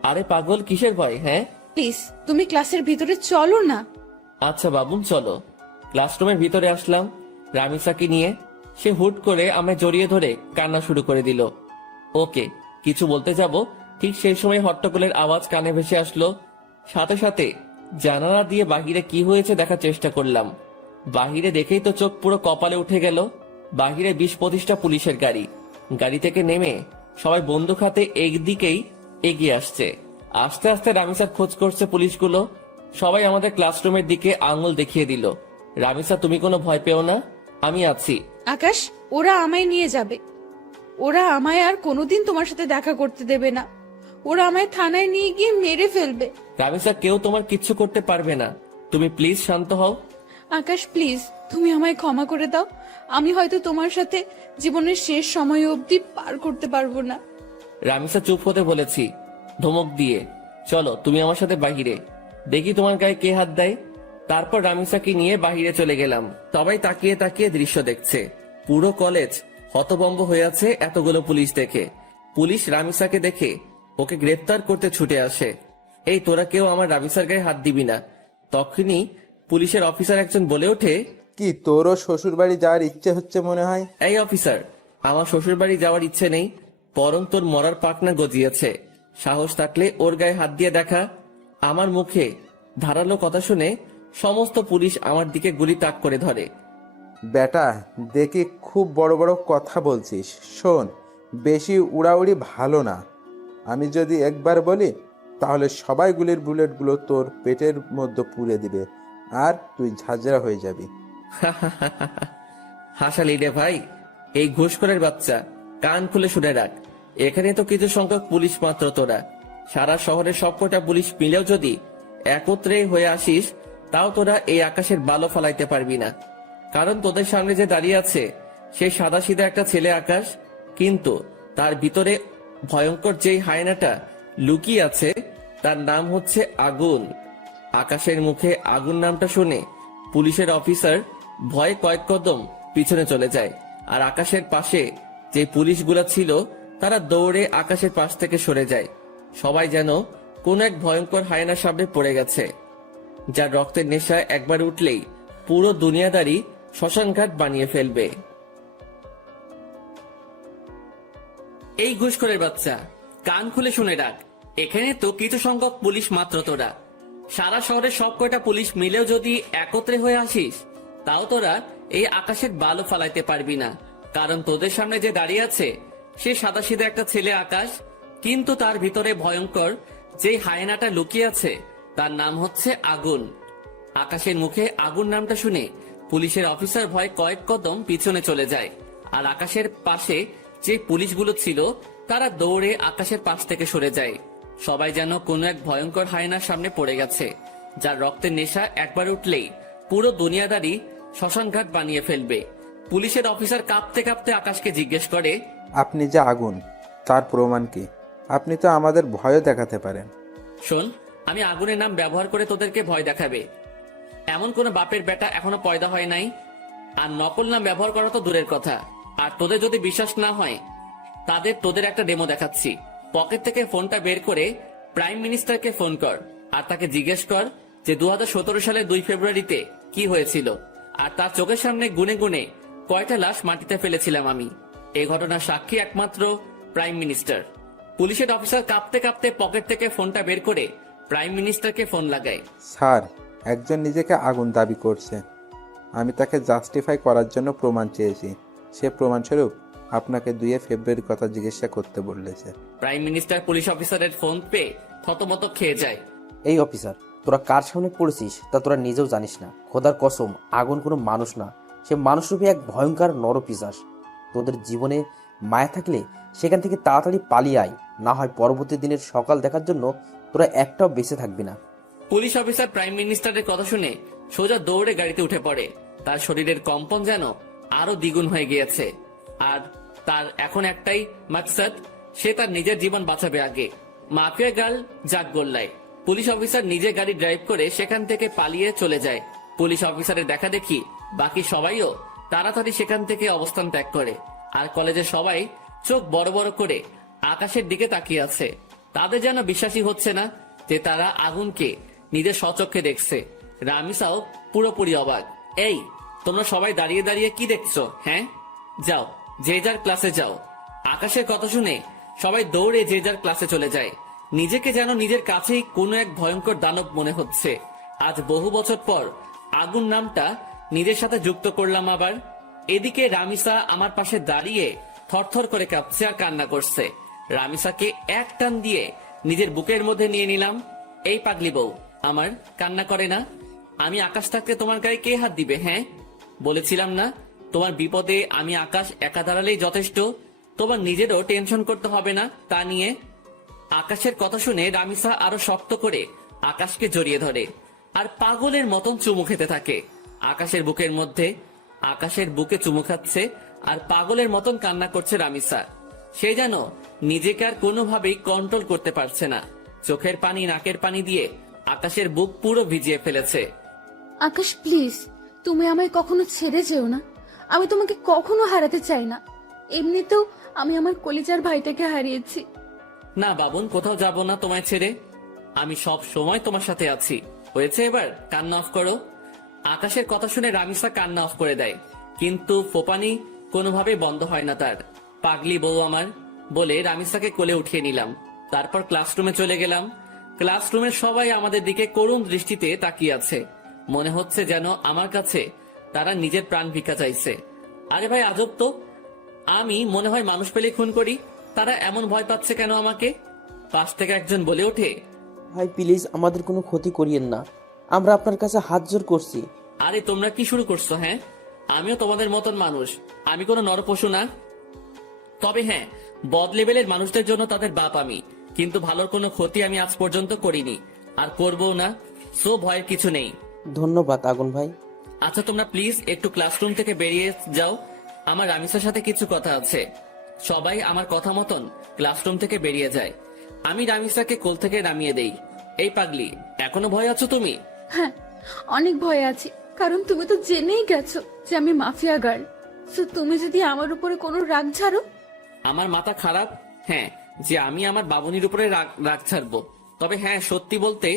আরে পাগল, কিসের ভয়? হ্যাঁ প্লিজ তুমি ক্লাসের ভিতরে চলো না। আচ্ছা বাবুন, চলো। ক্লাসরুমের ভিতরে আসলাম রামিসাকে নিয়ে। সে হুট করে আমায় জড়িয়ে ধরে কান্না শুরু করে দিল। ওকে কিছু বলতে যাব, ঠিক সেই সময় হট্টগোলের আওয়াজ কানে ভেসে আসলো। সাথে সাথে জানালা দিয়ে বাহিরে কি হয়েছে দেখার চেষ্টা করলাম। বাহিরে দেখেই তো চোখ পুরো কপালে উঠে গেল। বাহিরে 20-25টা পুলিশের গাড়ি। গাড়ি থেকে নেমে সবাই বন্দুক হাতে একদিকেই এগিয়ে আসছে। আস্তে আস্তে রামিসার খোঁজ করছে পুলিশগুলো। সবাই আমাদের ক্লাসরুমের দিকে আঙুল দেখিয়ে দিল। রামিসা, তুমি কোনো ভয় পেও না, আমি আছি। আকাশ, ওরা আমায় নিয়ে যাবে। ওরা আমায় আর কোনোদিন তোমার সাথে দেখা করতে দেবে না। ওরা আমায় থানায় নিয়ে গিয়ে মেরে ফেলবে। রামিসা, কেউ তোমার কিচ্ছু করতে পারবে না। তুমি প্লিজ শান্ত হও। আকাশ প্লিজ, তুমি আমায় ক্ষমা করে দাও। আমি হয়তো তোমার সাথে জীবনের শেষ সময় অবধি পার করতে পারবো না। রামিসা, চুপ হতে বলেছি ধমক দিয়ে। চলো তুমি আমার সাথে বাহিরে। দেখি তোমার গায়ে কে হাত দেয়। তারপর রামিসাকে নিয়ে বাহিরে চলে গেলাম। সবাই তাকিয়ে তাকিয়ে দৃশ্য দেখছে। পুরো কলেজ হতভম্ব হয়ে আছে এতগুলো পুলিশ দেখে। পুলিশ রামিসাকে দেখে ওকে গ্রেফতার করতে ছুটে আসে। এই তোরা কেউ আমার রামিসার গায়ে হাত দিবি না। তখনই পুলিশের অফিসার একজন বলে ওঠে, কি তোরও শ্বশুর বাড়ি যাওয়ার ইচ্ছে হচ্ছে মনে হয়? এই অফিসার, আমার শ্বশুর বাড়ি যাওয়ার ইচ্ছে নেই, বরং তোর মরার পাকনা গজিয়েছে। সাহস থাকলে ওর গায়ে হাত দিয়ে দেখা। আমার মুখে ধারালো কথা শুনে সমস্ত পুলিশ আমার দিকে গুলি তাক করে ধরে। বেটা, দেখি খুব বড় বড় কথা বলছিস। শোন, বেশি উড়াউড়ি ভালো না। আমি যদি একবার বলি তাহলে সবাই গুলির বুলেটগুলো তোর পেটের মধ্যে পুড়ে দিবে আর তুই ঝাঁঝরা হয়ে যাবি। হাসালি রে ভাই, এই ঘুষখোরের বাচ্চা, কান খুলে শুনে রাখ। এখানে তো কিছু সংখ্যক পুলিশ মাত্র তোরা। সারা শহরের সবকটা পুলিশ মিলেও যদি একত্রে হয়ে আসিস, তাও তোরা এই আকাশের বালো ফলাইতে পারবি না। কারণ তোদের সামনে যে দাঁড়িয়ে আছে সেই সাদাসিধা একটা ছেলে আকাশ, কিন্তু তার ভিতরে ভয়ঙ্কর যেই হায়নাটা লুকিয়ে আছে তার নাম হচ্ছে আগুন। আকাশের মুখে আগুন নামটা শুনে পুলিশের অফিসার ভয়ে কয়েক কদম পিছনে চলে যায়। আর আকাশের পাশে যে পুলিশগুলা ছিল তারা দৌড়ে আকাশের পাশ থেকে সরে যায়। সবাই যেন কোন এক ভয়ঙ্কর হায়নার সামনে পড়ে গেছে, যার রক্তের নেশা একবার উঠলেই পুরো দুনিয়াদারি শ্মশানঘাট বানিয়ে ফেলবে। এই ঘুষখোরের বাচ্চা, কান খুলে শুনে রাখ। এখানে তো কিছু সংখ্যক পুলিশ মাত্র তোরা। সারা শহরের সব কয়টা পুলিশ মিলেও যদি একত্রে হয়ে আসিস, তাও তোরা এই আকাশের বালু ফালাইতে পারবি না। কারণ তোদের সামনে যে দাঁড়িয়ে আছে সে সাদাসিধা একটা ছেলে আকাশ, কিন্তু তার ভিতরে ভয়ঙ্কর যে হায়নাটা লুকিয়ে আছে তার নাম হচ্ছে আগুন। আকাশের মুখে আগুন নামটা শুনে পুলিশের অফিসার ভয় কয়েক কদম পিছনে চলে যায়। আর আকাশের পাশে যে পুলিশগুলো ছিল তারা দৌড়ে আকাশের পাশ থেকে সরে যায়। সবাই যেন কোনো এক ভয়ঙ্কর হায়নার সামনে পড়ে গেছে, যার রক্তের নেশা একবার উঠলেই পুরো দুনিয়াদারি শ্মশানঘাট বানিয়ে ফেলবে। পুলিশের অফিসার কাঁপতে কাঁপতে আকাশকে জিজ্ঞেস করে, আপনি যে আগুন, তার প্রমাণ কি? আপনি তো আমাদের ভয়ও দেখাতে পারেন। শোন, আমি আগুনের নাম ব্যবহার করে তোদেরকে ভয় দেখাবে এমন কোন বাপের বেটা এখনো পয়দা হয় নাই। আর নকল নাম ব্যবহার করা তো দূরের কথা। আর তোদের যদি বিশ্বাস না হয় তোদের একটা ডেমো দেখাচ্ছি। পকেট থেকে ফোনটা বের করে প্রাইম মিনিস্টারকে ফোন কর আর তাকে জিজ্ঞেস কর যে 2017 সালের 2 ফেব্রুয়ারিতে কি হয়েছিল, আর তার চোখের সামনে গুনে গুনে কয়টা লাশ মাটিতে ফেলেছিলাম আমি। এই ঘটনার সাক্ষী একমাত্র প্রাইম মিনিস্টার। পুলিশের অফিসার কাঁপতে কাঁপতে পকেট থেকে ফোনটা বের করে প্রাইম মিনিস্টারকে ফোন লাগায়। স্যার, একজন নিজেকে আগুন দাবি করছে। আমি তাকে জাস্টিফাই করার জন্য প্রমাণ চেয়েছি। সে প্রমাণস্বরূপ আপনাকে 2 ফেব্রুয়ারির কথা জিজ্ঞাসা করতে বলেছে। প্রাইম মিনিস্টার পুলিশ অফিসারের ফোন পেয়ে থতমত খেয়ে যায়। এই অফিসার, তোরা কার সামনে পড়েছিস তা তোরা নিজেও জানিস না। খোদার কসম, আগুন কোনো মানুষ না, সে মানুষরূপী এক ভয়ঙ্কর নরপিশাচ। তোদের জীবনে মায়া থাকলে সেখান থেকে তাড়াতাড়ি পালিয়ে আয়, না হয় পরবর্তী দিনের সকাল দেখার জন্য তোরা একটাও বেঁচে থাকবি না। পুলিশ অফিসার প্রাইম মিনিস্টারের কথা শুনে সোজা দৌড়ে গাড়িতে উঠে পড়ে। তার শরীরের কম্পন যেন আরো দ্বিগুণ হয়ে গিয়েছে। আর তার এখন একটাই মাকসাদ, সে তার নিজের জীবন বাঁচাবে আগে। মাফিয়া গার্ল জাগ গোল্লায় পুলিশ অফিসার নিজে গাড়ি ড্রাইভ করে সেখান থেকে পালিয়ে চলে যায়। পুলিশ অফিসারের দেখা দেখি বাকি সবাইও তাড়াতাড়ি সেখান থেকে অবস্থান ত্যাগ করে। আর কলেজের সবাই চোখ বড় বড় করে আকাশের দিকে তাকিয়ে আছে। তাদের যেন বিশ্বাসই হচ্ছে না যে তারা আগুনকে নিজের স্বচক্ষে দেখছে। রামিসাও পুরোপুরি অবাক। এই, তোমরা সবাই দাঁড়িয়ে দাঁড়িয়ে কি দেখছো? হ্যাঁ, যাও যে যার ক্লাসে যাও। আকাশের কথা শুনে সবাই দৌড়ে যে যার ক্লাসে চলে যায়। নিজেকে যেন নিজের কাছেই কোনো এক ভয়ঙ্কর দানব মনে হচ্ছে। আজ বহু বছর পর আগুন নামটা নিজের সাথে যুক্ত করলাম আবার। এদিকে রামিসা আমার পাশে দাঁড়িয়ে থরথর করে কাঁপছে আর কান্না করছে। রামিসাকে এক টান দিয়ে নিজের বুকের মধ্যে নিয়ে নিলাম। এই পাগলি বউ আমার কান্না করে না। আমি আকাশ থাকতে তোমার গায়ে কে হাত দিবে? হ্যাঁ, বলেছিলাম না তোমার বিপদে আমি আকাশ একা দাঁড়ালেই যথেষ্ট, তোমার নিজেরও টেনশন করতে হবে না তা নিয়ে। আকাশের কথা শুনে রামিসা আরো শক্ত করে আকাশকে জড়িয়ে ধরে আর পাগলের মতন চুমু খেতে থাকে আকাশের বুকের মধ্যে। আকাশের বুকে চুমু খাচ্ছে আর পাগলের মতন কান্না করছে রামিসা। সে যেন নিজেকে আর কোনোভাবেই কন্ট্রোল করতে পারছে না। চোখের পানি নাকের পানি দিয়ে আকাশের বুক পুরো ভিজিয়ে ফেলেছে। আকাশ প্লিজ, তুমি আমায় কখনো ছেড়ে যেও না। আমি তোমাকে কখনো হারাতে চাই না। এমনিতেও আমি আমার কলিজার ভাইটাকে হারিয়েছি। না বাবুন, কোথাও যাব না তোমায় ছেড়ে। আমি সব সময় তোমার সাথে আছি। হয়েছে, এবার কান্না অফ করো। আকাশের কথা শুনে রামিসা কান্না অফ করে দেয়, কিন্তু ফোপানি কোনোভাবে বন্ধ হয় না তার। পাগলি বউ আমার বলে রামিসাকে কোলে উঠিয়ে নিলাম। তারপর ক্লাসরুমে চলে গেলাম। ক্লাসরুমের সবাই আমাদের দিকে করুণ দৃষ্টিতে তাকিয়ে আছে। মনে হচ্ছে যেন আমার কাছে তারা নিজের প্রাণ ভিক্ষা চাইছে। আরে ভাই, আজব তো। আমি মনে হয় মানুষ পেলে খুন করি, তারা এমন ভয় পাচ্ছে কেন আমাকে? পাশ থেকে একজন বলে ওঠে, ভাই প্লিজ আমাদের কোনো ক্ষতি করিয়েন না, আমরা আপনার কাছে হাত জোর করছি। আরে তোমরা কি শুরু করছো? হ্যাঁ, আমিও তোমাদের মতন মানুষ, আমি কোনো নরপশু না। তবে হ্যাঁ, বদ লেভেলের মানুষদের জন্য তাদের বাপ আমি, কিন্তু ভালোর কোনো ক্ষতি আমি আজ পর্যন্ত করিনি, আর করবো না। সো ভয়ের কিছু নেই। ধন্যবাদ আগুন ভাই। আচ্ছা তোমরা প্লিজ একটু ক্লাসরুম থেকে বেরিয়ে যাও, আমার রামিসার সাথে কিছু কথা আছে। সবাই আমার কথা মতন ক্লাসরুম থেকে বেরিয়ে যায়। আমি রামিসাকে কোল থেকে নামিয়ে দেই। এই পাগলি, এখনো ভয় আছো তুমি? হ্যাঁ, অনেক ভয় আছি, কারণ তুমি তো জেনেই গেছো যে আমি মাফিয়া গার্ল। সো তুমি যদি আমার উপরে কোনো রাগ ছাড়ো। আমার মাথা খারাপ? হ্যাঁ, যে আমি আমার বাবুনির উপরে রাগ ছাড়বো? তবে হ্যাঁ, সত্যি বলতে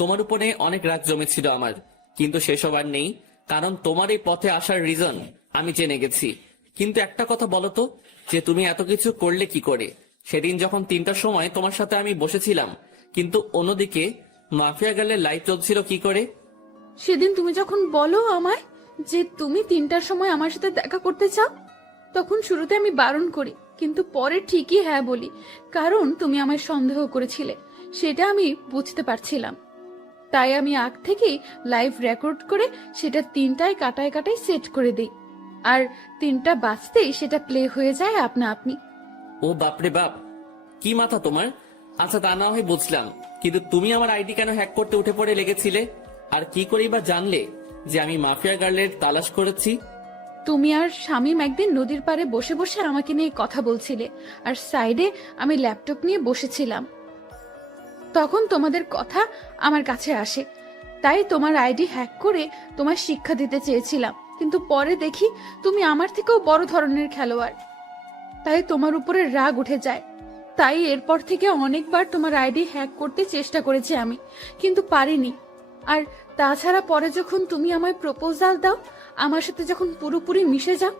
তোমার উপরে অনেক রাগ জমেছিল আমার, কিন্তু সেসব আর নেই, কারণ তোমার এই পথে আসার রিজন আমি জেনে গেছি। কিন্তু একটা কথা বলো তো, যে তুমি এত কিছু করলে কি করে? সেদিন যখন 3টার সময় তোমার সাথে আমি বসেছিলাম, কিন্তু অন্যদিকে মাফিয়া গার্লের লাইফ চলছিল কি করে? সেদিন তুমি যখন বলো আমায় যে তুমি 3টার সময় আমার সাথে দেখা করতে চাও, তখন শুরুতে আমি বারণ করি, কিন্তু পরে ঠিকই হ্যাঁ বলি, কারণ তুমি আমায় সন্দেহ করেছিলে, সেটা আমি বুঝতে পারছিলাম। তাই আমি আগ থেকেই লাইভ রেকর্ড করে সেটা 3টায় কাটায় কাটায় সেট করে দিই, আর 3টা বাজতেই সেটা প্লে হয়ে যায় আপনা আপনি। ও বাপরে বাপ, কি মাথা তোমার! আচ্ছা তা না হয় বুঝলাম, কিন্তু তুমি আমার আইডি কেন হ্যাক করতে উঠে পড়ে লেগেছিলে? আর কি করেই বা জানলে যে আমি মাফিয়া গার্লের তালাশ করেছি? তুমি আর শামীম একদিন নদীর পাড়ে বসে বসে আমাকে নিয়ে কথা বলছিলে, আর সাইডে আমি ল্যাপটপ নিয়ে বসেছিলাম। তখন তোমাদের কথা আমার কাছে আসে, তাই তোমার আইডি হ্যাক করে তোমার শিক্ষা দিতে চেয়েছিলাম, কিন্তু পরে দেখি তুমি আমার থেকেও বড় ধরনের খেলোয়াড়, তাই তোমার উপরে রাগ উঠে যায়। তাই এরপর থেকে অনেকবার তোমার আইডি হ্যাক করতে চেষ্টা করেছি আমি, কিন্তু পারিনি। আর তাছাড়া পরে যখন তুমি আমায় প্রপোজাল দাও, আমার সাথে যখন পুরোপুরি মিশে যাও,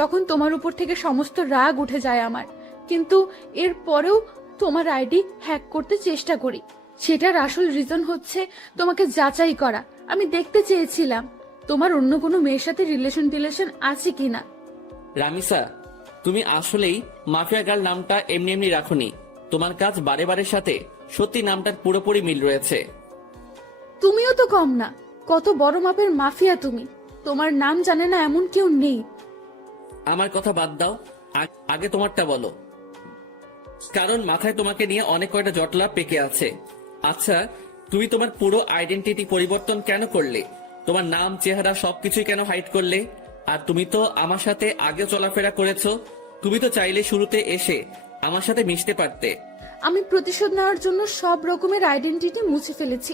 তখন তোমার উপর থেকে সমস্ত রাগ উঠে যায় আমার, কিন্তু এর পরেও তোমার আইডি হ্যাক করতে চেষ্টা করি। সেটার আসল রিজন হচ্ছে তোমাকে যাচাই করা। আমি দেখতে চেয়েছিলাম তোমার অন্য কোনো মেয়ের সাথে রিলেশন আছে কিনা। রামিসা, তুমি আসলেই মাফিয়া গার্ল নামটা এমনি এমনি রাখোনি, তোমার কাজ বারে বারের সাথে সত্যি নামটার পুরোপুরি মিল রয়েছে। তুমিও তো কম না, কত বড় মাপের মাফিয়া তুমি, তোমার নাম জানে না এমন কেউ নেই। আমার কথা বাদ দাও, আগে তোমারটা বলো, কারণ মাথায় তোমাকে নিয়ে অনেক কয়টা জটলা পেকে আছে। আচ্ছা, তুমি তোমার পুরো আইডেন্টিটি পরিবর্তন কেন করলে? তোমার নাম, চেহারা সবকিছুই কেন হাইড করলে? আর তুমি তো আমার সাথে আগে চলাফেরা করেছো, তুমি তো চাইলে শুরুতে এসে আমার সাথে মিশতে পারতে। আমি প্রতিশোধ নেওয়ার জন্য সব রকমের আইডেন্টিটি মুছে ফেলেছি,